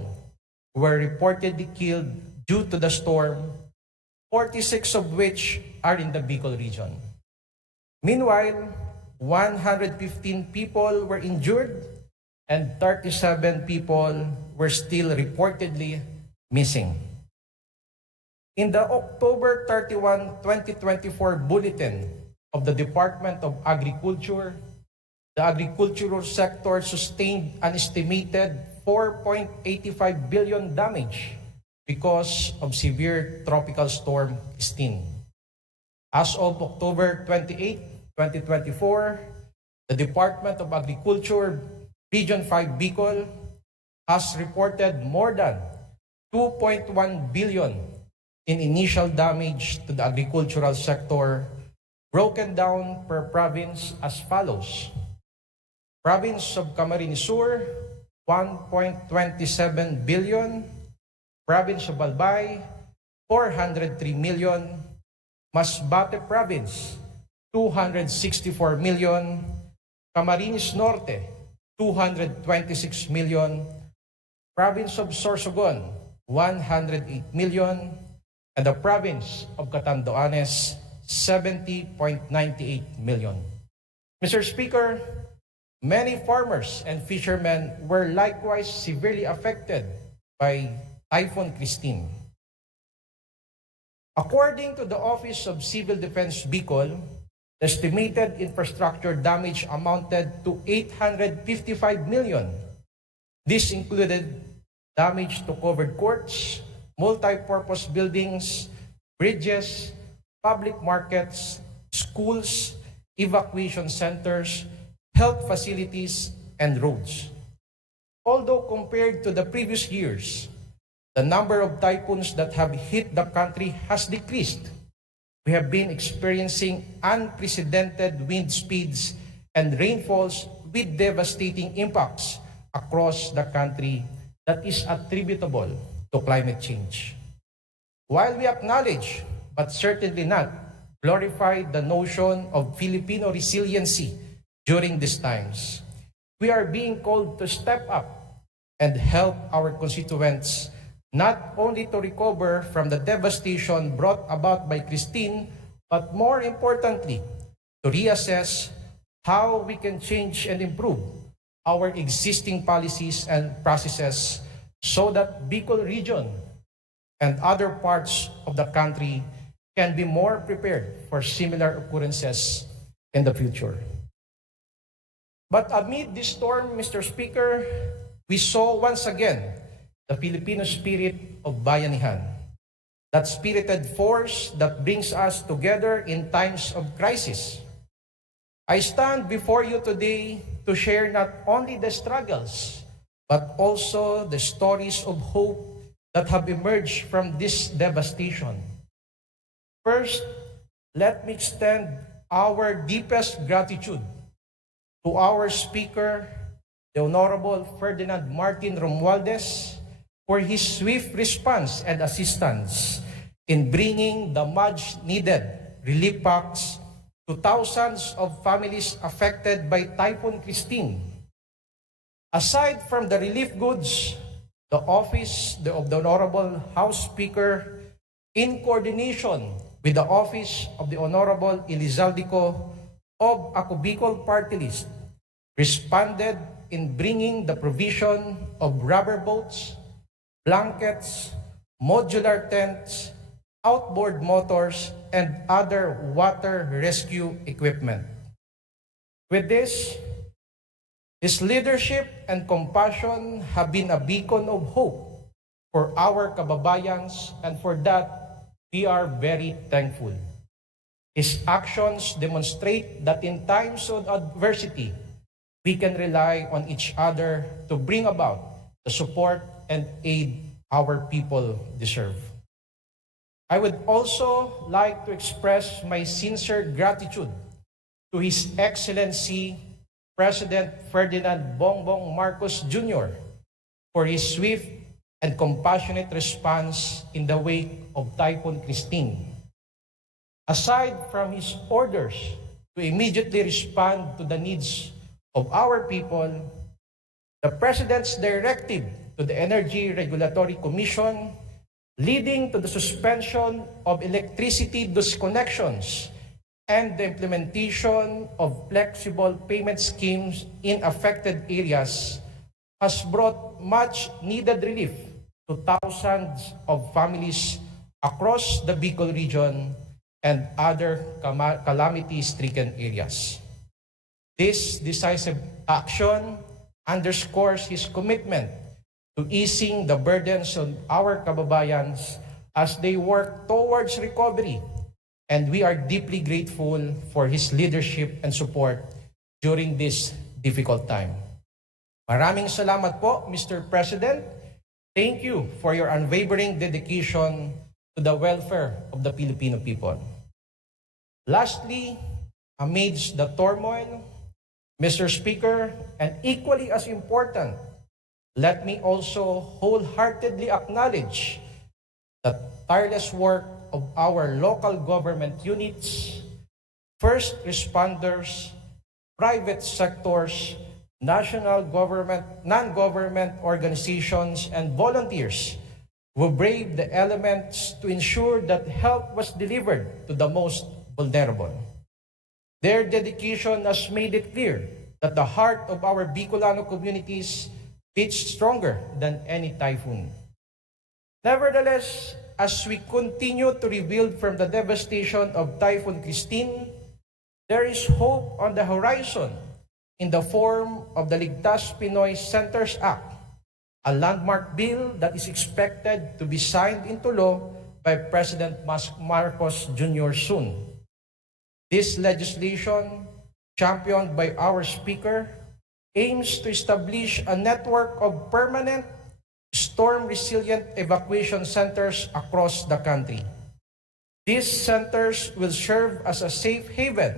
were reportedly killed due to the storm, 46 of which are in the Bicol region. Meanwhile, 115 people were injured and 37 people were still reportedly missing. In the October 31, 2024 bulletin of the Department of Agriculture, the agricultural sector sustained an estimated 4.85 billion damage because of severe tropical storm Christine. As of October 28, 2024, the Department of Agriculture, Region 5 Bicol, has reported more than 2.1 billion in initial damage to the agricultural sector, broken down per province as follows. Province of Camarines Sur, 1.27 billion. Province of Albay, 403 million. Masbate Province, 264 million. Camarines Norte, 226 million. Province of Sorsogon, 108 million. And the province of Catanduanes, 70.98 million. Mr. Speaker, many farmers and fishermen were likewise severely affected by Typhoon Christine. According to the Office of Civil Defense Bicol, the estimated infrastructure damage amounted to 855 million. This included damage to covered courts, multi-purpose buildings, bridges, public markets, schools, evacuation centers, health facilities, and roads. Although compared to the previous years, the number of typhoons that have hit the country has decreased. We have been experiencing unprecedented wind speeds and rainfalls with devastating impacts across the country that is attributable to climate change. While we acknowledge, but certainly not, glorify the notion of Filipino resiliency during these times, we are being called to step up and help our constituents not only to recover from the devastation brought about by Christine, but more importantly, to reassess how we can change and improve our existing policies and processes so that Bicol region and other parts of the country can be more prepared for similar occurrences in the future. But amid this storm, Mr. Speaker, we saw once again the Filipino spirit of bayanihan, that spirited force that brings us together in times of crisis. I stand before you today to share not only the struggles, but also the stories of hope that have emerged from this devastation. First, let me extend our deepest gratitude to our Speaker, the Honorable Ferdinand Martin Romualdez, for his swift response and assistance in bringing the much-needed relief packs to thousands of families affected by Typhoon Christine. Aside from the relief goods, the Office of the Honorable House Speaker, in coordination with the Office of the Honorable Elizaldico of Ako Bicol Party List, responded in bringing the provision of rubber boats, blankets, modular tents, outboard motors, and other water rescue equipment. With this, his leadership and compassion have been a beacon of hope for our kababayans, and for that, we are very thankful. His actions demonstrate that in times of adversity, we can rely on each other to bring about the support and aid our people deserve. I would also like to express my sincere gratitude to His Excellency President Ferdinand Bongbong Marcos Jr. for his swift and compassionate response in the wake of Typhoon Christine. Aside from his orders to immediately respond to the needs of our people, the President's directive to the Energy Regulatory Commission leading to the suspension of electricity disconnections and the implementation of flexible payment schemes in affected areas has brought much-needed relief to thousands of families across the Bicol region and other calamity-stricken areas. This decisive action underscores his commitment to easing the burdens on our kababayans as they work towards recovery, and we are deeply grateful for his leadership and support during this difficult time. Maraming salamat po, Mr. President. Thank you for your unwavering dedication to the welfare of the Filipino people. Lastly, amidst the turmoil, Mr. Speaker, and equally as important, let me also wholeheartedly acknowledge the tireless work of our local government units, first responders, private sectors, national government, non-government organizations, and volunteers who braved the elements to ensure that help was delivered to the most vulnerable. Their dedication has made it clear that the heart of our Bicolano communities beats stronger than any typhoon. Nevertheless, as we continue to rebuild from the devastation of Typhoon Christine, there is hope on the horizon in the form of the Ligtas Pinoy Centers Act, a landmark bill that is expected to be signed into law by President Marcos Jr. soon. This legislation, championed by our Speaker, aims to establish a network of permanent, storm-resilient evacuation centers across the country. These centers will serve as a safe haven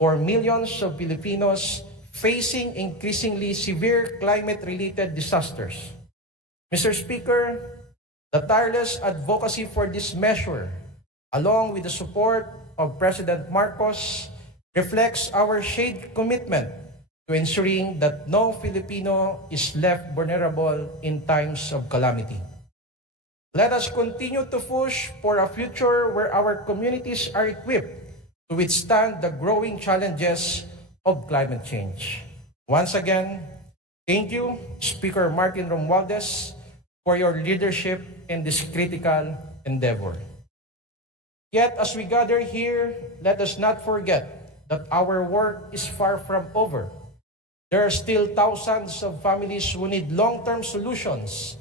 for millions of Filipinos facing increasingly severe climate-related disasters. Mr. Speaker, the tireless advocacy for this measure, along with the support of President Marcos, reflects our shared commitment to ensuring that no Filipino is left vulnerable in times of calamity. Let us continue to push for a future where our communities are equipped to withstand the growing challenges of climate change. Once again, thank you, Speaker Martin Romualdez, for your leadership in this critical endeavor. Yet, as we gather here, let us not forget that our work is far from over. There are still thousands of families who need long-term solutions,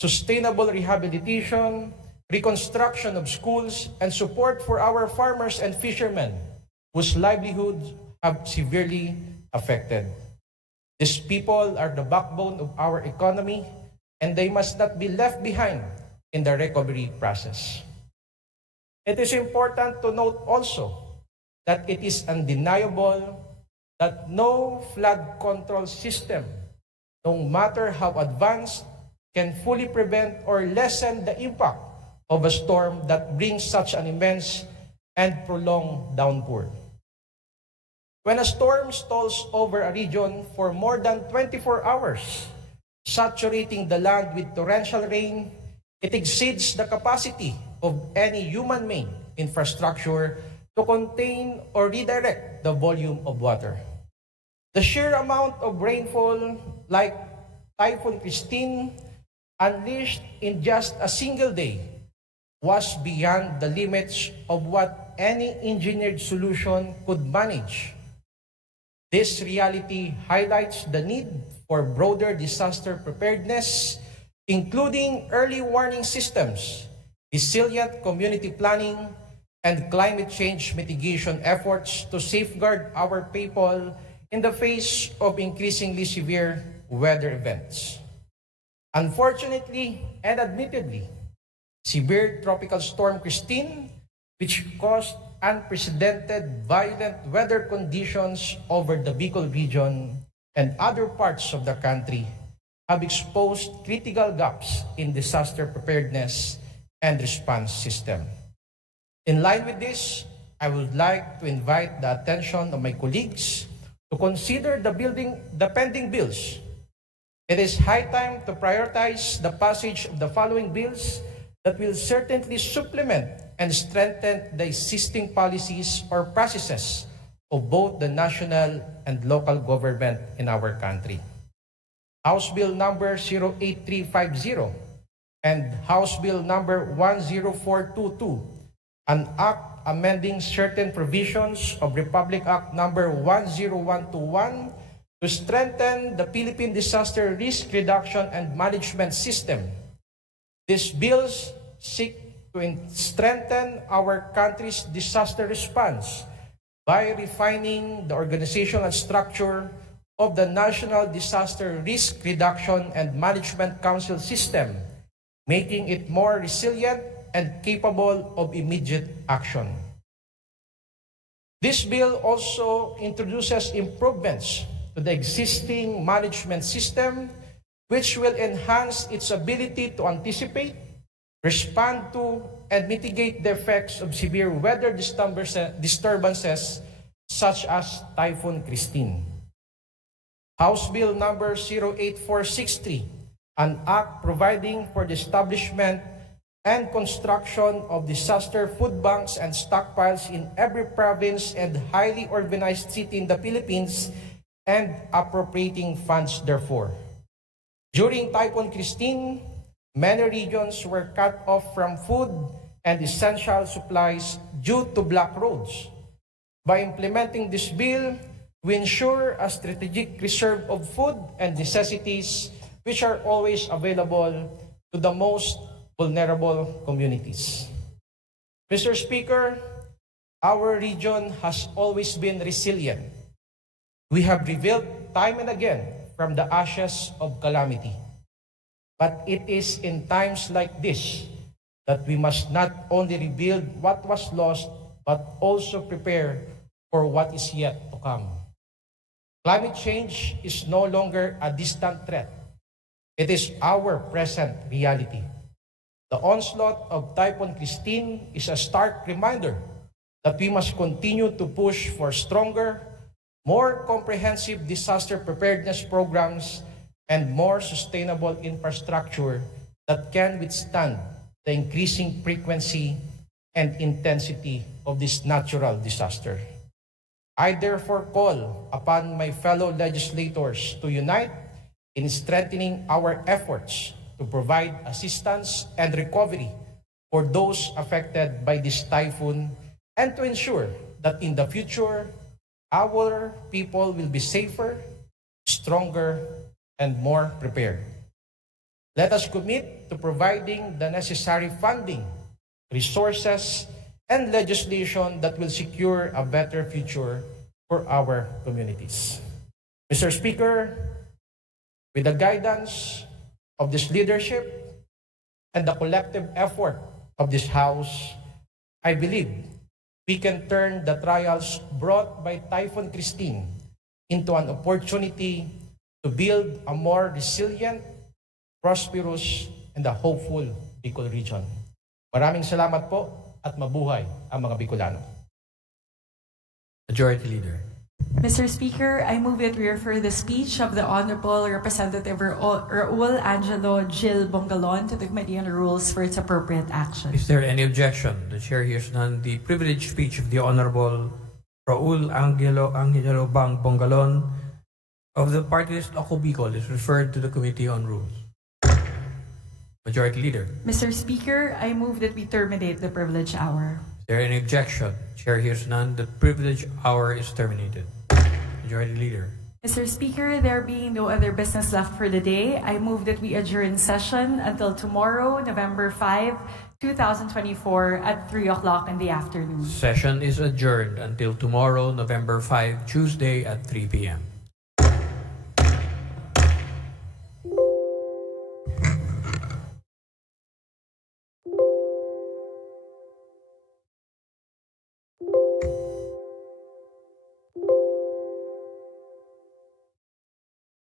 sustainable rehabilitation, reconstruction of schools, and support for our farmers and fishermen whose livelihoods have severely affected. These people are the backbone of our economy, and they must not be left behind in the recovery process. It is important to note also that it is undeniable that no flood control system, no matter how advanced, can fully prevent or lessen the impact of a storm that brings such an immense and prolonged downpour. When a storm stalls over a region for more than 24 hours, saturating the land with torrential rain, it exceeds the capacity of any human-made infrastructure to contain or redirect the volume of water. The sheer amount of rainfall, like Typhoon Christine, unleashed in just a single day, was beyond the limits of what any engineered solution could manage. This reality highlights the need for broader disaster preparedness, including early warning systems, resilient community planning, and climate change mitigation efforts to safeguard our people in the face of increasingly severe weather events. Unfortunately and admittedly, severe tropical storm Christine, which caused unprecedented violent weather conditions over the Bicol region and other parts of the country, have exposed critical gaps in disaster preparedness and response system. In line with this, I would like to invite the attention of my colleagues to consider the pending bills. It is high time to prioritize the passage of the following bills that will certainly supplement and strengthen the existing policies or processes of both the national and local government in our country. House Bill number 08350 and House Bill number 10422, an act amending certain provisions of Republic Act number 10121 to strengthen the Philippine Disaster Risk Reduction and Management System. These bills seek to strengthen our country's disaster response by refining the organizational structure of the National Disaster Risk Reduction and Management Council system, making it more resilient and capable of immediate action. This bill also introduces improvements to the existing management system, which will enhance its ability to anticipate, respond to, and mitigate the effects of severe weather disturbances such as Typhoon Christine. House Bill number 08463, an act providing for the establishment and construction of disaster food banks and stockpiles in every province and highly urbanized city in the Philippines and appropriating funds therefore. During Typhoon Christine, many regions were cut off from food and essential supplies due to blocked roads. By implementing this bill, we ensure a strategic reserve of food and necessities which are always available to the most vulnerable communities. Mr. Speaker, our region has always been resilient. We have rebuilt time and again from the ashes of calamity. But it is in times like this that we must not only rebuild what was lost, but also prepare for what is yet to come. Climate change is no longer a distant threat. It is our present reality. The onslaught of Typhoon Christine is a stark reminder that we must continue to push for stronger, more comprehensive disaster preparedness programs and more sustainable infrastructure that can withstand the increasing frequency and intensity of this natural disaster. I therefore call upon my fellow legislators to unite in strengthening our efforts to provide assistance and recovery for those affected by this typhoon and to ensure that in the future, our people will be safer, stronger, and more prepared. Let us commit to providing the necessary funding, resources, and legislation that will secure a better future for our communities. Mr. Speaker, with the guidance of this leadership and the collective effort of this House, I believe we can turn the trials brought by Typhoon Christine into an opportunity to build a more resilient, prosperous, and a hopeful Bicol region. Maraming salamat po at mabuhay ang mga Bicolano. Majority Leader. Mr. Speaker, I move that we refer the speech of the Honorable Representative Raul Angelo Gil Bongalon to the Committee on Rules for its appropriate action. Is there any objection? The chair hears none. The privileged speech of the Honorable Raul Angelo Bongalon of the party list Ako Bicol is referred to the Committee on Rules. Majority Leader. Mr. Speaker, I move that we terminate the privilege hour. Is there any objection? Chair hears none. The privilege hour is terminated. Majority Leader. Mr. Speaker, there being no other business left for the day, I move that we adjourn session until tomorrow, November 5, 2024 at 3 o'clock in the afternoon. Session is adjourned until tomorrow, November 5, Tuesday at 3 p.m.